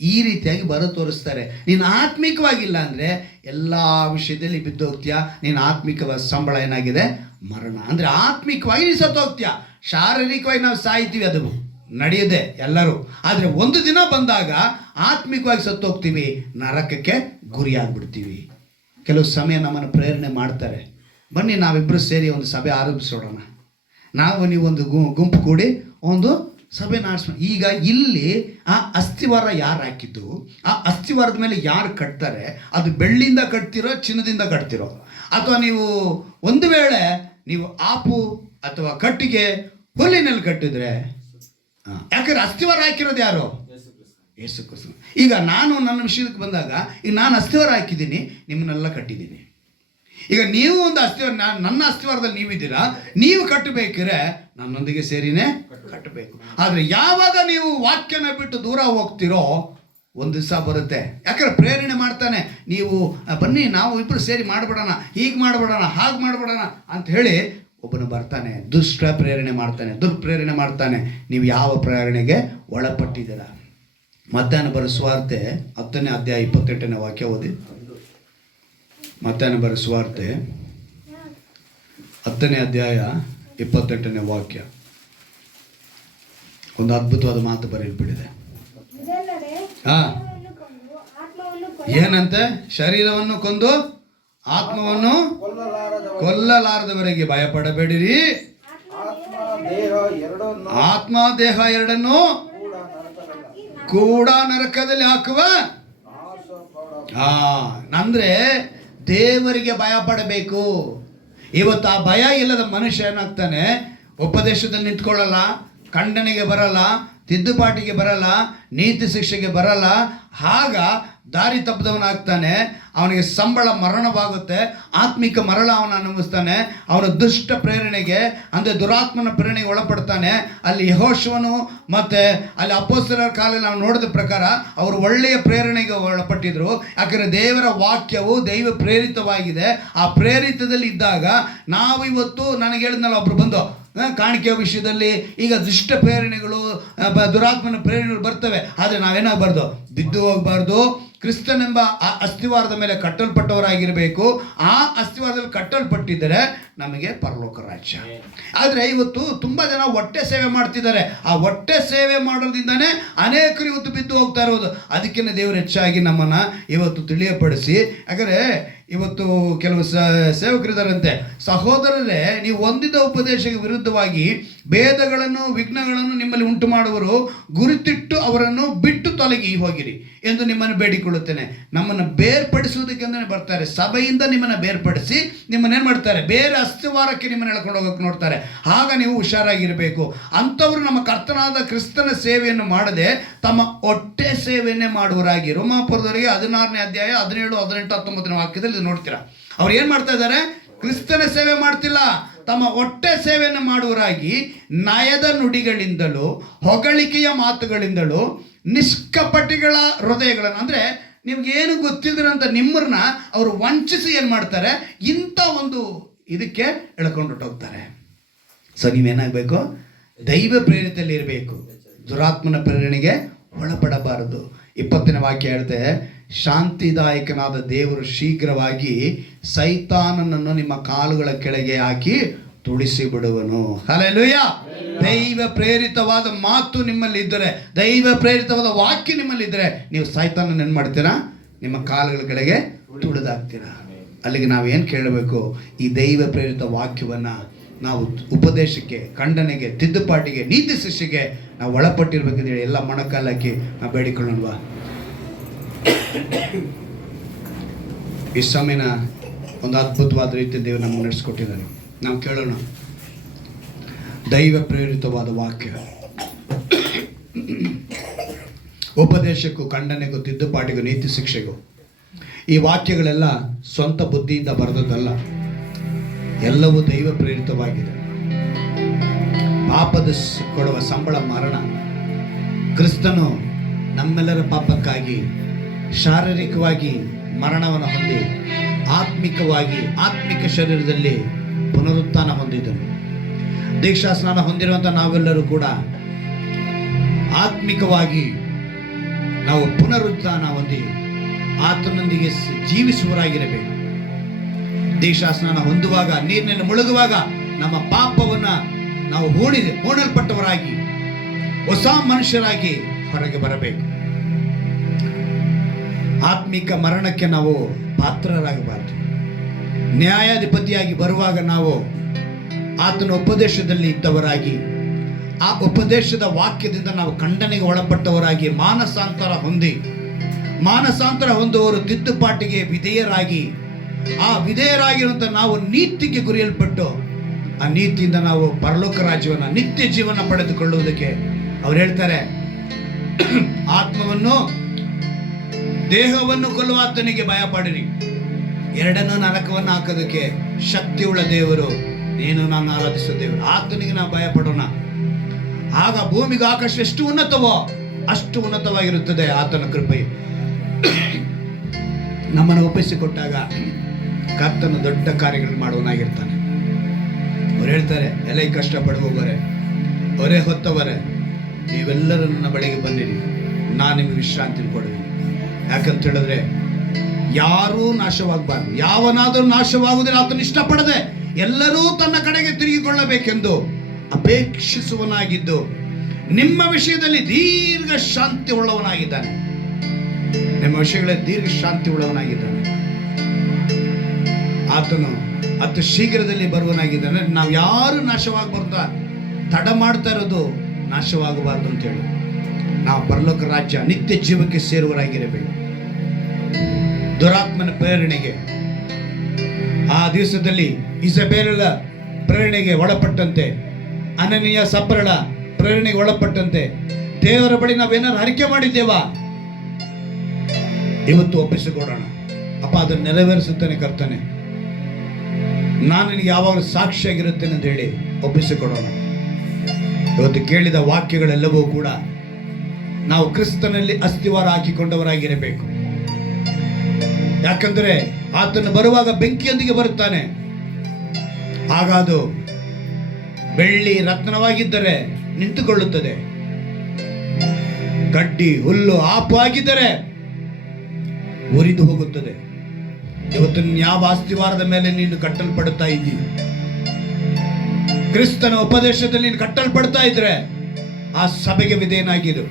ಈ ರೀತಿಯಾಗಿ ತೋರಿಸ್ತಾರೆ. ನೀನು ಆತ್ಮಿಕವಾಗಿಲ್ಲ ಅಂದರೆ ಎಲ್ಲ ವಿಷಯದಲ್ಲಿ ಬಿದ್ದೋಗ್ತೀಯ. ನೀನು ಆತ್ಮಿಕ ಸಂಬಳ ಏನಾಗಿದೆ? ಮರಣ. ಅಂದರೆ ಆತ್ಮಿಕವಾಗಿ ನೀನು ಸತ್ತೋಗ್ತೀಯ. ಶಾರೀರಿಕವಾಗಿ ನಾವು ಸಾಯ್ತೀವಿ, ಅದು ನಡೆಯದೆ ಎಲ್ಲರೂ. ಆದರೆ ಒಂದು ದಿನ ಬಂದಾಗ ಆತ್ಮಿಕವಾಗಿ ಸತ್ತೋಗ್ತೀವಿ, ನರಕಕ್ಕೆ ಗುರಿಯಾಗ್ಬಿಡ್ತೀವಿ. ಕೆಲವು ಸಮಯ ನಮ್ಮನ್ನು ಪ್ರೇರಣೆ ಮಾಡ್ತಾರೆ, ಬನ್ನಿ ನಾವಿಬ್ಬರು ಸೇರಿ ಒಂದು ಸಭೆ ಆರಂಭಿಸೋಣ, ನಾವು ನೀವು ಒಂದು ಗುಂಪು ಕೂಡಿ ಒಂದು ಸಭೆ ನಡೆಸೋಣ. ಈಗ ಇಲ್ಲಿ ಆ ಅಸ್ಥಿವಾರ ಯಾರು ಹಾಕಿದ್ದು, ಆ ಅಸ್ಥಿವಾರದ ಮೇಲೆ ಯಾರು ಕಟ್ತಾರೆ? ಅದು ಬೆಳ್ಳಿಯಿಂದ ಕಟ್ತಿರೋ, ಚಿನ್ನದಿಂದ ಕಟ್ತಿರೋ? ಅಥವಾ ನೀವು ಒಂದು ವೇಳೆ ನೀವು ಆಪು ಅಥವಾ ಕಟ್ಟಿಗೆ, ಹುಲ್ಲಿನಲ್ಲಿ ಕಟ್ಟಿದ್ರೆ, ಯಾಕಂದ್ರೆ ಅಸ್ಥಿವಾರ ಹಾಕಿರೋದು ಯಾರು? ಯೇಸು ಕ್ರಿಸ್ತ. ಈಗ ನಾನು ನನ್ನ ವಿಷಯಕ್ಕೆ ಬಂದಾಗ, ಈಗ ನಾನು ಅಸ್ಥಿವಾರ ಹಾಕಿದ್ದೀನಿ, ನಿಮ್ಮನ್ನೆಲ್ಲ ಕಟ್ಟಿದ್ದೀನಿ. ಈಗ ನೀವು ಒಂದು ಅಸ್ಥಿವಾರ, ನನ್ನ ಅಸ್ಥಿವಾರದಲ್ಲಿ ನೀವಿದ್ದೀರಾ, ನೀವು ಕಟ್ಟಬೇಕಿದ್ರೆ ನನ್ನೊಂದಿಗೆ ಸೇರಿನೇ ಕಟ್ಟಬೇಕು. ಆದರೆ ಯಾವಾಗ ನೀವು ವಾಕ್ಯನ ಬಿಟ್ಟು ದೂರ ಹೋಗ್ತಿರೋ, ಒಂದು ದಿವಸ ಬರುತ್ತೆ. ಯಾಕಂದ್ರೆ ಪ್ರೇರಣೆ ಮಾಡ್ತಾನೆ, ನೀವು ಬನ್ನಿ ನಾವು ಇಬ್ಬರು ಸೇರಿ ಮಾಡಿಬಿಡೋಣ, ಹೀಗೆ ಮಾಡಿಬಿಡೋಣ, ಹಾಗೆ ಮಾಡಿಬಿಡೋಣ ಅಂತ ಹೇಳಿ ಒಬ್ಬನು ಬರ್ತಾನೆ, ದುಷ್ಟ ಪ್ರೇರಣೆ ಮಾಡ್ತಾನೆ, ದುರ್ಪ್ರೇರಣೆ ಮಾಡ್ತಾನೆ. ನೀವು ಯಾವ ಪ್ರೇರಣೆಗೆ ಒಳಪಟ್ಟಿದ್ದೀರ? ಮತ್ತಾಯನ ಬರೋ ಸುವಾರ್ತೆ 10ನೇ ಅಧ್ಯಾಯ 28ನೇ ವಾಕ್ಯ ಓದಿ. ಮತ್ತಾಯನ ಬರೋ ಸುವಾರ್ತೆ 10ನೇ ಅಧ್ಯಾಯ 28ನೇ ವಾಕ್ಯ. ಒಂದು ಅದ್ಭುತವಾದ ಮಾತು ಬರೆಯಲ್ಪಟ್ಟಿದೆ. ಏನಂತೆ? ಶರೀರವನ್ನು ಕೊಂದು ಆತ್ಮವನ್ನು ಕೊಲ್ಲಲಾರದವರೆಗೆ ಭಯಪಡಬೇಡಿರಿ. ಆತ್ಮ ದೇಹ ಎರಡನ್ನು ಕೂಡ ನರಕದಲ್ಲಿ ಹಾಕುವ. ಅಂದ್ರೆ ದೇವರಿಗೆ ಭಯ ಪಡಬೇಕು. ಇವತ್ತು ಆ ಭಯ ಇಲ್ಲದ ಮನುಷ್ಯ ಏನಾಗ್ತಾನೆ? ಉಪದೇಶದಲ್ಲಿ ನಿಂತ್ಕೊಳ್ಳಲ್ಲ, ಖಂಡನೆಗೆ ಬರಲ್ಲ, ತಿದ್ದುಪಾಟಿಗೆ ಬರಲ್ಲ, ನೀತಿ ಶಿಕ್ಷೆಗೆ ಬರಲ್ಲ. ಆಗ ದಾರಿ ತಪ್ಪದವನಾಗ್ತಾನೆ. ಅವನಿಗೆ ಸಂಬಳ ಮರಣವಾಗುತ್ತೆ, ಆತ್ಮಿಕ ಮರಣ ಅವನು ಅನುಭವಿಸ್ತಾನೆ. ಅವನು ದುಷ್ಟ ಪ್ರೇರಣೆಗೆ, ಅಂದರೆ ದುರಾತ್ಮನ ಪ್ರೇರಣೆಗೆ ಒಳಪಡ್ತಾನೆ. ಅಲ್ಲಿ ಯೆಹೋಶುವನು ಮತ್ತು ಅಲ್ಲಿ ಅಪೊಸ್ತಲರ ಕಾಲದಲ್ಲಿ ನಾವು ನೋಡಿದ ಪ್ರಕಾರ ಅವರು ಒಳ್ಳೆಯ ಪ್ರೇರಣೆಗೆ ಒಳಪಟ್ಟಿದ್ರು. ಯಾಕಂದರೆ ದೇವರ ವಾಕ್ಯವು ದೈವ ಪ್ರೇರಿತವಾಗಿದೆ. ಆ ಪ್ರೇರಿತದಲ್ಲಿ ಇದ್ದಾಗ ನಾವು ಇವತ್ತು, ನನಗೆ ಹೇಳಿದ್ನಲ್ಲ, ಒಬ್ರು ಬಂದು ಕಾಣಿಕೆಯ ವಿಷಯದಲ್ಲಿ ಈಗ ದುಷ್ಟ ಪ್ರೇರಣೆಗಳು ದುರಾತ್ಮನ ಪ್ರೇರಣೆಗಳು ಬರ್ತವೆ. ಆದರೆ ನಾವೇನಾಗಬಾರ್ದು, ಬಿದ್ದು ಹೋಗಬಾರ್ದು. ಕ್ರಿಸ್ತನೆಂಬ ಆ ಅಸ್ತಿವಾರದ ಮೇಲೆ ಕಟ್ಟಲ್ಪಟ್ಟವರಾಗಿರಬೇಕು. ಆ ಅಸ್ತಿವಾರದಲ್ಲಿ ಕಟ್ಟಲ್ಪಟ್ಟಿದ್ದರೆ ನಮಗೆ ಪರಲೋಕ ರಾಜ್ಯ. ಆದರೆ ಇವತ್ತು ತುಂಬ ಜನ ಹೊಟ್ಟೆ ಸೇವೆ ಮಾಡ್ತಿದ್ದಾರೆ. ಆ ಹೊಟ್ಟೆ ಸೇವೆ ಮಾಡೋದ್ರಿಂದನೇ ಅನೇಕರು ಇವತ್ತು ಬಿದ್ದು ಹೋಗ್ತಾ ಇರೋದು. ಅದಕ್ಕೆ ದೇವರು ಹೆಚ್ಚಾಗಿ ನಮ್ಮನ್ನು ಇವತ್ತು ತಿಳಿಯಪಡಿಸಿ, ಯಾಕಂದರೆ ಇವತ್ತು ಕೆಲವು ಸೇವಕರಿದ್ದಾರಂತೆ, ಸಹೋದರರೇ, ನೀವು ಹೊಂದಿದ ಉಪದೇಶಕ್ಕೆ ವಿರುದ್ಧವಾಗಿ ಭೇದಗಳನ್ನು ವಿಘ್ನಗಳನ್ನು ನಿಮ್ಮಲ್ಲಿ ಉಂಟು ಮಾಡುವರು, ಗುರುತಿಟ್ಟು ಅವರನ್ನು ಬಿಟ್ಟು ತೊಲಗಿ ಹೋಗಿರಿ ಎಂದು ನಿಮ್ಮನ್ನು ಬೇಡಿಕೊಳ್ಳುತ್ತೇನೆ. ನಮ್ಮನ್ನು ಬೇರ್ಪಡಿಸುವುದಕ್ಕೆ ಬರ್ತಾರೆ. ಸಭೆಯಿಂದ ನಿಮ್ಮನ್ನು ಬೇರ್ಪಡಿಸಿ ನಿಮ್ಮನ್ನೇನು ಮಾಡ್ತಾರೆ, ಬೇರೆ ಅಸ್ತಿವಾರಕ್ಕೆ ನಿಮ್ಮನ್ನು ಎಳ್ಕೊಂಡು ಹೋಗೋಕ್ಕೆ ನೋಡ್ತಾರೆ. ಆಗ ನೀವು ಹುಷಾರಾಗಿರಬೇಕು. ಅಂಥವರು ನಮ್ಮ ಕರ್ತನಾದ ಕ್ರಿಸ್ತನ ಸೇವೆಯನ್ನು ಮಾಡದೆ ತಮ್ಮ ಹೊಟ್ಟೆ ಸೇವೆಯನ್ನೇ ಮಾಡುವರಾಗಿ. ರೋಮಾಪುರದವರಿಗೆ 16ನೇ ಅಧ್ಯಾಯ 17, 18, 19ನೇ ವಾಕ್ಯದಲ್ಲಿ ನೋಡ್ತೀರಾ. ಅವ್ರು ಏನು ಮಾಡ್ತಾ ಇದ್ದಾರೆ? ಕ್ರಿಸ್ತನ ಸೇವೆ ಮಾಡ್ತಿಲ್ಲ, ತಮ್ಮ ಹೊಟ್ಟೆ ಸೇವೆಯನ್ನು ಮಾಡುವರಾಗಿ ನಯದ ನುಡಿಗಳಿಂದಲೂ ಹೊಗಳಿಕೆಯ ಮಾತುಗಳಿಂದಲೂ ನಿಷ್ಕಪಟಿಗಳ ಹೃದಯಗಳನ್ನು, ಅಂದರೆ ನಿಮ್ಗೇನು ಗೊತ್ತಿದ್ರಂತ ನಿಮ್ಮನ್ನ ಅವರು ವಂಚಿಸಿ ಏನು ಮಾಡ್ತಾರೆ, ಇಂಥ ಒಂದು ಇದಕ್ಕೆ ಎಳ್ಕೊಂಡು ಹೋಗ್ತಾರೆ. ಸೊ ನೀವೇನಾಗಬೇಕು? ದೈವ ಪ್ರೇರಿತಲ್ಲಿ ಇರಬೇಕು, ದುರಾತ್ಮನ ಪ್ರೇರಣೆಗೆ ಒಳಪಡಬಾರದು. 20ನೇ ವಾಕ್ಯ ಹೇಳ್ತೆ, ಶಾಂತಿದಾಯಕನಾದ ದೇವರು ಶೀಘ್ರವಾಗಿ ಸೈತಾನನನ್ನು ನಿಮ್ಮ ಕಾಲುಗಳ ಕೆಳಗೆ ಹಾಕಿ ತುಳಿಸಿ ಬಿಡುವನು. ಹಲ್ಲೆಲೂಯಾ. ದೈವ ಪ್ರೇರಿತವಾದ ಮಾತು ನಿಮ್ಮಲ್ಲಿ ಇದ್ದರೆ, ದೈವ ಪ್ರೇರಿತವಾದ ವಾಕ್ಯ ನಿಮ್ಮಲ್ಲಿ ಇದ್ದರೆ, ನೀವು ಸೈತಾನನ ಏನು ಮಾಡ್ತೀರಾ? ನಿಮ್ಮ ಕಾಲುಗಳ ಕೆಳಗೆ ತುಳಿದಾಕ್ತೀರಾ. ಅಲ್ಲಿಗೆ ನಾವೇನು ಕೇಳಬೇಕು? ಈ ದೈವ ಪ್ರೇರಿತ ವಾಕ್ಯವನ್ನು ನಾವು ಉಪದೇಶಕ್ಕೆ, ಖಂಡನೆಗೆ, ತಿದ್ದುಪಾಟಿಗೆ, ನೀತಿ ಶಿಕ್ಷೆಗೆ ನಾವು ಒಳಪಟ್ಟಿರ್ಬೇಕಂತ ಹೇಳಿ ಎಲ್ಲ ಮೊಣಕಾಲಕ್ಕೆ ನಾವು ಬೇಡಿಕೊಳ್ಳೋಣವಾ? ಈ ಸಮಯನ ಒಂದು ಅದ್ಭುತವಾದ ರೀತಿಯಲ್ಲಿ ದೇವರು ನಮಗೆ ನಡೆಸ್ಕೊಟ್ಟಿದ್ದಾನೆ. ನಾವು ಕೇಳೋಣ. ದೈವ ಪ್ರೇರಿತವಾದ ವಾಕ್ಯ, ಉಪದೇಶಕ್ಕೂ, ಖಂಡನೆಗೂ, ತಿದ್ದುಪಾಟಿಗೂ, ನೀತಿ ಶಿಕ್ಷೆಗೂ. ಈ ವಾಕ್ಯಗಳೆಲ್ಲ ಸ್ವಂತ ಬುದ್ಧಿಯಿಂದ ಬರೆದದ್ದಲ್ಲ, ಎಲ್ಲವೂ ದೈವ ಪ್ರೇರಿತವಾಗಿದೆ. ಪಾಪದ ಕೊಡುವ ಸಂಬಳ ಮರಣ. ಕ್ರಿಸ್ತನು ನಮ್ಮೆಲ್ಲರ ಪಾಪಕ್ಕಾಗಿ ಶಾರೀರಿಕವಾಗಿ ಮರಣವನ್ನು ಹೊಂದಿ ಆತ್ಮಿಕವಾಗಿ ಆತ್ಮಿಕ ಶರೀರದಲ್ಲಿ ಪುನರುತ್ಥಾನ ಹೊಂದಿದನು. ದೀಕ್ಷಾ ಸ್ನಾನ ಹೊಂದಿರುವಂಥ ನಾವೆಲ್ಲರೂ ಕೂಡ ಆತ್ಮಿಕವಾಗಿ ನಾವು ಪುನರುತ್ಥಾನ ಹೊಂದಿ ಆತನೊಂದಿಗೆ ಜೀವಿಸುವರಾಗಿರಬೇಕು. ದೀಕ್ಷಾ ಸ್ನಾನ ಹೊಂದುವಾಗ, ನೀರಿನಲ್ಲಿ ಮುಳುಗುವಾಗ ನಮ್ಮ ಪಾಪವನ್ನು ನಾವು ಹೂಣಲ್ಪಟ್ಟವರಾಗಿ ಹೊಸ ಮನುಷ್ಯರಾಗಿ ಹೊರಗೆ ಬರಬೇಕು. ಆತ್ಮಿಕ ಮರಣಕ್ಕೆ ನಾವು ಪಾತ್ರರಾಗಬಾರದು. ನ್ಯಾಯಾಧಿಪತಿಯಾಗಿ ಬರುವಾಗ ನಾವು ಆತನ ಉಪದೇಶದಲ್ಲಿ ಇದ್ದವರಾಗಿ, ಆ ಉಪದೇಶದ ವಾಕ್ಯದಿಂದ ನಾವು ಖಂಡನೆಗೆ ಒಳಪಟ್ಟವರಾಗಿ ಮಾನಸಾಂತರ ಹೊಂದುವವರು ತಿದ್ದುಪಾಟಿಗೆ ವಿಧೇಯರಾಗಿ, ಆ ವಿಧೇಯರಾಗಿರುವಂಥ ನಾವು ನೀತಿಗೆ ಗುರಿಯಲ್ಪಟ್ಟು ಆ ನೀತಿಯಿಂದ ನಾವು ಪರಲೋಕ ರಾಜ್ಯವನ್ನು, ನಿತ್ಯ ಜೀವನ ಪಡೆದುಕೊಳ್ಳುವುದಕ್ಕೆ ಅವ್ರು ಹೇಳ್ತಾರೆ, ಆತ್ಮವನ್ನು ದೇಹವನ್ನು ಕೊಲ್ಲುವ ಆತನಿಗೆ ಭಯಪಡಿರಿ, ಎರಡನ್ನೂ ನರಕವನ್ನು ಹಾಕೋದಕ್ಕೆ ಶಕ್ತಿಯುಳ್ಳ ದೇವರು ನೀನು ನಾನು ಆರಾಧಿಸೋ ದೇವರು, ಆತನಿಗೆ ನಾವು ಭಯಪಡೋಣ. ಆಗ ಭೂಮಿಗೆ ಆಕಾಶ ಎಷ್ಟು ಉನ್ನತವೋ ಅಷ್ಟು ಉನ್ನತವಾಗಿರುತ್ತದೆ ಆತನ ಕೃಪೆ. ನಮ್ಮನ್ನು ಒಪ್ಪಿಸಿಕೊಟ್ಟಾಗ ಕರ್ತನ ದೊಡ್ಡ ಕಾರ್ಯಗಳನ್ನು ಮಾಡುವನಾಗಿರ್ತಾನೆ. ಅವ್ರು ಹೇಳ್ತಾರೆ, ಎಲ್ಲ ಕಷ್ಟಪಡುವವರೇ, ಹೊರೆ ಹೊತ್ತವರೇ, ನೀವೆಲ್ಲರೂ ನನ್ನ ಬಳಿಗೆ ಬಂದಿರಿ, ನಾನು ನಿಮಗೆ ವಿಶ್ರಾಂತಿ ಕೊಡುವೆ. ಯಾಕಂತ ಹೇಳಿದ್ರೆ ಯಾರೂ ನಾಶವಾಗಬಾರ್ದು. ಯಾವನಾದರೂ ನಾಶವಾಗುವುದಿಲ್ಲ, ಆತನು ಇಷ್ಟಪಡದೆ ಎಲ್ಲರೂ ತನ್ನ ಕಡೆಗೆ ತಿರುಗಿಕೊಳ್ಳಬೇಕೆಂದು ಅಪೇಕ್ಷಿಸುವನಾಗಿದ್ದು ನಿಮ್ಮ ವಿಷಯದಲ್ಲಿ ದೀರ್ಘ ಶಾಂತಿ ಉಳ್ಳವನಾಗಿದ್ದಾನೆ. ನಿಮ್ಮ ವಿಷಯಗಳಲ್ಲಿ ದೀರ್ಘ ಶಾಂತಿ ಉಳ್ಳವನಾಗಿದ್ದಾನೆ. ಆತನು ಅತಿ ಶೀಘ್ರದಲ್ಲಿ ಬರುವನಾಗಿದ್ದಾನೆ. ನಾವು ಯಾರು ನಾಶವಾಗಬಾರ್ದು, ತಡ ಮಾಡ್ತಾ ಇರೋದು ನಾಶವಾಗಬಾರ್ದು ಅಂತೇಳಿ ನಾವು ಪರಲೋಕ ರಾಜ್ಯ ನಿತ್ಯ ಜೀವಕ್ಕೆ ಸೇರುವರಾಗಿರಬೇಕು. ದುರಾತ್ಮನ ಪ್ರೇರಣೆಗೆ, ಆ ದಿವಸದಲ್ಲಿ ಇಸಬೇಲಳ ಪ್ರೇರಣೆಗೆ ಒಳಪಟ್ಟಂತೆ, ಅನನೀಯ ಸಫರಳ ಪ್ರೇರಣೆಗೆ ಒಳಪಟ್ಟಂತೆ ದೇವರ ಬಳಿ ನಾವೇನಾದ್ರು ಅರಿಕೆ ಮಾಡಿದ್ದೇವಾ? ಇವತ್ತು ಒಪ್ಪಿಸಿಕೊಡೋಣ. ಅಪ್ಪ, ಅದನ್ನು ನೆರವೇರಿಸುತ್ತಾನೆ ಕರ್ತನೆ, ನಾನು ನಿನಗೆ ಯಾವಾಗಲೂ ಸಾಕ್ಷಿಯಾಗಿರುತ್ತೇನೆ ಅಂತ ಹೇಳಿ ಒಪ್ಪಿಸಿಕೊಡೋಣ. ಇವತ್ತು ಕೇಳಿದ ವಾಕ್ಯಗಳೆಲ್ಲವೂ ಕೂಡ ನಾವು ಕ್ರಿಸ್ತನಲ್ಲಿ ಅಸ್ತಿವಾರ ಹಾಕಿಕೊಂಡವರಾಗಿರಬೇಕು. ಯಾಕಂದರೆ ಆತನು ಬರುವಾಗ ಬೆಂಕಿಯೊಂದಿಗೆ ಬರುತ್ತಾನೆ. ಆಗ ಅದು ಬೆಳ್ಳಿ ರತ್ನವಾಗಿದ್ದರೆ ನಿಂತುಕೊಳ್ಳುತ್ತದೆ, ಕಡ್ಡಿ ಹುಲ್ಲು ಆಪು ಆಗಿದ್ದರೆ ಉರಿದು ಹೋಗುತ್ತದೆ. ಇವತ್ತು ಯಾವ ಅಸ್ತಿವಾರದ ಮೇಲೆ ನೀನು ಕಟ್ಟಲ್ಪಡುತ್ತಾ ಇದ್ದಿ? ಕ್ರಿಸ್ತನ ಉಪದೇಶದಲ್ಲಿ ನೀನು ಕಟ್ಟಲ್ಪಡ್ತಾ ಇದ್ರೆ ಆ ಸಭೆಗೆ ವಿಧೇಯನಾಗಿರು,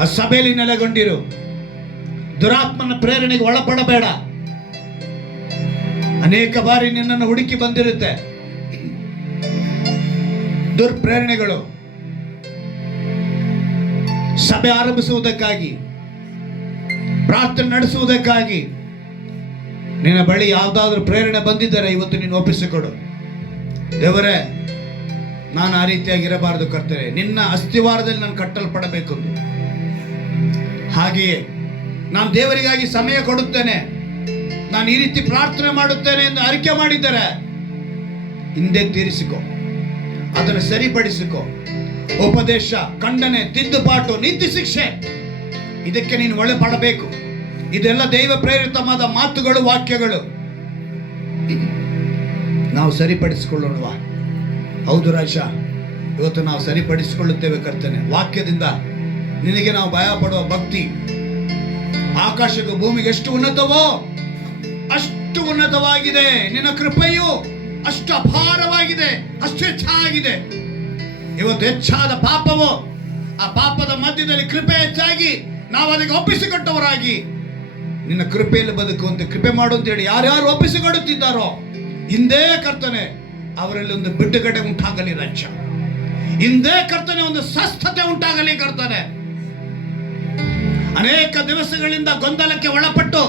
ಆ ಸಭೆಯಲ್ಲಿ ನೆಲೆಗೊಂಡಿರು. ದುರಾತ್ಮನ ಪ್ರೇರಣೆಗೆ ಒಳಪಡಬೇಡ. ಅನೇಕ ಬಾರಿ ನಿನ್ನನ್ನು ಹುಡುಕಿ ಬಂದಿರುತ್ತೆ ದುರ್ಪ್ರೇರಣೆಗಳು. ಸಭೆ ಆರಂಭಿಸುವುದಕ್ಕಾಗಿ, ಪ್ರಾರ್ಥನೆ ನಡೆಸುವುದಕ್ಕಾಗಿ ನಿನ್ನ ಬಳಿ ಯಾವುದಾದ್ರೂ ಪ್ರೇರಣೆ ಬಂದಿದ್ದರೆ ಇವತ್ತು ನೀನು ಒಪ್ಪಿಸಿಕೊಡು. ದೇವರೇ, ನಾನು ಆ ರೀತಿಯಾಗಿರಬಾರದು ಕರ್ತನೆ, ನಿನ್ನ ಅಸ್ತಿವಾರದಲ್ಲಿ ನಾನು ಕಟ್ಟಲ್ಪಡಬೇಕು. ಹಾಗೆಯೇ ನಾನು ದೇವರಿಗಾಗಿ ಸಮಯ ಕೊಡುತ್ತೇನೆ, ನಾನು ಈ ರೀತಿ ಪ್ರಾರ್ಥನೆ ಮಾಡುತ್ತೇನೆ ಎಂದು ಅರಿಕೆ ಮಾಡಿದ್ದರೆ ಹಿಂದೆ ತೀರಿಸಿಕೊ, ಅದನ್ನು ಸರಿಪಡಿಸಿಕೊ. ಉಪದೇಶ, ಖಂಡನೆ, ತಿದ್ದುಪಾಟು, ನೀತಿ ಶಿಕ್ಷೆ, ಇದಕ್ಕೆ ನೀನು ಒಳಪಡಬೇಕು. ಇದೆಲ್ಲ ದೈವ ಪ್ರೇರಿತವಾದ ಮಾತುಗಳು, ವಾಕ್ಯಗಳು. ನಾವು ಸರಿಪಡಿಸಿಕೊಳ್ಳೋಣವಾ? ಹೌದು ರಾಜ, ಇವತ್ತು ನಾವು ಸರಿಪಡಿಸಿಕೊಳ್ಳುತ್ತೇವೆ ಕರ್ತನೆ. ವಾಕ್ಯದಿಂದ ನಿನಗೆ ನಾವು ಭಯ ಪಡುವ ಭಕ್ತಿ ಆಕಾಶಕ್ಕೂ ಭೂಮಿಗೆ ಎಷ್ಟು ಉನ್ನತವೋ ಅಷ್ಟು ಉನ್ನತವಾಗಿದೆ. ನಿನ್ನ ಕೃಪೆಯು ಅಷ್ಟು ಅಪಾರವಾಗಿದೆ, ಅಷ್ಟು ಹೆಚ್ಚಾಗಿದೆ. ಇವತ್ತು ಹೆಚ್ಚಾದ ಪಾಪವು, ಆ ಪಾಪದ ಮಧ್ಯದಲ್ಲಿ ಕೃಪೆ ಹೆಚ್ಚಾಗಿ ನಾವು ಅದಕ್ಕೆ ಒಪ್ಪಿಸಿಕೊಟ್ಟವರಾಗಿ ನಿನ್ನ ಕೃಪೆಯಲ್ಲಿ ಬದುಕುವಂತೆ ಕೃಪೆ ಮಾಡು ಅಂತ ಹೇಳಿ ಯಾರ್ಯಾರು ಒಪ್ಪಿಸಿಕೊಡುತ್ತಿದ್ದಾರೋ ಹಿಂದೆ ಕರ್ತನೆ ಅವರಲ್ಲಿ ಒಂದು ಬಿಡುಗಡೆ ಉಂಟಾಗಲಿ ರಾಜ್ಯ. ಹಿಂದೆ ಕರ್ತನೆ ಒಂದು ಸ್ವಸ್ಥತೆ ಉಂಟಾಗಲಿ ಕರ್ತನೆ. ಅನೇಕ ದಿವಸಗಳಿಂದ ಗೊಂದಲಕ್ಕೆ ಒಳಪಟ್ಟು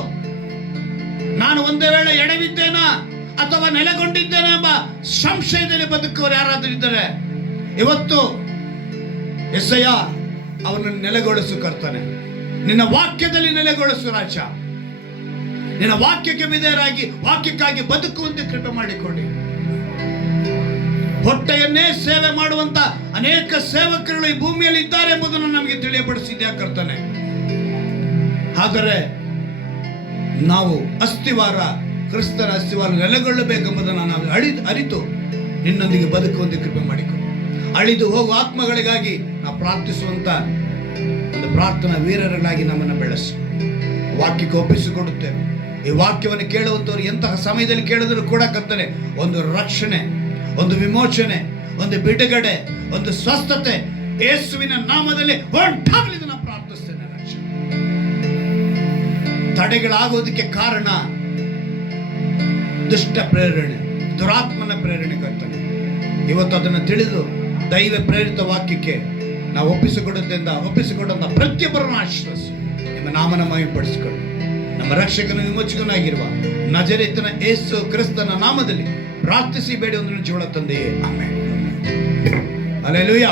ನಾನು ಒಂದೇ ವೇಳೆ ಎಡವಿದ್ದೇನಾ ಅಥವಾ ನೆಲೆಗೊಂಡಿದ್ದೇನೆ ಎಂಬ ಸಂಶಯದಲ್ಲಿ ಬದುಕುವವರು ಯಾರಾದರೂ ಇದ್ದರೆ ಇವತ್ತು ಎಸ್ಸಯ್ಯ ಅವನನ್ನು ನೆಲೆಗೊಳಿಸು ಕರ್ತನೆ. ನಿನ್ನ ವಾಕ್ಯದಲ್ಲಿ ನೆಲೆಗೊಳಿಸು ರಾಜ. ನಿನ್ನ ವಾಕ್ಯಕ್ಕೆ ವಿಧೇಯರಾಗಿ ವಾಕ್ಯಕ್ಕಾಗಿ ಬದುಕುವಂತೆ ಕೃಪೆ ಮಾಡಿಕೊಡಿ. ಹೊಟ್ಟೆಯನ್ನೇ ಸೇವೆ ಮಾಡುವಂತ ಅನೇಕ ಸೇವಕರು ಈ ಭೂಮಿಯಲ್ಲಿ ಇದ್ದಾರೆ ಎಂಬುದನ್ನು ನಮಗೆ ತಿಳಿಯಪಡಿಸಿದ್ಯಾ ಕರ್ತನೆ. ಆದರೆ ನಾವು ಅಸ್ತಿವಾರ, ಕ್ರಿಸ್ತನ ಅಸ್ತಿವಾರ ನೆಲೆಗೊಳ್ಳಬೇಕೆಂಬುದನ್ನು ನಾವು ಅರಿತು ನಿನ್ನೊಂದಿಗೆ ಬದುಕುವಂತೆ ಕೃಪೆ ಮಾಡಿಕೊಡು. ಅಳಿದು ಹೋಗುವ ಆತ್ಮಗಳಿಗಾಗಿ ನಾವು ಪ್ರಾರ್ಥಿಸುವಂತ ಒಂದು ಪ್ರಾರ್ಥನಾ ವೀರರುಗಳಾಗಿ ನಮ್ಮನ್ನು ಬೆಳೆಸು. ವಾಕ್ಯಕ್ಕೆ ಒಪ್ಪಿಸಿಕೊಡುತ್ತೇವೆ. ಈ ವಾಕ್ಯವನ್ನು ಕೇಳುವಂಥವ್ರು ಎಂತಹ ಸಮಯದಲ್ಲಿ ಕೇಳಿದ್ರು ಕೂಡ ಕರ್ತನೆ ಒಂದು ರಕ್ಷಣೆ, ಒಂದು ವಿಮೋಚನೆ, ಒಂದು ಬಿಡುಗಡೆ, ಒಂದು ಸ್ವಸ್ಥತೆ ಯೇಸುವಿನ ನಾಮದಲ್ಲಿ ಉಂಟಾಗಲಿ ಎಂದು ನಾನು ಪ್ರಾರ್ಥಿಸ್ತೇನೆ. ತಡೆಗಳಾಗೋದಕ್ಕೆ ಕಾರಣ ದುಷ್ಟ ಪ್ರೇರಣೆ, ದುರಾತ್ಮನ ಪ್ರೇರಣೆ ಕರ್ತನೆ. ಇವತ್ತು ಅದನ್ನು ತಿಳಿದು ದೈವ ಪ್ರೇರಿತ ವಾಕ್ಯಕ್ಕೆ ನಾವು ಒಪ್ಪಿಸಿಕೊಂಡಂತ ಪ್ರತಿಯೊಬ್ಬರನ್ನು ಆಶ್ರಯಿಸಿ ನಿಮ್ಮ ನಾಮನ ಮಹಿಮೆಪಡಿಸಿಕೊಂಡು ನಮ್ಮ ರಕ್ಷಕನ ವಿಮೋಚಕನಾಗಿರುವ ನಜರೇತನ ಯೇಸು ಕ್ರಿಸ್ತನ ನಾಮದಲ್ಲಿ ಪ್ರಾರ್ಥಿಸಿ ಬೇಡಿ ಒಂದು ಜೀವನ ತಂದೆಯೇ, ಆಮೆನ್. ಹಲ್ಲೆಲೂಯಾ.